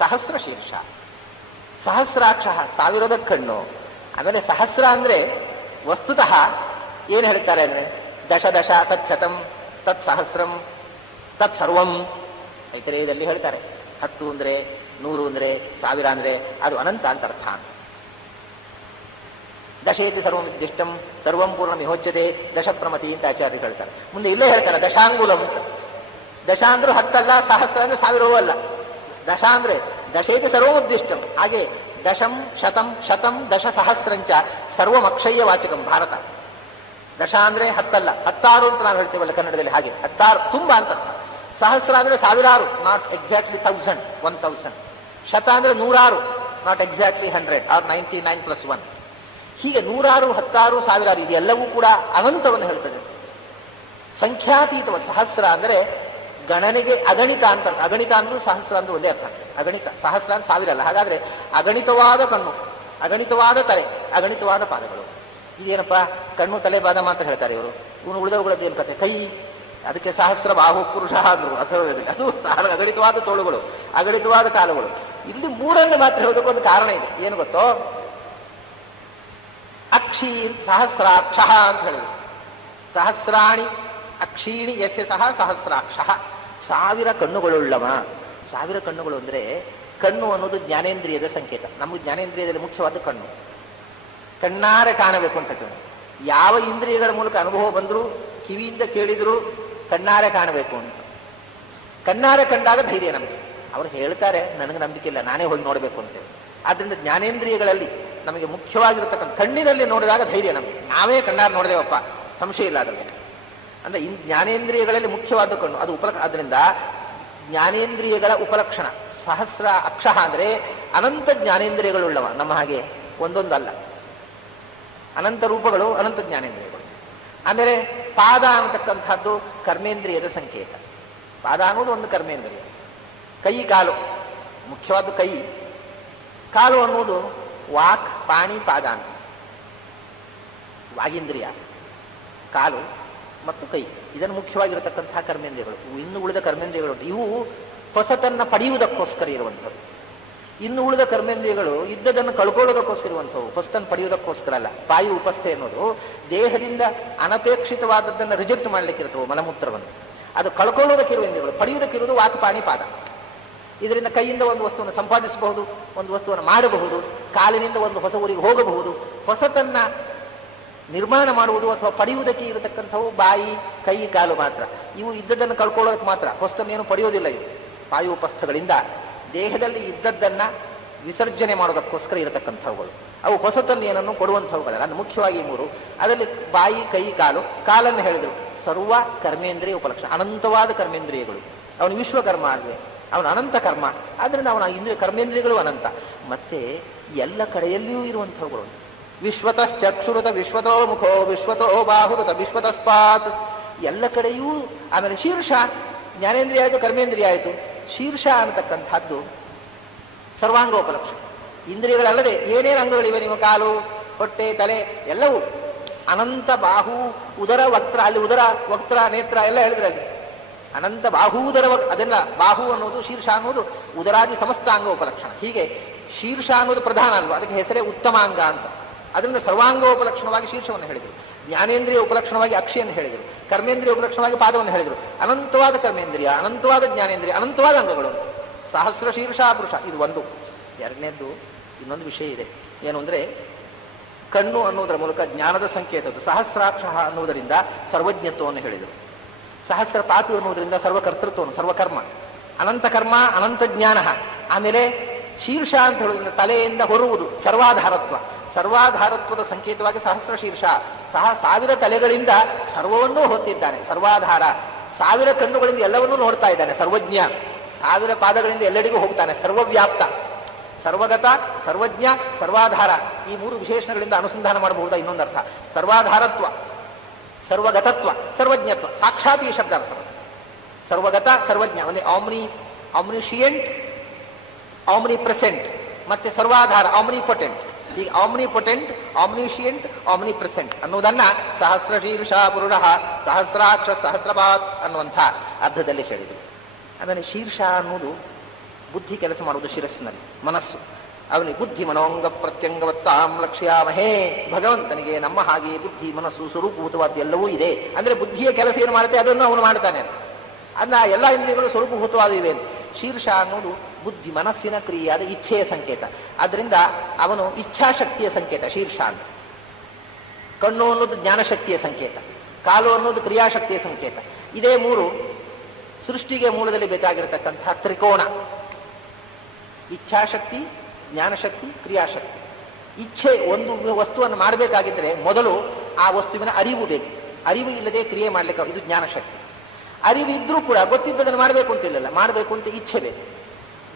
ಸಹಸ್ರ ಶೀರ್ಷ, ಸಹಸ್ರಾಕ್ಷ, 1000 ಕಣ್ಣು. ಆಮೇಲೆ ಸಹಸ್ರ ಅಂದ್ರೆ ವಸ್ತುತಃ ಏನು ಹೇಳ್ತಾರೆ ಅಂದ್ರೆ ದಶ ದಶ ತತ್ಶತಂ ತತ್ ಸಹಸ್ರಂ ತತ್ ಸರ್ವಂ. ಐತರೇಯದಲ್ಲಿ ಹೇಳ್ತಾರೆ 10 ಅಂದ್ರೆ 100 ಅಂದ್ರೆ 1000 ಅಂದ್ರೆ ಅದು ಅನಂತ ಅಂತ ಅರ್ಥ. ದಶೇತಿ ಸರ್ವಂ ದಿಷ್ಟಂ ಸರ್ವಂ ಪೂರ್ಣ ವಿಹೋಚ್ಯತೆ ದಶ ಪ್ರಮತಿ ಅಂತ ಆಚಾರ್ಯರು ಹೇಳ್ತಾರೆ. ಮುಂದೆ ಇಲ್ಲೇ ಹೇಳ್ತಾರೆ ದಶಾಂಗುಲಂ ಅಂತ. ದಶ ಅಂದ್ರೂ 10 ಅಲ್ಲ, ಸಹಸ್ರ ಅಂದ್ರೆ 1000 ಅಲ್ಲ. ದಶ ಅಂದ್ರೆ ದಶೇತಿ ಸರ್ವೋದ್ದಿಷ್ಟಂ. ಹಾಗೆ ದಶಂ ಶತಂ ಶತಂ ದಶ ಸಹಸ್ರಂಚ ಸರ್ವಂ ಅಕ್ಷಯ್ಯ ವಾಚಕಂ ಭಾರತ. ದಶ ಅಂದ್ರೆ 10 ಅಲ್ಲ, 16 ಅಂತ ನಾವು ಹೇಳ್ತೇವಲ್ಲ ಕನ್ನಡದಲ್ಲಿ, ಹಾಗೆ 16 ತುಂಬಾ ಅಂತ. ಸಹಸ್ರ ಅಂದ್ರೆ 1000, ನಾಟ್ ಎಕ್ಸಾಕ್ಟ್ಲಿ 1000. ಶತ ಅಂದ್ರೆ 100, ನಾಟ್ ಎಕ್ಸಾಕ್ಟ್ಲಿ 100 ಆರ್ 99+1. ಹೀಗೆ 100, 16, 1000 ಇದೆಲ್ಲವೂ ಕೂಡ ಅನಂತವನ್ನು ಹೇಳ್ತದೆ. ಸಂಖ್ಯಾತೀತವ. ಸಹಸ್ರ ಅಂದ್ರೆ ಗಣನೆಗೆ ಅಗಣಿತ ಅಂತ. ಅಗಣಿತ ಅಂದ್ರೂ ಸಹಸ್ರ ಅಂದ್ರೆ ಒಂದೇ ಅರ್ಥ. ಅಗಣಿತ. ಸಹಸ್ರ ಅಂದ್ರೆ 1000 ಅಲ್ಲ. ಹಾಗಾದ್ರೆ ಅಗಣಿತವಾದ ಕಣ್ಣು, ಅಗಣಿತವಾದ ತಲೆ, ಅಗಣಿತವಾದ ಪಾದಗಳು. ಇದೇನಪ್ಪ ಕಣ್ಣು ತಲೆ ಪಾದ ಮಾತ್ರ ಹೇಳ್ತಾರೆ ಇವರು. ಇವನು ಉಳಿದವುಗಳದ್ದು ಏನು ಕತೆ? ಕೈ, ಅದಕ್ಕೆ ಸಹಸ್ರ ಬಾಹು ಪುರುಷ ಅಂದ್ರು ಅಸರ್ವದಲ್ಲಿ. ಅದು ಅಗಣಿತವಾದ ತೋಳುಗಳು, ಅಗಣಿತವಾದ ಕಾಲುಗಳು. ಇಲ್ಲಿ 3 ಮಾತ್ರ ಹೇಳೋದಕ್ಕೊಂದು ಕಾರಣ ಇದೆ. ಏನು ಗೊತ್ತೋ? ಅಕ್ಷಿ ಸಹಸ್ರಾಕ್ಷ ಅಂತ ಹೇಳಿದ್ರು. ಸಹಸ್ರಾಣಿ ಅಕ್ಷೀಣಿ ಯಸ್ಯ ಸಹ ಸಹಸ್ರಾಕ್ಷ. 1000 ಕಣ್ಣುಗಳುಳ್ಳವ. 1000 ಕಣ್ಣುಗಳು ಅಂದ್ರೆ, ಕಣ್ಣು ಅನ್ನೋದು ಜ್ಞಾನೇಂದ್ರಿಯದ ಸಂಕೇತ. ನಮಗೆ ಜ್ಞಾನೇಂದ್ರಿಯದಲ್ಲಿ ಮುಖ್ಯವಾದ ಕಣ್ಣು. ಕಣ್ಣಾರೆ ಕಾಣಬೇಕು ಅಂತ ಕೇಳಿ, ಯಾವ ಇಂದ್ರಿಯಗಳ ಮೂಲಕ ಅನುಭವ ಬಂದರೂ, ಕಿವಿಯಿಂದ ಕೇಳಿದ್ರು ಕಣ್ಣಾರೆ ಕಾಣಬೇಕು ಅಂತ. ಕಣ್ಣಾರೆ ಕಂಡಾಗ ಧೈರ್ಯ ನಮಗೆ. ಅವರು ಹೇಳ್ತಾರೆ ನನಗೆ ನಂಬಿಕೆ ಇಲ್ಲ, ನಾನೇ ಹೋಗಿ ನೋಡಬೇಕು ಅಂತೇಳಿ. ಆದ್ರಿಂದ ಜ್ಞಾನೇಂದ್ರಿಯಗಳಲ್ಲಿ ನಮಗೆ ಮುಖ್ಯವಾಗಿರತಕ್ಕಂಥ ಕಣ್ಣಿನಲ್ಲಿ ನೋಡಿದಾಗ ಧೈರ್ಯ ನಮಗೆ. ನಾವೇ ಕಣ್ಣಾರೆ ನೋಡಿದೇವಪ್ಪ, ಸಂಶಯ ಇಲ್ಲ ಅದರಲ್ಲಿ. ಅಂದ್ರೆ ಜ್ಞಾನೇಂದ್ರಿಯಗಳಲ್ಲಿ ಮುಖ್ಯವಾದ ಕಣ್ಣು ಅದು ಅದರಿಂದ ಜ್ಞಾನೇಂದ್ರಿಯಗಳ ಉಪಲಕ್ಷಣ. ಸಹಸ್ರ ಅಕ್ಷ ಅಂದ್ರೆ ಅನಂತ ಜ್ಞಾನೇಂದ್ರಿಯಗಳುಳ್ಳವ. ನಮ್ಮ ಹಾಗೆ ಒಂದೊಂದಲ್ಲ, ಅನಂತ ರೂಪಗಳು, ಅನಂತ ಜ್ಞಾನೇಂದ್ರಿಯಗಳು. ಆಮೇಲೆ ಪಾದ ಅನ್ನತಕ್ಕಂಥದ್ದು ಕರ್ಮೇಂದ್ರಿಯದ ಸಂಕೇತ. ಪಾದ ಅನ್ನೋದು ಒಂದು ಕರ್ಮೇಂದ್ರಿಯ. ಕೈ ಕಾಲು, ಮುಖ್ಯವಾದ ಕೈ. ಕಾಲು ಅನ್ನೋದು ವಾಕ್ ಪಾಣಿ ಪಾದ ಅಂತ. ವಾಗೀಂದ್ರಿಯ, ಕಾಲು ಮತ್ತು ಕೈ, ಇದನ್ನು ಮುಖ್ಯವಾಗಿರತಕ್ಕಂತಹ ಕರ್ಮೇಂದ್ರಿಯಗಳು. ಇನ್ನು ಉಳಿದ ಕರ್ಮೇಂದ್ರಿಯಗಳು ಇವು ಹೊಸತನ್ನ ಪಡೆಯುವುದಕ್ಕೋಸ್ಕರ ಇರುವಂಥದ್ದು. ಇನ್ನು ಉಳಿದ ಕರ್ಮೇಂದ್ರಿಯಗಳು ಇದ್ದದನ್ನು ಕಳ್ಕೊಳ್ಳೋದಕ್ಕೋಸ್ಕರ ಇರುವಂಥವು, ಹೊಸತನ್ನು ಪಡೆಯುವುದಕ್ಕೋಸ್ಕರ ಅಲ್ಲ. ಪಾಯು ಉಪಸ್ಥೆ ಅನ್ನೋದು ದೇಹದಿಂದ ಅನಪೇಕ್ಷಿತವಾದದ್ದನ್ನು ರಿಜೆಕ್ಟ್ ಮಾಡ್ಲಿಕ್ಕಿರ್ತವೆ, ಮಲಮೂತ್ರವನ್ನು. ಅದು ಕಳ್ಕೊಳ್ಳೋದಕ್ಕಿರುವ ಇಂದ್ರಿಯಗಳು, ಪಡೆಯುವುದಕ್ಕಿರುವುದು ವಾಕ್ ಪಾಣಿ ಪಾದ. ಇದರಿಂದ ಕೈಯಿಂದ ಒಂದು ವಸ್ತುವನ್ನು ಸಂಪಾದಿಸಬಹುದು, ಒಂದು ವಸ್ತುವನ್ನು ಮಾಡಬಹುದು. ಕಾಲಿನಿಂದ ಒಂದು ಹೊಸ ಊರಿಗೆ ಹೋಗಬಹುದು. ಹೊಸತನ್ನ ನಿರ್ಮಾಣ ಮಾಡುವುದು ಅಥವಾ ಪಡೆಯುವುದಕ್ಕೆ ಇರತಕ್ಕಂಥವು ಬಾಯಿ, ಕೈ, ಕಾಲು ಮಾತ್ರ. ಇವು ಇದ್ದದನ್ನು ಕಳ್ಕೊಳ್ಳೋದಕ್ಕೆ ಮಾತ್ರ, ಹೊಸತನ್ನೇನು ಪಡೆಯೋದಿಲ್ಲ. ಇವು ಪಾಯು ಉಪಸ್ಥಗಳಿಂದ ದೇಹದಲ್ಲಿ ಇದ್ದದ್ದನ್ನ ವಿಸರ್ಜನೆ ಮಾಡೋದಕ್ಕೋಸ್ಕರ ಇರತಕ್ಕಂಥವುಗಳು. ಅವು ಹೊಸತನ್ನು ಏನನ್ನು ಕೊಡುವಂಥವುಗಳಲ್ಲ. ಅದು ಮುಖ್ಯವಾಗಿ 3. ಅದರಲ್ಲಿ ಬಾಯಿ, ಕೈ, ಕಾಲು. ಕಾಲನ್ನು ಹೇಳಿದರು ಸರ್ವ ಕರ್ಮೇಂದ್ರಿಯ ಉಪಲಕ್ಷಣ, ಅನಂತವಾದ ಕರ್ಮೇಂದ್ರಿಯಗಳು. ಅವನು ವಿಶ್ವಕರ್ಮ ಅಲ್ವೇ, ಅವನು ಅನಂತ ಕರ್ಮ. ಆದ್ರಿಂದ ಅವನ ಕರ್ಮೇಂದ್ರಿಯಗಳು ಅನಂತ. ಮತ್ತೆ ಎಲ್ಲ ಕಡೆಯಲ್ಲಿಯೂ ಇರುವಂಥವುಗಳು. ವಿಶ್ವತಶ್ಚಕ್ಷುರುತ ವಿಶ್ವತೋ ಮುಖೋ ವಿಶ್ವತೋ ಬಾಹುರುತ ವಿಶ್ವತಸ್ಪಾತ್, ಎಲ್ಲ ಕಡೆಯೂ. ಆಮೇಲೆ ಶೀರ್ಷ, ಜ್ಞಾನೇಂದ್ರಿಯ ಆಯಿತು, ಕರ್ಮೇಂದ್ರಿಯ ಆಯಿತು. ಶೀರ್ಷ ಅನ್ನತಕ್ಕಂಥದ್ದು ಸರ್ವಾಂಗೋಪಲಕ್ಷಣ. ಇಂದ್ರಿಯಗಳಲ್ಲದೆ ಏನೇನು ಅಂಗಗಳಿವೆ ನಿಮ್ಮ ಕಾಲು, ಹೊಟ್ಟೆ, ತಲೆ ಎಲ್ಲವೂ ಅನಂತ ಬಾಹು ಉದರ ವಕ್ತ್ರ, ಅಲ್ಲಿ ಉದರ ವಕ್ತ್ರ ನೇತ್ರ ಎಲ್ಲ ಹೇಳಿದ್ರೆ ಅಲ್ಲಿ ಅನಂತ ಬಾಹೂದರ ಅದೆಲ್ಲ ಬಾಹು ಅನ್ನೋದು ಶೀರ್ಷ ಅನ್ನೋದು ಉದರಾದಿ ಸಮಸ್ತಾಂಗ ಉಪಲಕ್ಷಣ. ಹೀಗೆ ಶೀರ್ಷ ಅನ್ನೋದು ಪ್ರಧಾನ ಅಲ್ವಾ, ಅದಕ್ಕೆ ಹೆಸರೇ ಉತ್ತಮಾಂಗ ಅಂತ. ಅದರಿಂದ ಸರ್ವಾಂಗ ಉಪಲಕ್ಷಣವಾಗಿ ಶೀರ್ಷವನ್ನು ಹೇಳಿದರು, ಜ್ಞಾನೇಂದ್ರಿಯ ಉಪಲಕ್ಷಣವಾಗಿ ಅಕ್ಷಿಯನ್ನು ಹೇಳಿದರು, ಕರ್ಮೇಂದ್ರಿಯ ಉಪಲಕ್ಷಣವಾಗಿ ಪಾದವನ್ನು ಹೇಳಿದರು. ಅನಂತವಾದ ಕರ್ಮೇಂದ್ರಿಯ, ಅನಂತವಾದ ಜ್ಞಾನೇಂದ್ರಿಯ, ಅನಂತವಾದ ಅಂಗಗಳು, ಸಹಸ್ರ ಶೀರ್ಷ ಪುರುಷ. ಇದು ಒಂದು. ಎರಡನೇದ್ದು ಇನ್ನೊಂದು ವಿಷಯ ಇದೆ, ಏನು ಅಂದರೆ ಕಣ್ಣು ಅನ್ನೋದರ ಮೂಲಕ ಜ್ಞಾನದ ಸಂಕೇತದ್ದು. ಸಹಸ್ರಾಕ್ಷ ಅನ್ನುವುದರಿಂದ ಸರ್ವಜ್ಞತ್ವವನ್ನು ಹೇಳಿದರು. ಸಹಸ್ರ ಪಾತು ಅನ್ನುವುದರಿಂದ ಸರ್ವಕರ್ತೃತ್ವವನ್ನು, ಸರ್ವಕರ್ಮ, ಅನಂತ ಕರ್ಮ, ಅನಂತ ಜ್ಞಾನ. ಆಮೇಲೆ ಶೀರ್ಷ ಅಂತ ಹೇಳೋದ್ರಿಂದ ತಲೆಯಿಂದ ಹೊರುವುದು, ಸರ್ವಾಧಾರತ್ವ. ಸರ್ವಾಧಾರತ್ವದ ಸಂಕೇತವಾಗಿ ಸಹಸ್ರ ಶೀರ್ಷ. ಸಾವಿರ ತಲೆಗಳಿಂದ ಸರ್ವವನ್ನೂ ಹೊತ್ತಿದ್ದಾನೆ, ಸರ್ವಾಧಾರ. ಸಾವಿರ ಕಣ್ಣುಗಳಿಂದ ಎಲ್ಲವನ್ನೂ ನೋಡ್ತಾ ಇದ್ದಾನೆ, ಸರ್ವಜ್ಞ. ಸಾವಿರ ಪಾದಗಳಿಂದ ಎಲ್ಲೆಡೆಗೂ ಹೋಗ್ತಾನೆ, ಸರ್ವವ್ಯಾಪ್ತ. ಸರ್ವಗತ, ಸರ್ವಜ್ಞ, ಸರ್ವಾಧಾರ. ಈ ಮೂರು ವಿಶೇಷಣಗಳಿಂದ ಅನುಸಂಧಾನ ಮಾಡಬಹುದಾ ಇನ್ನೊಂದು ಅರ್ಥ. ಸರ್ವಾಧಾರತ್ವ, ಸರ್ವಗತತ್ವ, ಸರ್ವಜ್ಞತ್ವ, ಸಾಕ್ಷಾತ್ ಈ ಶಬ್ದ ಅರ್ಥ. ಸರ್ವಗತ, ಸರ್ವಜ್ಞ ಒಂದೇ. ಆಮ್ನಿಶಿಯೆಂಟ್, ಆಮ್ನಿ ಪ್ರೆಸೆಂಟ್, ಮತ್ತೆ ಸರ್ವಾಧಾರ, ಆಮ್ನಿಪೊಟೆಂಟ್. ಈಗ ಆಮ್ನಿಪೊಟೆಂಟ್, ಆಮ್ನಿಶಿಯೆಂಟ್, ಆಮ್ನಿ ಪ್ರೆಸೆಂಟ್ ಅನ್ನುವುದನ್ನ ಸಹಸ್ರ ಶೀರ್ಷ ಪುರುಷ ಸಹಸ್ರಾಕ್ಷ ಸಹಸ್ರಪಾತ್ ಅನ್ನುವಂಥ ಅರ್ಧದಲ್ಲಿ ಹೇಳಿದರು. ಆಮೇಲೆ ಶೀರ್ಷ ಅನ್ನುವುದು ಬುದ್ಧಿ ಕೆಲಸ ಮಾಡುವುದು ಶಿರಸ್ಸಿನಲ್ಲಿ, ಮನಸ್ಸು. ಅವನಿಗೆ ಬುದ್ಧಿ ಮನೋಂಗ ಪ್ರತ್ಯಂಗವತ್ತಾಂ ಲಕ್ಷ್ಯಾಮಹೇ. ಭಗವಂತನಿಗೆ ನಮ್ಮ ಹಾಗೆ ಬುದ್ಧಿ ಮನಸ್ಸು ಸ್ವರೂಪಭೂತವಾದ ಎಲ್ಲವೂ ಇದೆ. ಅಂದ್ರೆ ಬುದ್ಧಿಯ ಕೆಲಸ ಏನು ಮಾಡುತ್ತೆ ಅದನ್ನು ಅವನು ಮಾಡ್ತಾನೆ. ಅದನ್ನ ಎಲ್ಲ ಇಂದ್ರಿಯಗಳು ಸ್ವರೂಪಭೂತವಾದ ಇವೆ. ಶೀರ್ಷ ಅನ್ನೋದು ಬುದ್ಧಿ ಮನಸ್ಸಿನ ಕ್ರಿಯೆಯಾದ ಇಚ್ಛೆಯ ಸಂಕೇತ. ಅದರಿಂದ ಅವನು ಇಚ್ಛಾಶಕ್ತಿಯ ಸಂಕೇತ ಶೀರ್ಷ ಅಂತ. ಕಣ್ಣು ಅನ್ನೋದು ಜ್ಞಾನಶಕ್ತಿಯ ಸಂಕೇತ, ಕಾಲು ಅನ್ನೋದು ಕ್ರಿಯಾಶಕ್ತಿಯ ಸಂಕೇತ. ಇದೇ ಮೂರು ಸೃಷ್ಟಿಗೆ ಮೂಲದಲ್ಲಿ ಬೇಕಾಗಿರತಕ್ಕಂತಹ ತ್ರಿಕೋಣ. ಇಚ್ಛಾಶಕ್ತಿ, ಜ್ಞಾನಶಕ್ತಿ, ಕ್ರಿಯಾಶಕ್ತಿ. ಇಚ್ಛೆ ಒಂದು ವಸ್ತುವನ್ನು ಮಾಡಬೇಕಾಗಿದ್ರೆ ಮೊದಲು ಆ ವಸ್ತುವಿನ ಅರಿವು ಬೇಕು. ಅರಿವು ಇಲ್ಲದೆ ಕ್ರಿಯೆ ಮಾಡ್ಲಿಕ್ಕೆ ಇದು ಜ್ಞಾನಶಕ್ತಿ. ಅರಿವು ಇದ್ರೂ ಕೂಡ ಗೊತ್ತಿದ್ದದನ್ನು ಮಾಡಬೇಕು ಅಂತಿಲ್ಲ, ಮಾಡಬೇಕು ಅಂತ ಇಚ್ಛೆ ಬೇಕು.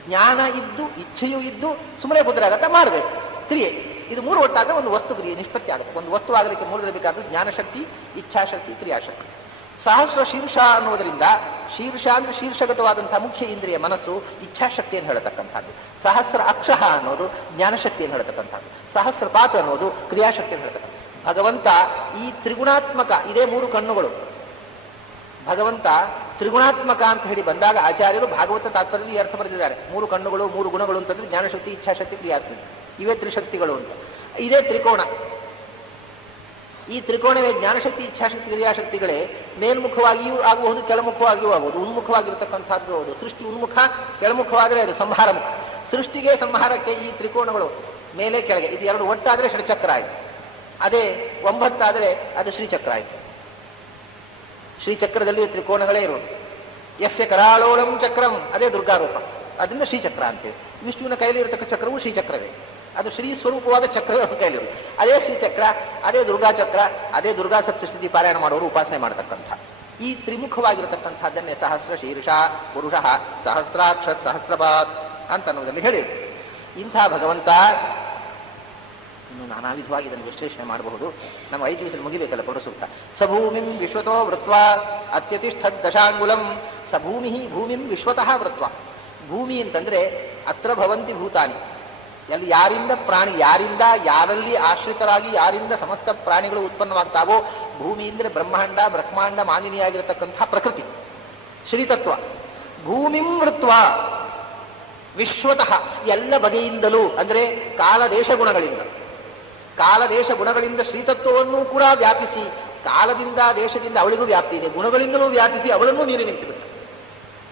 ಜ್ಞಾನ ಇದ್ದು ಇಚ್ಛೆಯೂ ಇದ್ದು ಸುಮ್ಮನೆ ಕುದುರಾಗತ್ತೆ ಮಾಡಬೇಕು ಕ್ರಿಯೆ. ಇದು ಮೂರು ಒಟ್ಟಾಗ ಒಂದು ವಸ್ತು ಕ್ರಿಯೆ ನಿಷ್ಪತ್ತಿ ಆಗುತ್ತೆ. ಒಂದು ವಸ್ತು ಆಗಲಿಕ್ಕೆ ಮೂಲದಲ್ಲಿ ಬೇಕಾದ ಜ್ಞಾನಶಕ್ತಿ, ಇಚ್ಛಾಶಕ್ತಿ, ಕ್ರಿಯಾಶಕ್ತಿ. ಸಹಸ್ರ ಶೀರ್ಷ ಅನ್ನುವುದರಿಂದ ಶೀರ್ಷ ಅಂದ್ರೆ ಶೀರ್ಷಗತವಾದಂತಹ ಮುಖ್ಯ ಇಂದ್ರಿಯ ಮನಸ್ಸು ಇಚ್ಛಾಶಕ್ತಿಯನ್ನು ಹೇಳತಕ್ಕಂಥದ್ದು. ಸಹಸ್ರ ಅಕ್ಷ ಅನ್ನೋದು ಜ್ಞಾನಶಕ್ತಿಯನ್ನು ಹೇಳತಕ್ಕಂಥದ್ದು. ಸಹಸ್ರ ಪಾತ ಅನ್ನೋದು ಕ್ರಿಯಾಶಕ್ತಿಯನ್ನು ಹೇಳತಕ್ಕಂಥ. ಭಗವಂತ ಈ ತ್ರಿಗುಣಾತ್ಮಕ, ಇದೇ ಮೂರು ಕಣ್ಣುಗಳು. ಭಗವಂತ ತ್ರಿಗುಣಾತ್ಮಕ ಅಂತ ಹೇಳಿ ಬಂದಾಗ ಆಚಾರ್ಯರು ಭಾಗವತ ತಾತ್ಪರ್ಯದಲ್ಲಿ ಈ ಅರ್ಥ ಬರೆದಿದ್ದಾರೆ. ಮೂರು ಕಣ್ಣುಗಳು, ಮೂರು ಗುಣಗಳು ಅಂತಂದ್ರೆ ಜ್ಞಾನಶಕ್ತಿ, ಇಚ್ಛಾಶಕ್ತಿ, ಕ್ರಿಯಾಶಕ್ತಿ, ಇವೇ ತ್ರಿಶಕ್ತಿಗಳು ಅಂತ. ಇದೇ ತ್ರಿಕೋಣ. ಈ ತ್ರಿಕೋಣವೇ ಜ್ಞಾನಶಕ್ತಿ, ಇಚ್ಛಾಶಕ್ತಿ, ಕ್ರಿಯಾಶಕ್ತಿಗಳೇ ಮೇಲ್ಮುಖವಾಗಿಯೂ ಆಗಬಹುದು, ಕೆಳಮುಖವಾಗಿಯೂ ಆಗಬಹುದು. ಉನ್ಮುಖವಾಗಿರತಕ್ಕಂಥದ್ದು ಹೌದು. ಸೃಷ್ಟಿ ಉನ್ಮುಖ, ಕೆಳಮುಖವಾದರೆ ಅದು ಸಂಹಾರ ಮುಖ. ಸೃಷ್ಟಿಗೆ ಸಂಹಾರಕ್ಕೆ ಈ ತ್ರಿಕೋಣಗಳು ಮೇಲೆ ಕೆಳಗೆ ಇದು ಎರಡು ಒಟ್ಟಾದರೆ ಷಡ್ಚಕ್ರ ಆಯಿತು. ಅದೇ ಒಂಬತ್ತಾದರೆ ಅದು ಶ್ರೀಚಕ್ರ ಆಯಿತು. ಶ್ರೀಚಕ್ರದಲ್ಲಿ ತ್ರಿಕೋಣಗಳೇ ಇರುವುದು. ಯಸ್ಯ ಕರಾಳೋಳಂ ಚಕ್ರಂ, ಅದೇ ದುರ್ಗಾರೂಪ, ಅದರಿಂದ ಶ್ರೀಚಕ್ರ ಅಂತೇವೆ. ವಿಷ್ಣುವಿನ ಕೈಲಿ ಇರತಕ್ಕ ಚಕ್ರವು ಶ್ರೀಚಕ್ರವೇ. ಅದು ಶ್ರೀ ಸ್ವರೂಪವಾದ ಚಕ್ರವೇ ಅವನ ಕೈಲಿರುವುದು. ಅದೇ ಶ್ರೀಚಕ್ರ, ಅದೇ ದುರ್ಗಾ ಚಕ್ರ, ಅದೇ ದುರ್ಗಾ ಸಪ್ತಸ್ಥಿತಿ ಪಾರಾಯಣ ಮಾಡೋರು ಉಪಾಸನೆ ಮಾಡತಕ್ಕಂಥ ಈ ತ್ರಿಮುಖವಾಗಿರತಕ್ಕಂಥದ್ದನ್ನೇ ಸಹಸ್ರ ಶೀರ್ಷ ಪುರುಷ ಸಹಸ್ರಾಕ್ಷ ಸಹಸ್ರಪಾತ್ ಅಂತ ಅನ್ನೋದರಲ್ಲಿ ಹೇಳಿದರು. ಇಂಥ ಭಗವಂತ ಇನ್ನು ನಾನಾ ವಿಧವಾಗಿ ಇದನ್ನು ವಿಶ್ಲೇಷಣೆ ಮಾಡಬಹುದು. ನಮ್ಮ 5 ದಿವಸ ಮುಗಿಬೇಕಲ್ಲ ಪುರುಸೂಕ್ತ. ಸಭೂಮಿಂ ವಿಶ್ವತೋ ವೃತ್ವ ಅತ್ಯತಿಷ್ಠದ್ ದಶಾಂಗುಲಂ. ಸಭೂಮಿ ಭೂಮಿಂ ವಿಶ್ವತಃ ವೃತ್ವ. ಭೂಮಿ ಅಂತಂದ್ರೆ ಅತ್ರ ಭವಂತಿ ಭೂತಾನಿ, ಎಲ್ಲಿ ಯಾರಿಂದ ಪ್ರಾಣಿ, ಯಾರಿಂದ ಯಾರಲ್ಲಿ ಆಶ್ರಿತರಾಗಿ ಯಾರಿಂದ ಸಮಸ್ತ ಪ್ರಾಣಿಗಳು ಉತ್ಪನ್ನವಾಗ್ತಾವೋ. ಭೂಮಿ ಅಂದರೆ ಬ್ರಹ್ಮಾಂಡ, ಬ್ರಹ್ಮಾಂಡ ಮಾಲಿನಿಯಾಗಿರತಕ್ಕಂಥ ಪ್ರಕೃತಿ, ಶ್ರೀತತ್ವ. ಭೂಮಿಂ ವೃತ್ವ ವಿಶ್ವತಃ, ಎಲ್ಲ ಬಗೆಯಿಂದಲೂ ಅಂದರೆ ಕಾಲದೇಶ ಗುಣಗಳಿಂದ, ಕಾಲದೇಶ ಗುಣಗಳಿಂದ ಶ್ರೀತತ್ವವನ್ನು ಕೂಡ ವ್ಯಾಪಿಸಿ, ಕಾಲದಿಂದ ದೇಶದಿಂದ ಅವಳಿಗೂ ವ್ಯಾಪ್ತಿ ಇದೆ, ಗುಣಗಳಿಂದಲೂ ವ್ಯಾಪಿಸಿ ಅವಳನ್ನೂ ಮೀರಿ ನಿಂತು ಬಿಟ್ಟ.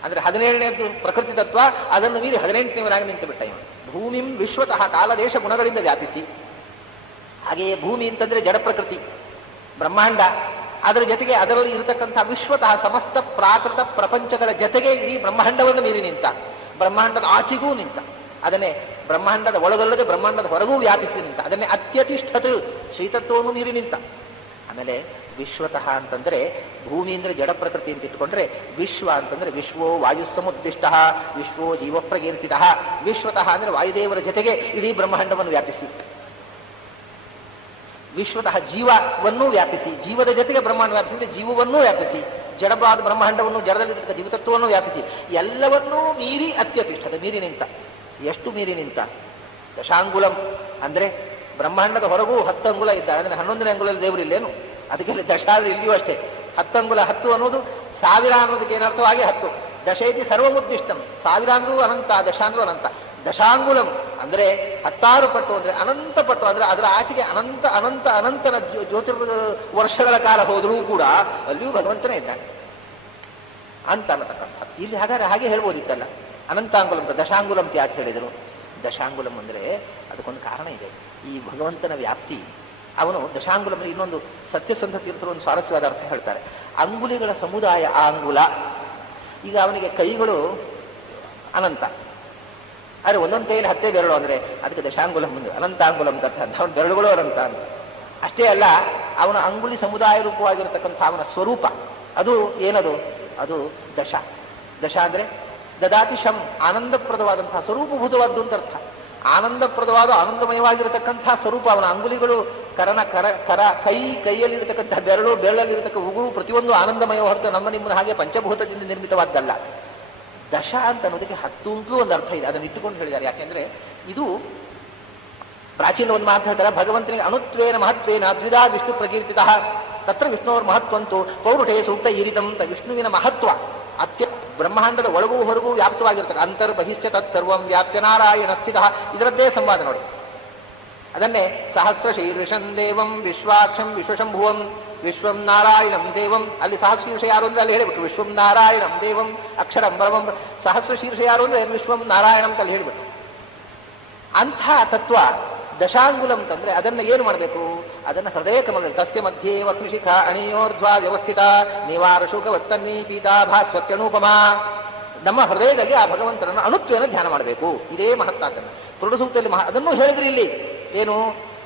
ಅಂದ್ರೆ 17ನೇದು ಪ್ರಕೃತಿ ತತ್ವ, ಅದನ್ನು ಮೀರಿ 18ನೇವನಾಗಿ ನಿಂತು ಬಿಟ್ಟ ಇವನು. ಭೂಮಿಂ ವಿಶ್ವತಃ, ಕಾಲದೇಶ ಗುಣಗಳಿಂದ ವ್ಯಾಪಿಸಿ. ಹಾಗೆಯೇ ಭೂಮಿ ಅಂತಂದ್ರೆ ಜಡ ಪ್ರಕೃತಿ, ಬ್ರಹ್ಮಾಂಡ, ಅದರ ಜೊತೆಗೆ ಅದರಲ್ಲಿ ಇರತಕ್ಕಂಥ ವಿಶ್ವತಃ ಸಮಸ್ತ ಪ್ರಾಕೃತ ಪ್ರಪಂಚಗಳ ಜೊತೆಗೆ ಇಡೀ ಬ್ರಹ್ಮಾಂಡವನ್ನು ಮೀರಿ ನಿಂತ, ಬ್ರಹ್ಮಾಂಡದ ಆಚೆಗೂ ನಿಂತ. ಅದನ್ನೇ ಬ್ರಹ್ಮಾಂಡದ ಒಳಗಲ್ಲದೆ ಬ್ರಹ್ಮಾಂಡದ ಹೊರಗೂ ವ್ಯಾಪಿಸಿ ನಿಂತ. ಅದನ್ನೇ ಅತ್ಯತಿಷ್ಠತ್, ಶ್ರೀತತ್ವವನ್ನು ಮೀರಿ ನಿಂತ. ಆಮೇಲೆ ವಿಶ್ವತಃ ಅಂತಂದ್ರೆ ಭೂಮಿ ಅಂದ್ರೆ ಜಡ ಪ್ರಕೃತಿ ಅಂತ ಇಟ್ಕೊಂಡ್ರೆ, ವಿಶ್ವ ಅಂತಂದ್ರೆ ವಿಶ್ವೋ ವಾಯು ಸಮುದ್ದಿಷ್ಟ, ವಿಶ್ವೋ ಜೀವ ಪ್ರಕೀರ್ತಿತ. ವಿಶ್ವತಃ ಅಂದ್ರೆ ವಾಯುದೇವರ ಜೊತೆಗೆ ಇಡೀ ಬ್ರಹ್ಮಾಂಡವನ್ನು ವ್ಯಾಪಿಸಿ, ವಿಶ್ವತಃ ಜೀವವನ್ನೂ ವ್ಯಾಪಿಸಿ, ಜೀವದ ಜೊತೆಗೆ ಬ್ರಹ್ಮಾಂಡ ವ್ಯಾಪಿಸಿ ಅಂದ್ರೆ ಜೀವವನ್ನೂ ವ್ಯಾಪಿಸಿ, ಜಡವಾದ ಬ್ರಹ್ಮಾಂಡವನ್ನು, ಜಡದಲ್ಲಿರ್ತಕ್ಕ ಜೀವತತ್ವವನ್ನು ವ್ಯಾಪಿಸಿ, ಎಲ್ಲವನ್ನೂ ಮೀರಿ ಅತ್ಯತಿಷ್ಠದ, ಮೀರಿ ನಿಂತ. ಎಷ್ಟು ಮೀರಿ ನಿಂತ? ದಶಾಂಗುಲಂ ಅಂದ್ರೆ ಬ್ರಹ್ಮಾಂಡದ ಹೊರಗೂ 10 ಅಂಗುಲ ಇದ್ದಾರೆ. ಅಂದರೆ 11ನೇ ಅಂಗುಲದಲ್ಲಿ ದೇವರು ಇಲ್ಲೇನು? ಅದಕ್ಕೆ ದಶ ಆದರೆ ಇಲ್ಲಿಯೂ ಅಷ್ಟೇ 10 ಅಂಗುಲ. 10 ಅನ್ನೋದು 1000 ಅನ್ನೋದಕ್ಕೆ ಏನರ್ಥವಾಗಿ 10. ದಶೈತಿ ಸರ್ವಮುದ್ದಿಷ್ಟಂ. 1000 ಅಂದ್ರೂ ಅನಂತ, ದಶ ಅಂದ್ರೂ ಅನಂತ. ದಶಾಂಗುಲಂ ಅಂದರೆ 10 ಪಟ್ಟು, ಅಂದರೆ ಅನಂತ ಪಟ್ಟು. ಅಂದರೆ ಅದರ ಆಚೆಗೆ ಅನಂತ ಅನಂತ ಅನಂತನ ವರ್ಷಗಳ ಕಾಲ ಹೋದರೂ ಕೂಡ ಅಲ್ಲಿಯೂ ಭಗವಂತನೇ ಇದ್ದಾನೆ ಅಂತ ಅನ್ನತಕ್ಕಂಥದ್ದು. ಇಲ್ಲಿ ಹಾಗಾದ್ರೆ ಹಾಗೆ ಹೇಳ್ಬೋದಿತ್ತಲ್ಲ, ಅನಂತಾಂಗುಲಂ ಅಂತ ದಶಾಂಗುಲಂ ಅಂತ ಯಾಕೆ ಹೇಳಿದರು? ದಶಾಂಗುಲಂ ಅಂದರೆ ಅದಕ್ಕೊಂದು ಕಾರಣ ಇದೆ. ಈ ಭಗವಂತನ ವ್ಯಾಪ್ತಿ ಅವನು ದಶಾಂಗುಲಂ. ಇನ್ನೊಂದು ಸತ್ಯಸಂಧ ತೀರ್ಥರು ಒಂದು ಸ್ವಾರಸ್ಯವಾದ ಅರ್ಥ ಹೇಳ್ತಾರೆ. ಅಂಗುಲಿಗಳ ಸಮುದಾಯ ಆ ಅಂಗುಲ. ಈಗ ಅವನಿಗೆ ಕೈಗಳು ಅನಂತ, ಆದರೆ ಒಂದೊಂದು ಕೈಯಲ್ಲಿ 10 ಬೆರಳು, ಅಂದರೆ ಅದಕ್ಕೆ ದಶಾಂಗುಲಂ ಮುಂದೆ ಅನಂತಾಂಗುಲಂ ಅಂತ ಅವನ ಬೆರಳುಗಳು ಅನಂತ ಅಂತ. ಅಷ್ಟೇ ಅಲ್ಲ, ಅವನ ಅಂಗುಲಿ ಸಮುದಾಯ ರೂಪವಾಗಿರತಕ್ಕಂಥ ಅವನ ಸ್ವರೂಪ ಅದು ಏನದು? ಅದು ದಶ. ದಶ ಅಂದರೆ ದದಾತಿ ಶಂ, ಆನಂದಪ್ರದವಾದಂತಹ ಸ್ವರೂಪಭೂತವಾದ್ದು ಅಂತ ಅರ್ಥ. ಆನಂದಪ್ರದವಾದ ಆನಂದಮಯವಾಗಿರತಕ್ಕಂತಹ ಸ್ವರೂಪ ಅವನ ಅಂಗುಲಿಗಳು. ಕೈಯಲ್ಲಿರತಕ್ಕಂತಹ ಬೆರಳಲ್ಲಿರತಕ್ಕ ಉಗುರು ಪ್ರತಿಯೊಂದು ಆನಂದಮಯ ಹೊರತು ನಮ್ಮ ನಿಮ್ಮನ್ನು ಹಾಗೆ ಪಂಚಭೂತದಿಂದ ನಿರ್ಮಿತವಾದ್ದಲ್ಲ. ದಶ ಅಂತ ಅನ್ನೋದಕ್ಕೆ 10 ಅಂತಲೂ ಒಂದು ಅರ್ಥ ಇದೆ. ಅದನ್ನು ಇಟ್ಟುಕೊಂಡು ಹೇಳಿದ್ದಾರೆ. ಯಾಕೆಂದ್ರೆ ಇದು ಪ್ರಾಚೀನ ಒಂದು ಮಾತು ಹೇಳ್ತಾರೆ, ಭಗವಂತನಿಗೆ ಅಣುತ್ವೇನ ಮಹತ್ವೇನ ದ್ವಿಧಾ ವಿಷ್ಣು ಪ್ರಕೀರ್ತಿತ ತತ್ರ ವಿಷ್ಣುವರ ಮಹತ್ವಂತು ಪೌರುಷೇ ಸೂಕ್ತ ಇರಿತಂ. ವಿಷ್ಣುವಿನ ಮಹತ್ವ ಬ್ರಹ್ಮಾಂಡದ ಒಳಗೂ ಹೊರಗೂ ವ್ಯಾಪ್ತವಾಗಿರ್ತಕ್ಕ ಅಂತರ್ಬಹಿಶ್ಚ ತತ್ ಸರ್ವಂ ವ್ಯಾಪ್ಯ ನಾರಾಯಣ ಸ್ಥಿತ. ಇದರದ್ದೇ ಸಂವಾದ ನೋಡಿ. ಅದನ್ನೇ ಸಹಸ್ರ ಶೀರ್ಷಂ ದೇವಂ ವಿಶ್ವಾಕ್ಷಂ ವಿಶ್ವಶಂಭುವಂ ವಿಶ್ವಂ ನಾರಾಯಣಂ ದೇವಂ. ಅಲ್ಲಿ ಸಹಸ್ರೀರ್ಷ ಯಾರು ಅಂದ್ರೆ ಅಲ್ಲಿ ಹೇಳಿಬಿಟ್ರು ವಿಶ್ವಂ ನಾರಾಯಣಂ ದೇವಂ ಅಕ್ಷರಂ ಬ್ರಹ್ಮಂ. ಸಹಸ್ರ ಶೀರ್ಷ ಯಾರು ಅಂದ್ರೆ ವಿಶ್ವಂ ನಾರಾಯಣಂ ಅಂತ ಅಲ್ಲಿ ಹೇಳಿಬಿಟ್ರು. ಅಂಥ ತತ್ವ ದಶಾಂಗುಲಂ ಅಂತಂದ್ರೆ ಅದನ್ನ ಏನು ಮಾಡಬೇಕು? ಅದನ್ನ ಹೃದಯ ಕಮಲದಲ್ಲಿ ತಸ್ಯ ಮಧ್ಯೆ ವಕ್ನಿಶಿಖ ಅಣಿಯೋರ್ಧ್ವ ವ್ಯವಸ್ಥಿತ ನಿವಾರ ಶುಕವತ್ತನ್ನಿ ಪೀತಾಭಾಸ್ವತ್ಯನೂಪಮ. ನಮ್ಮ ಹೃದಯದಲ್ಲಿ ಆ ಭಗವಂತನನ್ನು ಅಣುತ್ವವನ್ನು ಧ್ಯಾನ ಮಾಡಬೇಕು. ಇದೇ ಮಹತ್ತಾತನ ಪುರುಷ ಸೂಕ್ತದಲ್ಲಿ ಅದನ್ನು ಹೇಳಿದ್ರಿ. ಇಲ್ಲಿ ಏನು?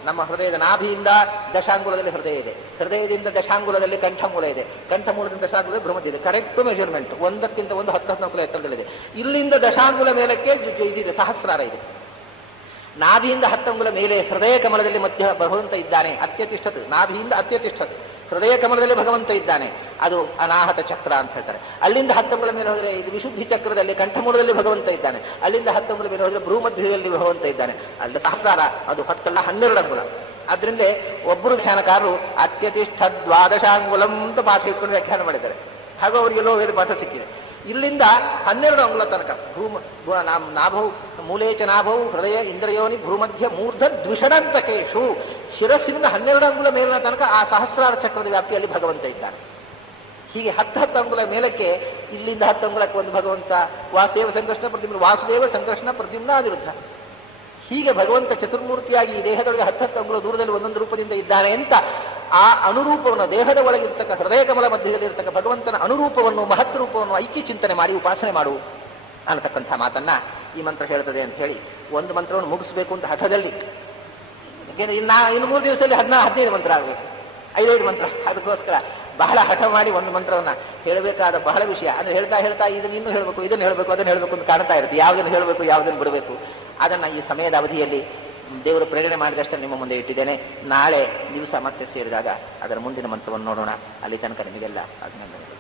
ನಮ್ಮ ಹೃದಯದ ನಾಭಿಯಿಂದ ದಶಾಂಗುಲದಲ್ಲಿ ಹೃದಯ ಇದೆ, ಹೃದಯದಿಂದ ದಶಾಂಗುಲದಲ್ಲಿ ಕಂಠಮೂಲ ಇದೆ, ಕಂಠಮೂಲದಿಂದ ದಶಾಂಗುಲ ಬ್ರಹ್ಮದ ಇದೆ. Correct measurement. ಒಂದಕ್ಕಿಂತ ಒಂದು 10 ಅಂಗುಲ ಎತ್ತರದಲ್ಲಿದೆ. ಇಲ್ಲಿಂದ ದಶಾಂಗುಲ ಮೇಲಕ್ಕೆ ಇದಿದೆ, ಸಹಸ್ರಾರ ಇದೆ. ನಾಭಿಯಿಂದ 10 ಅಂಗುಲ ಮೇಲೆ ಹೃದಯ ಕಮಲದಲ್ಲಿ ಮಧ್ಯ ಭಗವಂತ ಇದ್ದಾನೆ. ಅತ್ಯತಿಷ್ಠತ್, ನಾಭಿಯಿಂದ ಅತ್ಯತಿಷ್ಠತ್, ಹೃದಯ ಕಮಲದಲ್ಲಿ ಭಗವಂತ ಇದ್ದಾನೆ. ಅದು ಅನಾಹತ ಚಕ್ರ ಅಂತ ಹೇಳ್ತಾರೆ. ಅಲ್ಲಿಂದ 10 ಅಂಗುಲ ಮೇಲೆ ಹೋದರೆ ಇದು ವಿಶುದ್ಧಿ ಚಕ್ರದಲ್ಲಿ ಕಂಠಮೂಲದಲ್ಲಿ ಭಗವಂತ ಇದ್ದಾನೆ. ಅಲ್ಲಿಂದ 10 ಅಂಗುಲ ಮೇಲೆ ಹೋದರೆ ಭ್ರೂಮಧ್ಯದಲ್ಲಿ ಭಗವಂತ ಇದ್ದಾನೆ. ಅಲ್ಲಿ ಸಹಸ್ರಾರ, ಅದು 10 ಅಲ್ಲ 12 ಅಂಗುಲ. ಆದ್ರಿಂದ ಒಬ್ಬರು ಧ್ಯಾನಕಾರರು ಅತ್ಯತಿಷ್ಠ ದ್ವಾದಶಾಂಗುಲಂ ಅಂತ ಪಾಠ ಇಟ್ಕೊಂಡು ವ್ಯಾಖ್ಯಾನ ಮಾಡಿದ್ದಾರೆ. ಹಾಗೂ ಅವರಿಗೆಲ್ಲೋ ವೇದ ಪಾಠ ಸಿಕ್ಕಿದೆ. ಇಲ್ಲಿಂದ 12 ಅಂಗುಲ ತನಕ ನಾಭೌ ಮೂಲೇಚ ನಾಭೌ ಹೃದಯ ಇಂದ್ರಯೋನಿ ಭ್ರೂಮಧ್ಯ ಮೂರ್ಧ ದ್ವಿಷಡಂತಕೇಶು. ಶಿರಸ್ಸಿನಿಂದ 12 ಅಂಗುಲ ಮೇಲಿನ ತನಕ ಆ ಸಹಸ್ರಾರ ಚಕ್ರದ ವ್ಯಾಪ್ತಿಯಲ್ಲಿ ಭಗವಂತ ಇದ್ದಾನೆ. ಹೀಗೆ 10 ಅಂಗುಲ ಮೇಲಕ್ಕೆ ಇಲ್ಲಿಂದ 10 ಅಂಗುಲಕ್ಕೆ ಒಂದು ಭಗವಂತ ವಾಸುದೇವ ಸಂಕೃಷ್ಣ ಪ್ರದ್ಯುಮ್ನ, ವಾಸುದೇವ ಸಂಕೃಷ್ಣ ಪ್ರದ್ಯುಮ್ನ ಅನಿರುದ್ಧ. ಹೀಗೆ ಭಗವಂತ ಚತುರ್ಮೂರ್ತಿಯಾಗಿ ಈ ದೇಹದೊಳಗೆ 10 ಅಂಗುಲ ದೂರದಲ್ಲಿ ಒಂದೊಂದು ರೂಪದಿಂದ ಇದ್ದಾನೆ ಅಂತ ಆ ಅನುರೂಪವನ್ನು, ದೇಹದ ಒಳಗಿರ್ತಕ್ಕ ಹೃದಯ ಕಮಲ ಮಧ್ಯದಲ್ಲಿರ್ತಕ್ಕ ಭಗವಂತನ ಅನುರೂಪವನ್ನು, ಮಹತ್ ರೂಪವನ್ನು ಐಕ್ಯ ಚಿಂತನೆ ಮಾಡಿ ಉಪಾಸನೆ ಮಾಡು ಅನ್ನತಕ್ಕಂಥ ಮಾತನ್ನ ಈ ಮಂತ್ರ ಹೇಳ್ತದೆ ಅಂತ ಹೇಳಿ ಒಂದು ಮಂತ್ರವನ್ನು ಮುಗಿಸ್ಬೇಕು ಅಂತ ಹಠದಲ್ಲಿ. ಯಾಕೆಂದ್ರೆ ಇನ್ನು 3 ದಿವಸದಲ್ಲಿ 15 ಮಂತ್ರ ಆಗಬೇಕು, 5 ಮಂತ್ರ. ಅದಕ್ಕೋಸ್ಕರ ಬಹಳ ಹಠ ಮಾಡಿ ಒಂದು ಮಂತ್ರವನ್ನ ಹೇಳಬೇಕಾದ ಬಹಳ ವಿಷಯ. ಅಂದ್ರೆ ಹೇಳ್ತಾ ಹೇಳ್ತಾ ಇದನ್ನು ಇನ್ನೂ ಹೇಳಬೇಕು, ಇದನ್ನು ಹೇಳಬೇಕು, ಅದನ್ನು ಹೇಳಬೇಕು ಅಂತ ಕಾಣ್ತಾ ಇರುತ್ತೆ. ಯಾವುದನ್ನು ಹೇಳಬೇಕು, ಯಾವುದನ್ನು ಬಿಡಬೇಕು, ಅದನ್ನ ಈ ಸಮಯದ ಅವಧಿಯಲ್ಲಿ ದೇವರು ಪ್ರೇರಣೆ ಮಾಡಿದಷ್ಟೇ ನಿಮ್ಮ ಮುಂದೆ ಇಟ್ಟಿದ್ದೇನೆ. ನಾಳೆ ದಿವಸ ಮತ್ತೆ ಸೇರಿದಾಗ ಅದರ ಮುಂದಿನ ಮಂತ್ರವನ್ನು ನೋಡೋಣ. ಅಲ್ಲಿ ತನಕ ನಿಮಗೆಲ್ಲ ಅಭಿನಂದನೆಗಳು.